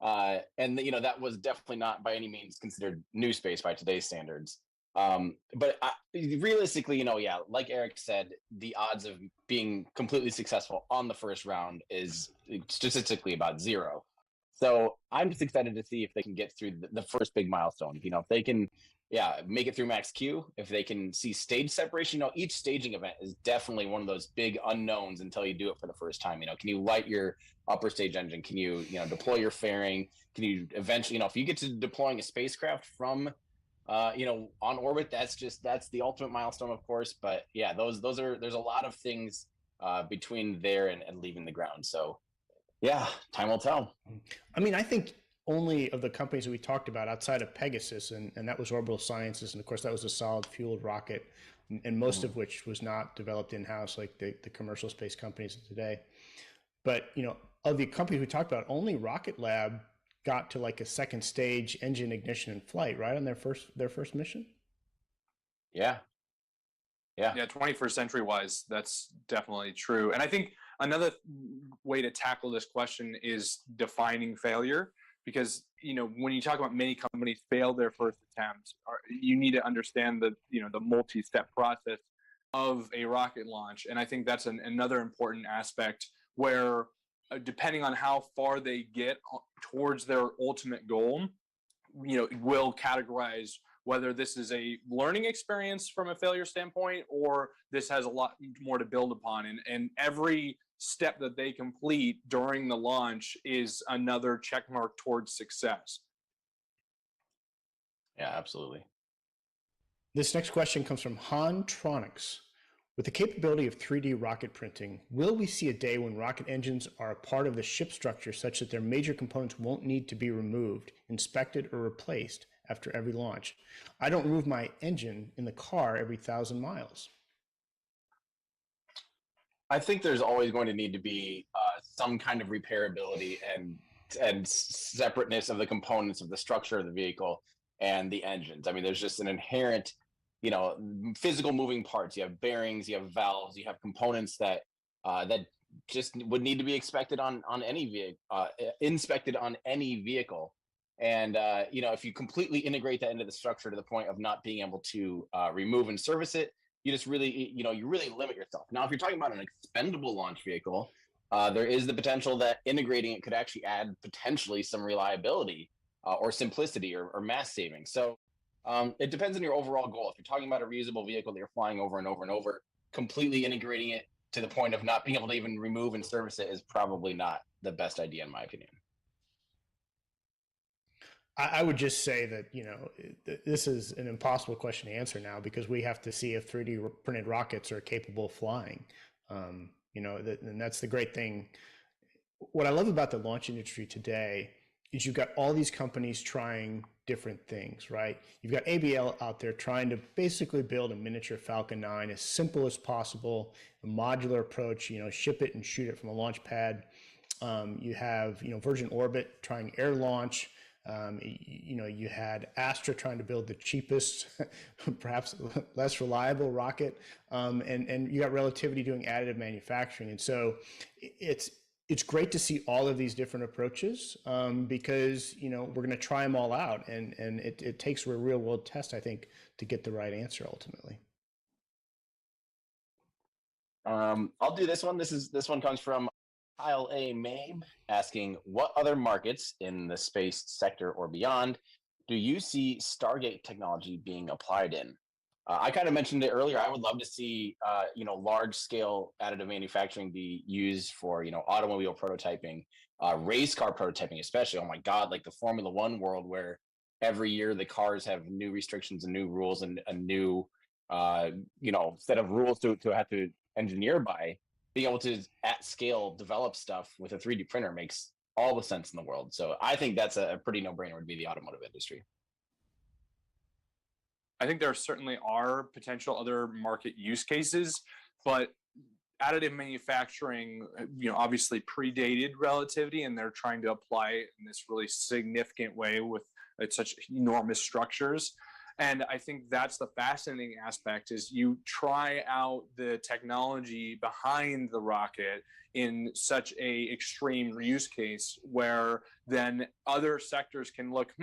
that was definitely not by any means considered new space by today's standards. But realistically, like Eric said, the odds of being completely successful on the first round is statistically about zero. So I'm just excited to see if they can get through the first big milestone. If they can, make it through max Q, if they can see stage separation. Each staging event is definitely one of those big unknowns until you do it for the first time. Can you light your upper stage engine? Can you, deploy your fairing? Can you eventually, if you get to deploying a spacecraft from, on orbit, that's the ultimate milestone, of course. But yeah, there's a lot of things between there and leaving the ground. So yeah, time will tell. I mean, I think only of the companies that we talked about outside of Pegasus, and that was Orbital Sciences, and of course that was a solid fueled rocket, and most of which was not developed in-house like the commercial space companies of today. But of the companies we talked about, only Rocket Lab got to like a second stage engine ignition and flight, right, on their first mission. Yeah, 21st century wise, that's definitely true. And I think another way to tackle this question is defining failure, because when you talk about many companies fail their first attempt, you need to understand the multi-step process of a rocket launch. And I think that's another important aspect where depending on how far they get towards their ultimate goal, will categorize whether this is a learning experience from a failure standpoint or this has a lot more to build upon. And every step that they complete during the launch is another check mark towards success. Yeah, absolutely. This next question comes from Hantronics. With the capability of 3D rocket printing, will we see a day when rocket engines are a part of the ship structure such that their major components won't need to be removed, inspected, or replaced after every launch? I don't remove my engine in the car every 1,000 miles. I think there's always going to need to be some kind of repairability and separateness of the components of the structure of the vehicle and the engines. I mean, there's just an inherent, physical moving parts. You have bearings, you have valves, you have components that just would need to be expected on any vehicle, inspected on any vehicle. And if you completely integrate that into the structure to the point of not being able to remove and service it, you just really, you really limit yourself. Now, if you're talking about an expendable launch vehicle, there is the potential that integrating it could actually add potentially some reliability or simplicity or mass saving. So it depends on your overall goal. If you're talking about a reusable vehicle that you're flying over and over and over, completely integrating it to the point of not being able to even remove and service it is probably not the best idea, in my opinion. I would just say that, this is an impossible question to answer now because we have to see if 3D printed rockets are capable of flying. And that's the great thing. What I love about the launch industry today is you've got all these companies trying different things, right? You've got ABL out there trying to basically build a miniature Falcon 9 as simple as possible, a modular approach, ship it and shoot it from a launch pad. You have, Virgin Orbit trying air launch. You had Astra trying to build the cheapest, perhaps less reliable rocket, and you got Relativity doing additive manufacturing. And so it's great to see all of these different approaches because we're going to try them all out, and it takes a real world test, I think, to get the right answer ultimately. I'll do this one. This one comes from Kyle A. Mabe asking, what other markets in the space sector or beyond do you see Stargate technology being applied in? I kind of mentioned it earlier. I would love to see, large scale additive manufacturing be used for, automobile prototyping, race car prototyping, especially. Oh my God, like the Formula One world where every year the cars have new restrictions and new rules and a new, set of rules to have to engineer by. Being able to at scale develop stuff with a 3D printer makes all the sense in the world. So I think that's a pretty no-brainer would be the automotive industry. I think there certainly are potential other market use cases, but additive manufacturing, obviously predated Relativity, and they're trying to apply it in this really significant way with such enormous structures. And I think that's the fascinating aspect is you try out the technology behind the rocket in such a extreme use case where then other sectors can look,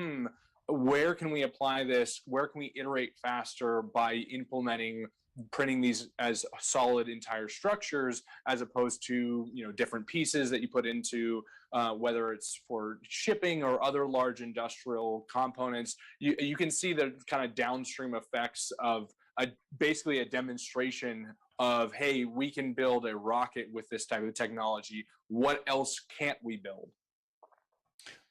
where can we apply this? Where can we iterate faster by implementing printing these as solid entire structures as opposed to different pieces that you put into whether it's for shipping or other large industrial components. You can see the kind of downstream effects of basically a demonstration of, hey, we can build a rocket with this type of technology. What else can't we build?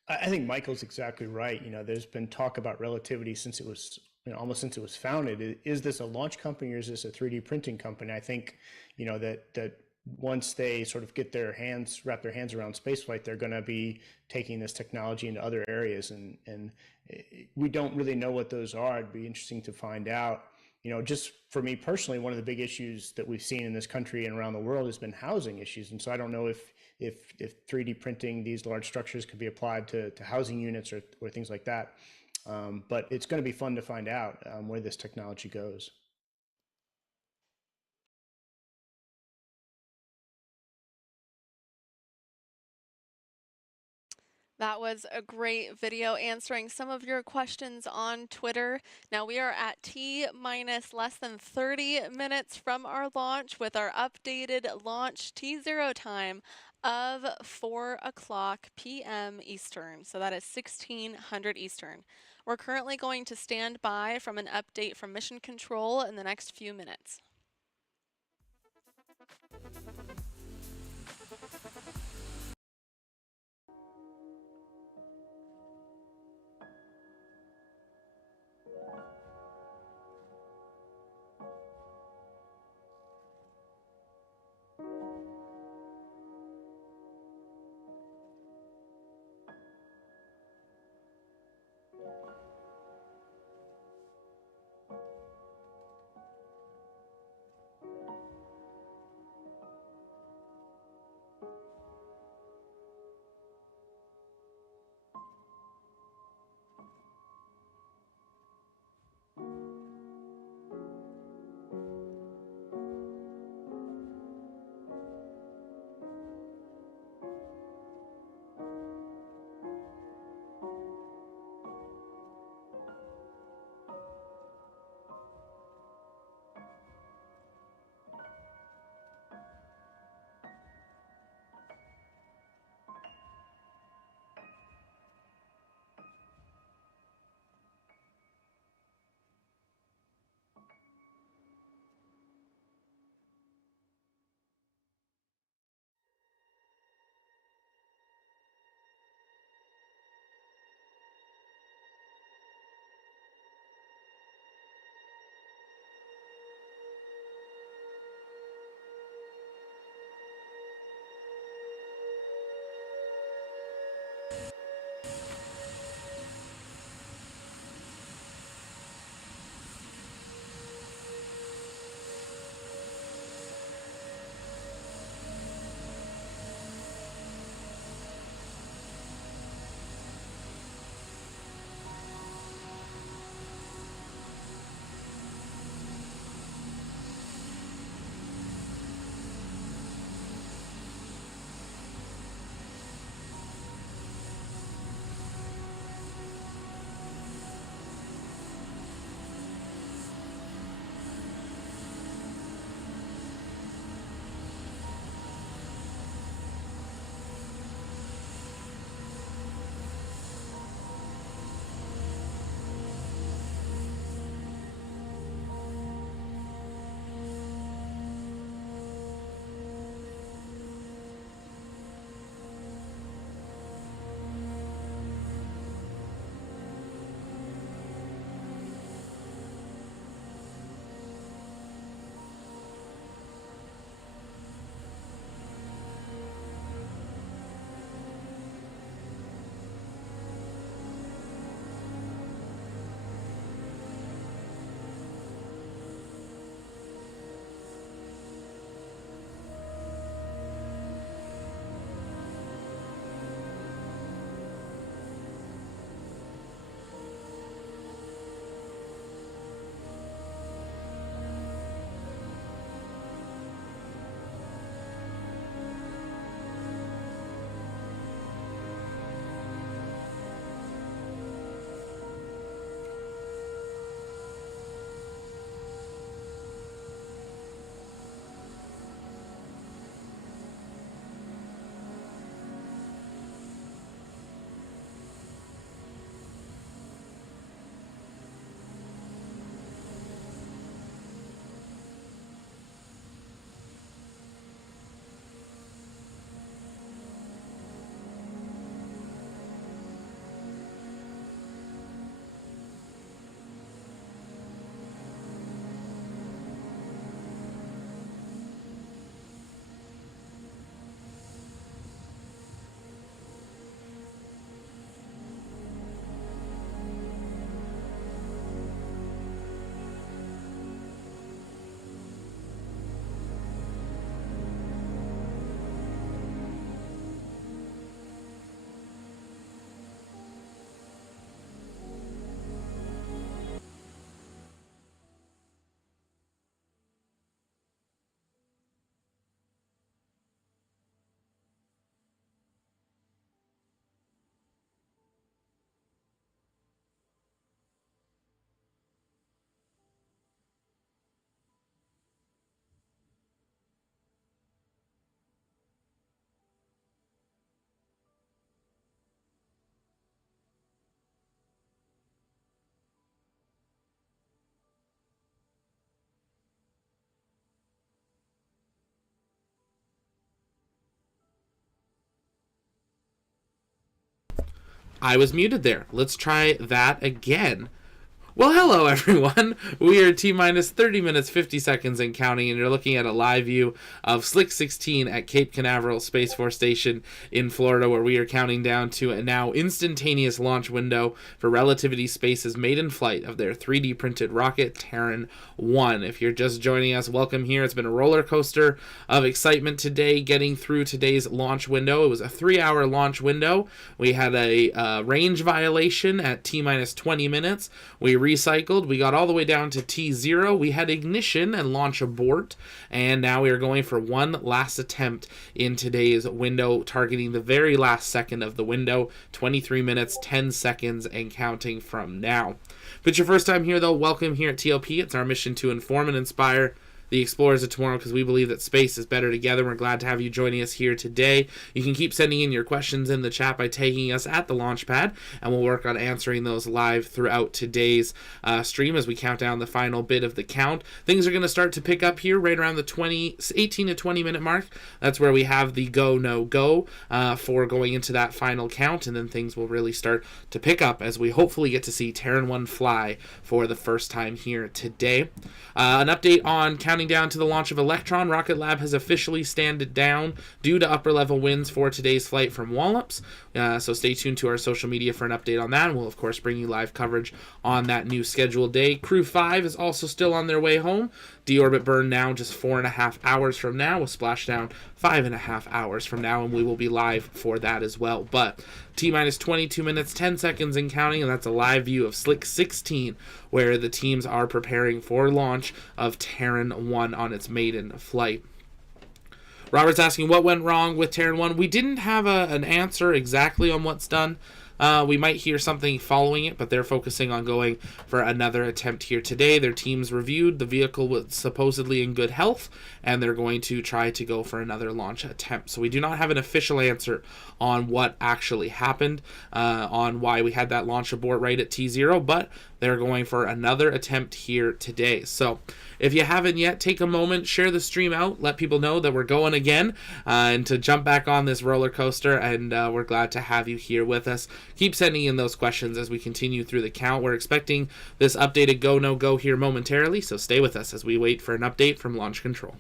I think Michael's exactly right. There's been talk about Relativity since it was almost since it was founded. Is this a launch company or is this a 3D printing company? I think, that once they sort of wrap their hands around spaceflight, they're going to be taking this technology into other areas. And we don't really know what those are. It'd be interesting to find out. Just for me personally, one of the big issues that we've seen in this country and around the world has been housing issues. And so I don't know if 3D printing these large structures could be applied to housing units or things like that. But it's going to be fun to find out where this technology goes. That was a great video answering some of your questions on Twitter. Now we are at T-minus less than 30 minutes from our launch with our updated launch T0 time of 4 o'clock p.m. Eastern. So that is 1600 Eastern. We're currently going to stand by from an update from Mission Control in the next few minutes. I was muted there. Let's try that again. Well, hello everyone. We are T-minus 30 minutes, 50 seconds and counting, and you're looking at a live view of Slick 16 at Cape Canaveral Space Force Station in Florida, where we are counting down to a now instantaneous launch window for Relativity Space's maiden flight of their 3D printed rocket, Terran 1. If you're just joining us, welcome here. It's been a roller coaster of excitement today getting through today's launch window. It was a 3-hour launch window. We had a range violation at T-minus 20 minutes. We recycled. We got all the way down to T0. We had ignition and launch abort, and now we are going for one last attempt in today's window, targeting the very last second of the window, 23 minutes, 10 seconds, and counting from now. If it's your first time here, though, welcome here at TLP. It's our mission to inform and inspire the explorers of tomorrow, because we believe that space is better together. We're glad to have you joining us here today. You can keep sending in your questions in the chat by tagging us at the launch pad, and we'll work on answering those live throughout today's stream as we count down the final bit of the count. Things are going to start to pick up here right around the 18 to 20 minute mark. That's where we have the go, no go for going into that final count, and then things will really start to pick up as we hopefully get to see Terran 1 fly for the first time here today. An update on counting down to the launch of Electron. Rocket Lab has officially standed down due to upper level winds for today's flight from Wallops. So stay tuned to our social media for an update on that, and we'll of course bring you live coverage on that new scheduled day. Crew 5 is also still on their way home. Deorbit burn now just 4.5 hours from now, with splashdown 5.5 hours from now, and we will be live for that as well. But T-minus 22 minutes, 10 seconds and counting, and that's a live view of Slick 16, where the teams are preparing for launch of Terran 1 on its maiden flight. Robert's asking what went wrong with Terran 1. We didn't have an answer exactly on what's done. We might hear something following it, but they're focusing on going for another attempt here today. Their teams reviewed. The vehicle was supposedly in good health, and they're going to try to go for another launch attempt. So we do not have an official answer on what actually happened, on why we had that launch abort right at T0, but they're going for another attempt here today. So if you haven't yet, take a moment, share the stream out, let people know that we're going again, and to jump back on this roller coaster, and we're glad to have you here with us. Keep sending in those questions as we continue through the count. We're expecting this updated go, no go here momentarily, so stay with us as we wait for an update from Launch Control.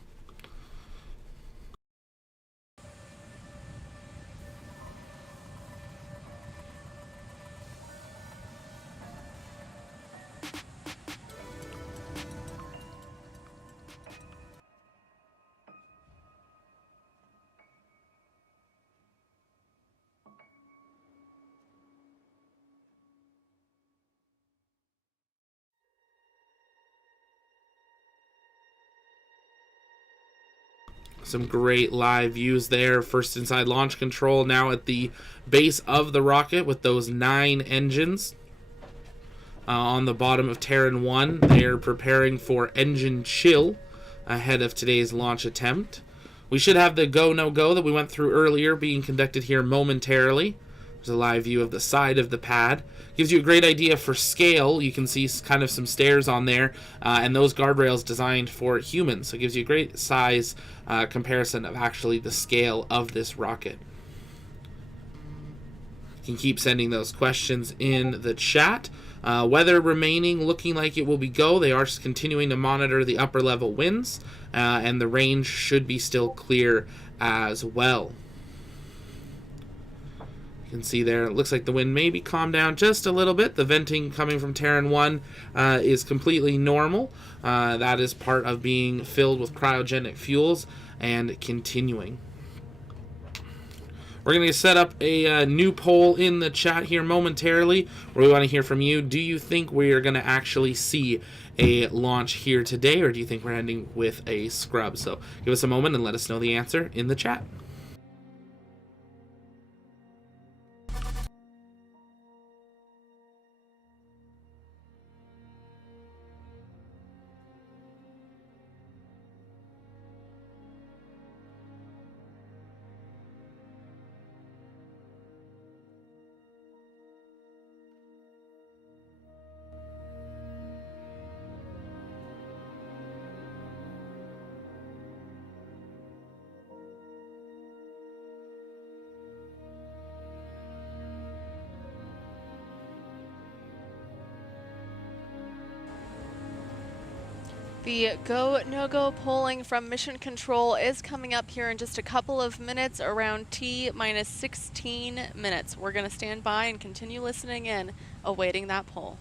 Some great live views there. First inside launch control, now at the base of the rocket with those 9 engines. On the bottom of Terran 1, they're preparing for engine chill ahead of today's launch attempt. We should have the go, no go that we went through earlier being conducted here momentarily. There's a live view of the side of the pad. Gives you a great idea for scale. You can see kind of some stairs on there, and those guardrails designed for humans. So it gives you a great size comparison of actually the scale of this rocket. You can keep sending those questions in the chat. Weather remaining looking like it will be go. They are continuing to monitor the upper level winds, and the range should be still clear as well. You can see there, it looks like the wind maybe calmed down just a little bit. The venting coming from Terran 1 is completely normal. That is part of being filled with cryogenic fuels and continuing. We're going to set up a new poll in the chat here momentarily, where we want to hear from you. Do you think we are going to actually see a launch here today, or do you think we're ending with a scrub? So give us a moment and let us know the answer in the chat. The go, no-go polling from Mission Control is coming up here in just a couple of minutes, around T minus 16 minutes. We're going to stand by and continue listening in, awaiting that poll.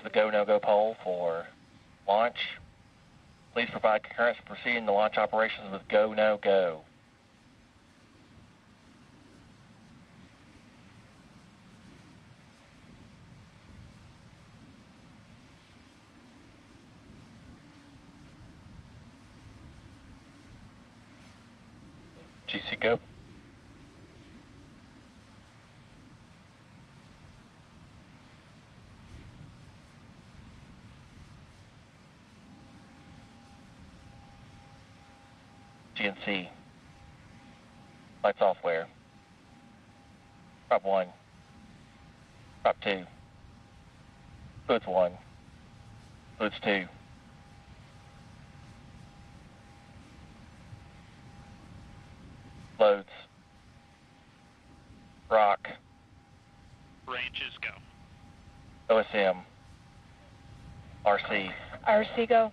is the go, no-go poll for launch. Please provide concurrence to proceeding to launch operations with go, no-go. GC go. GNC. Flight software. Prop 1. Prop 2. Fluids 1. Fluids 2. Loads. Rock. Ranges go. OSM. RC. RC go.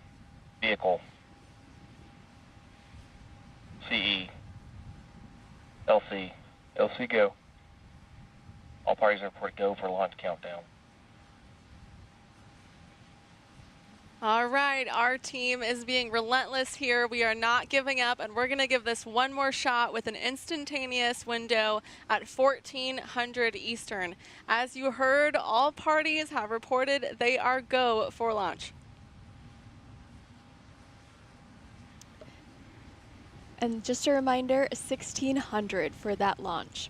Vehicle. CE. LC. LC go. All parties report go for launch countdown. All right, our team is being relentless here. We are not giving up, and we're going to give this one more shot with an instantaneous window at 1400 Eastern. As you heard, all parties have reported they are go for launch. And just a reminder, 1600 for that launch.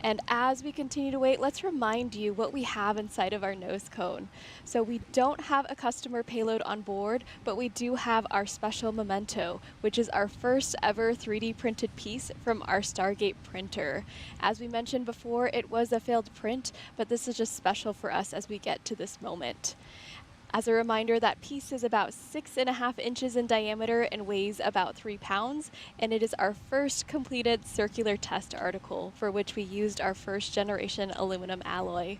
And as we continue to wait, let's remind you what we have inside of our nose cone. So we don't have a customer payload on board, but we do have our special memento, which is our first ever 3D printed piece from our Stargate printer. As we mentioned before, it was a failed print, but this is just special for us as we get to this moment. As a reminder, that piece is about 6.5 inches in diameter and weighs about 3 pounds, and it is our first completed circular test article for which we used our first generation aluminum alloy.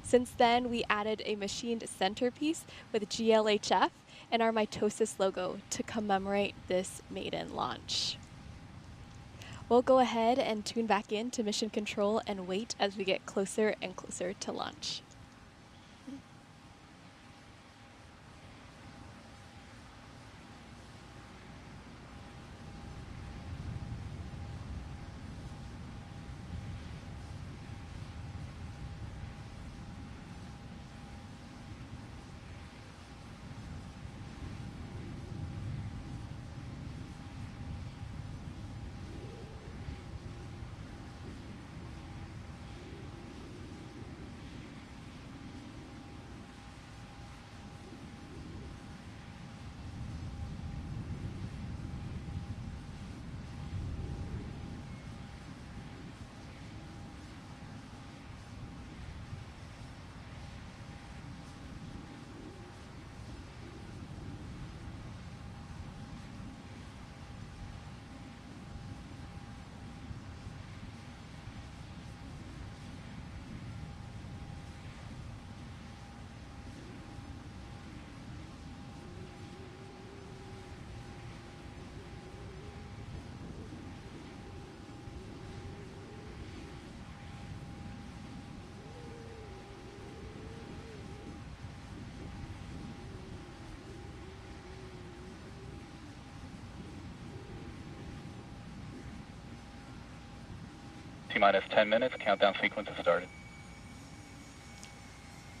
Since then, we added a machined centerpiece with GLHF and our mitosis logo to commemorate this maiden launch. We'll go ahead and tune back in to mission control and wait as we get closer and closer to launch. T-minus 10 minutes, countdown sequence has started.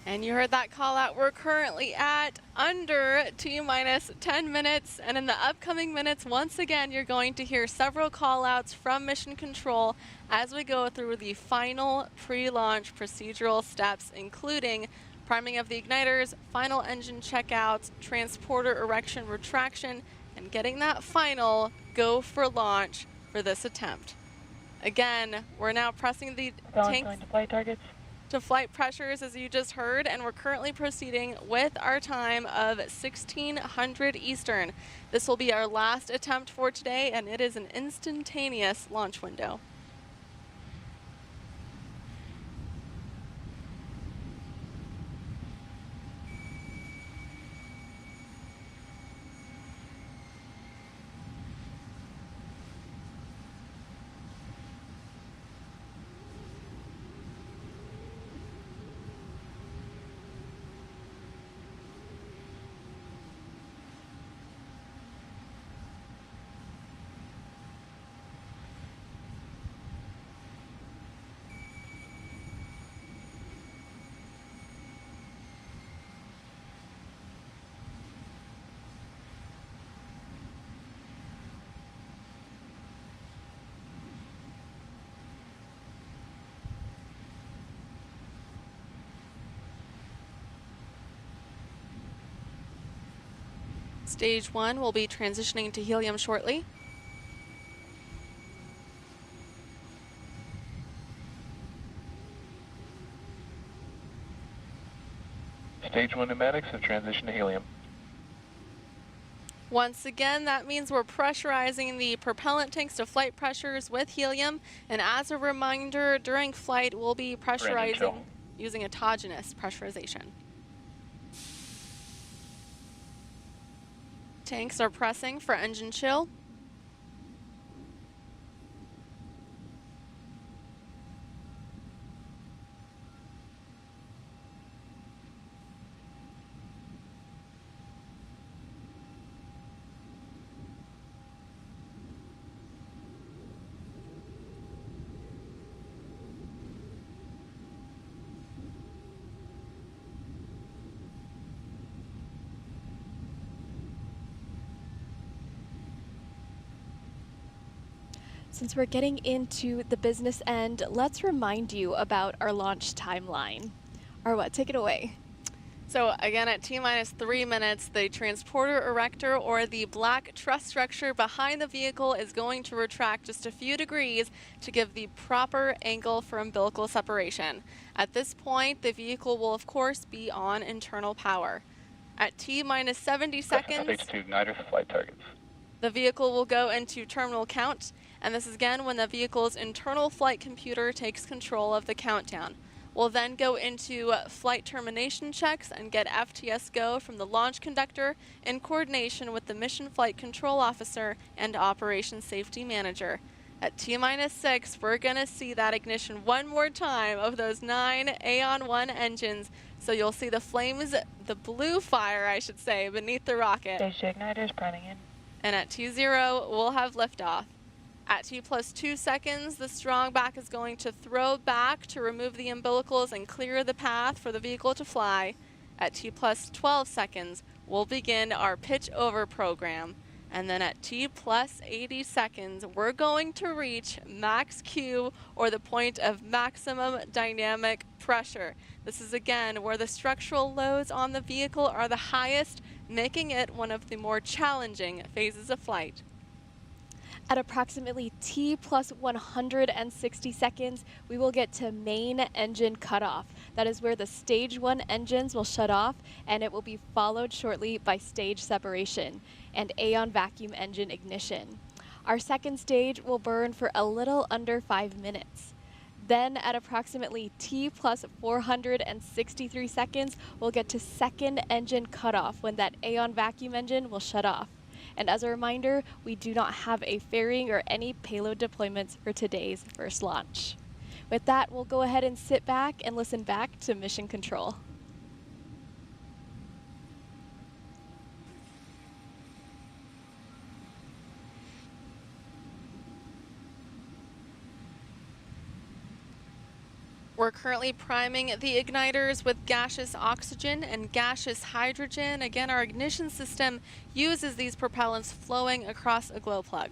And you heard that call out. We're currently at under T-minus 10 minutes. And in the upcoming minutes, once again, you're going to hear several call outs from Mission Control as we go through the final pre-launch procedural steps, including priming of the igniters, final engine checkouts, transporter erection retraction, and getting that final go for launch for this attempt. Again, we're now pressing the tanks Going to flight targets. to flight pressures, as you just heard, and we're currently proceeding with our time of 1600 Eastern. This will be our last attempt for today, and it is an instantaneous launch window. Stage 1 will be transitioning to helium shortly. Stage 1 pneumatics have transitioned to helium. Once again, that means we're pressurizing the propellant tanks to flight pressures with helium. And as a reminder, during flight, we'll be pressurizing using autogenous pressurization. Tanks are pressing for engine chill. Since we're getting into the business end, let's remind you about our launch timeline. Arwa, take it away. So again, at T-minus 3 minutes, the transporter erector or the black truss structure behind the vehicle is going to retract just a few degrees to give the proper angle for umbilical separation. At this point, the vehicle will of course be on internal power. At T-minus 70 seconds, Stage 2 igniters and flight targets. the vehicle will go into terminal count, and this is again when the vehicle's internal flight computer takes control of the countdown. We'll then go into flight termination checks and get FTS go from the launch conductor in coordination with the mission flight control officer and operations safety manager. At T-minus 6, we're gonna see that ignition one more time of those 9 Aeon 1 engines. So you'll see the flames, the blue fire, I should say, beneath the rocket. Stage 2 igniters priming in. And at T0, we'll have liftoff. At T plus 2 seconds, the strong back is going to throw back to remove the umbilicals and clear the path for the vehicle to fly. At T plus 12 seconds, we'll begin our pitch over program. And then at T plus 80 seconds, we're going to reach max Q, or the point of maximum dynamic pressure. This is again where the structural loads on the vehicle are the highest, making it one of the more challenging phases of flight. At approximately T plus 160 seconds, we will get to main engine cutoff. That is where the stage 1 engines will shut off, and it will be followed shortly by stage separation and Aeon vacuum engine ignition. Our second stage will burn for a little under 5 minutes. Then at approximately T plus 463 seconds, we'll get to second engine cutoff when that Aeon vacuum engine will shut off. And as a reminder, we do not have a fairing or any payload deployments for today's first launch. With that, we'll go ahead and sit back and listen back to Mission Control. We're currently priming the igniters with gaseous oxygen and gaseous hydrogen. Again, our ignition system uses these propellants flowing across a glow plug.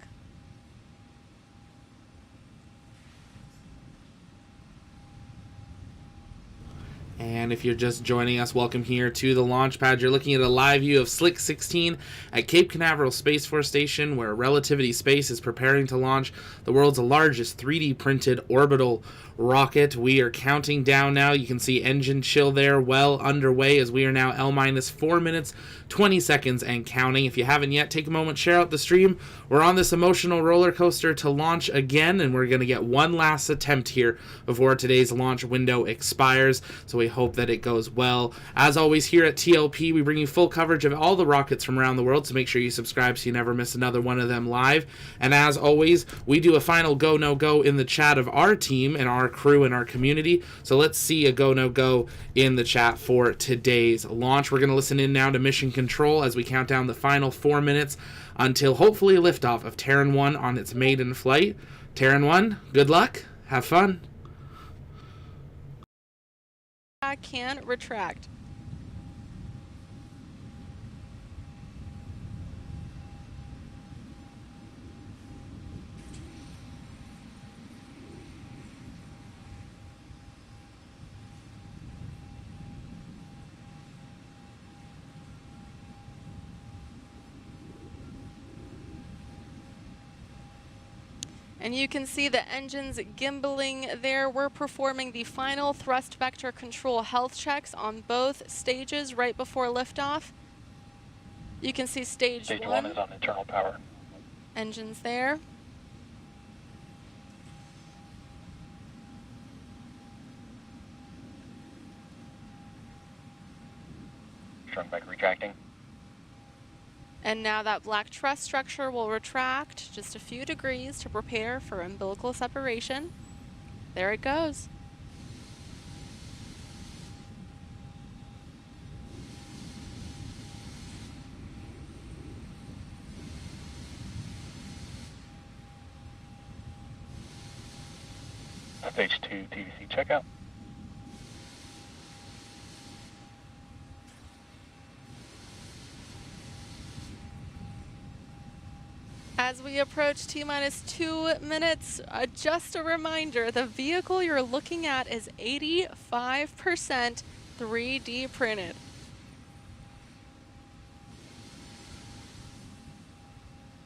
And if you're just joining us, welcome here to the launch pad. You're looking at a live view of Slick 16 at Cape Canaveral Space Force Station, where Relativity Space is preparing to launch the world's largest 3D printed orbital rocket. We are counting down now. You can see engine chill there well underway as we are now L-4 minutes, 20 seconds and counting. If you haven't yet, take a moment, share out the stream. We're on this emotional roller coaster to launch again, and we're going to get one last attempt here before today's launch window expires. So we hope that it goes well. As always, here at TLP, we bring you full coverage of all the rockets from around the world, so make sure you subscribe so you never miss another one of them live. And as always, we do a final go, no go in the chat of our team and our crew and our community. So let's see a go, no go in the chat for today's launch. We're going to listen in now to Mission Control as we count down the final 4 minutes until hopefully liftoff of Terran 1 on its maiden flight. Terran 1, good luck. Have fun. I can retract. And you can see the engines gimbaling there. We're performing the final thrust vector control health checks on both stages right before liftoff. You can see stage one is on internal power. Engines there. Strung back retracting. And now that black truss structure will retract just a few degrees to prepare for umbilical separation. There it goes. Stage 2 TVC checkout. As we approach T-minus 2 minutes, just a reminder, the vehicle you're looking at is 85% 3D printed.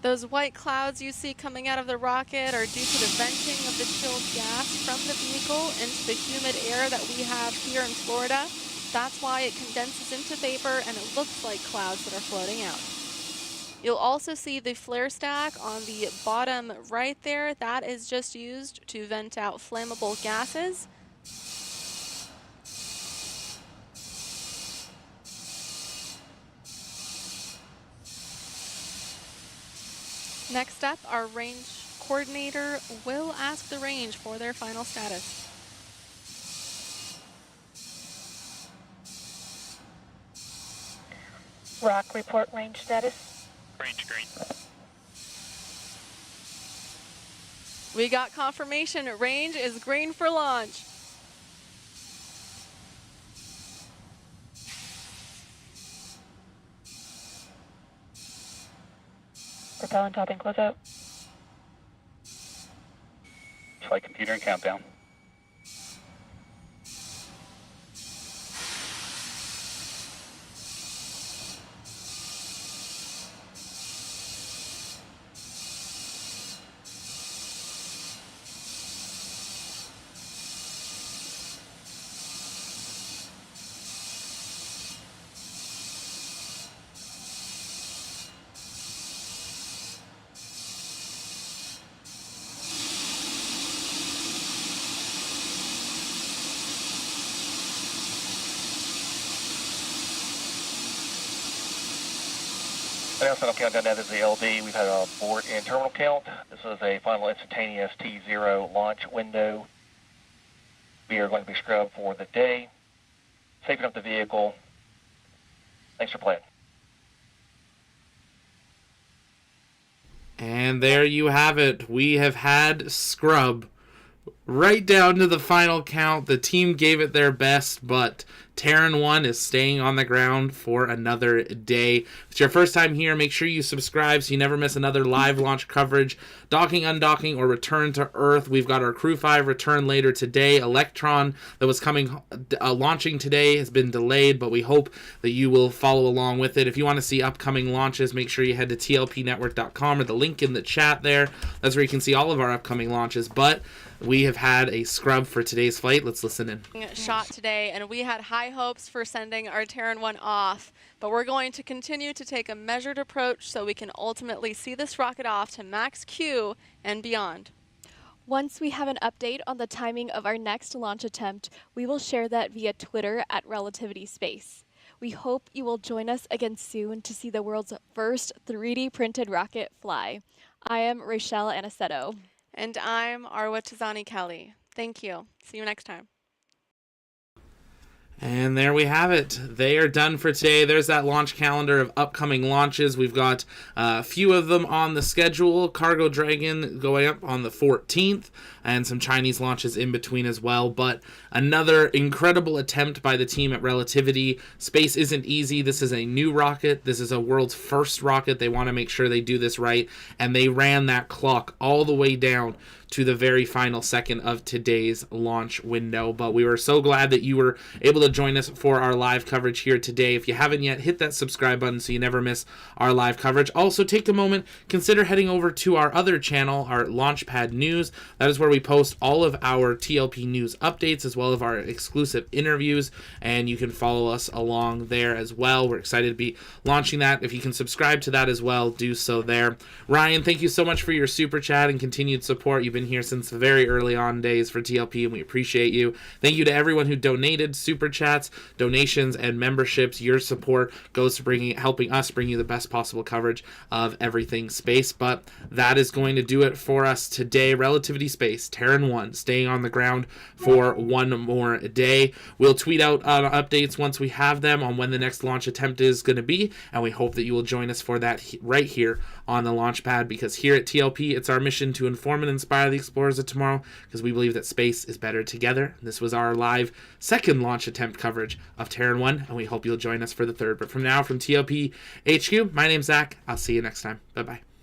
Those white clouds you see coming out of the rocket are due to the venting of the chilled gas from the vehicle into the humid air that we have here in Florida. That's why it condenses into vapor and it looks like clouds that are floating out. You'll also see the flare stack on the bottom right there. That is just used to vent out flammable gases. Next up, our range coordinator will ask the range for their final status. Rock, report range status. Range green. We got confirmation. Range is green for launch. Propellant topping closeout. Flight computer and countdown. Announcement on countdown, that is the LD. We've had a abort in terminal count. This is a final instantaneous T0 launch window. We are going to be scrubbed for the day. Safing up the vehicle. Thanks for playing. And there you have it. We have had scrub right down to the final count. The team gave it their best, but Terran 1 is staying on the ground for another day. If it's your first time here, make sure you subscribe so you never miss another live launch coverage, docking, undocking, or return to Earth. We've got our Crew 5 return later today. Electron that was launching today has been delayed, but we hope that you will follow along with it. If you want to see upcoming launches, make sure you head to tlpnetwork.com or the link in the chat there. That's where you can see all of our upcoming launches. But we have had a scrub for today's flight. Let's listen in. Shot today, and we had high hopes for sending our Terran 1 off, but we're going to continue to take a measured approach so we can ultimately see this rocket off to max Q and beyond. Once we have an update on the timing of our next launch attempt, we will share that via Twitter at Relativity Space. We hope you will join us again soon to see the world's first 3D printed rocket fly. I am Rachelle Aniceto. And I'm Arwa Tizani Kelly. Thank you. See you next time. And there we have it. They are done for today. There's that launch calendar of upcoming launches. We've got a few of them on the schedule. Cargo Dragon going up on the 14th, and some Chinese launches in between as well. But another incredible attempt by the team at Relativity. Space isn't easy. This is a new rocket. This is a world's first rocket. They want to make sure they do this right. And they ran that clock all the way down to the very final second of today's launch window. But we were so glad that you were able to join us for our live coverage here today. If you haven't yet, hit that subscribe button so you never miss our live coverage. Also, take a moment, consider heading over to our other channel, our Launchpad News. That is where we post all of our TLP news updates as well as our exclusive interviews, and you can follow us along there as well. We're excited to be launching that. If you can subscribe to that as well, do so there. Ryan, thank you so much for your super chat and continued support. You've been here since the very early on days for TLP, and we appreciate you. Thank you to everyone who donated super chats, donations, and memberships. Your support goes to helping us bring you the best possible coverage of everything space. But that is going to do it for us today. Relativity Space, Terran 1, staying on the ground for one more day. We'll tweet out updates once we have them on when the next launch attempt is going to be, and we hope that you will join us for that right here on the Launchpad, because here at TLP, it's our mission to inform and inspire the explorers of tomorrow, because we believe that space is better together. This was our live second launch attempt coverage of Terran 1, and we hope you'll join us for the third. But from now, from TLP HQ, my name's Zach. I'll see you next time. Bye-bye.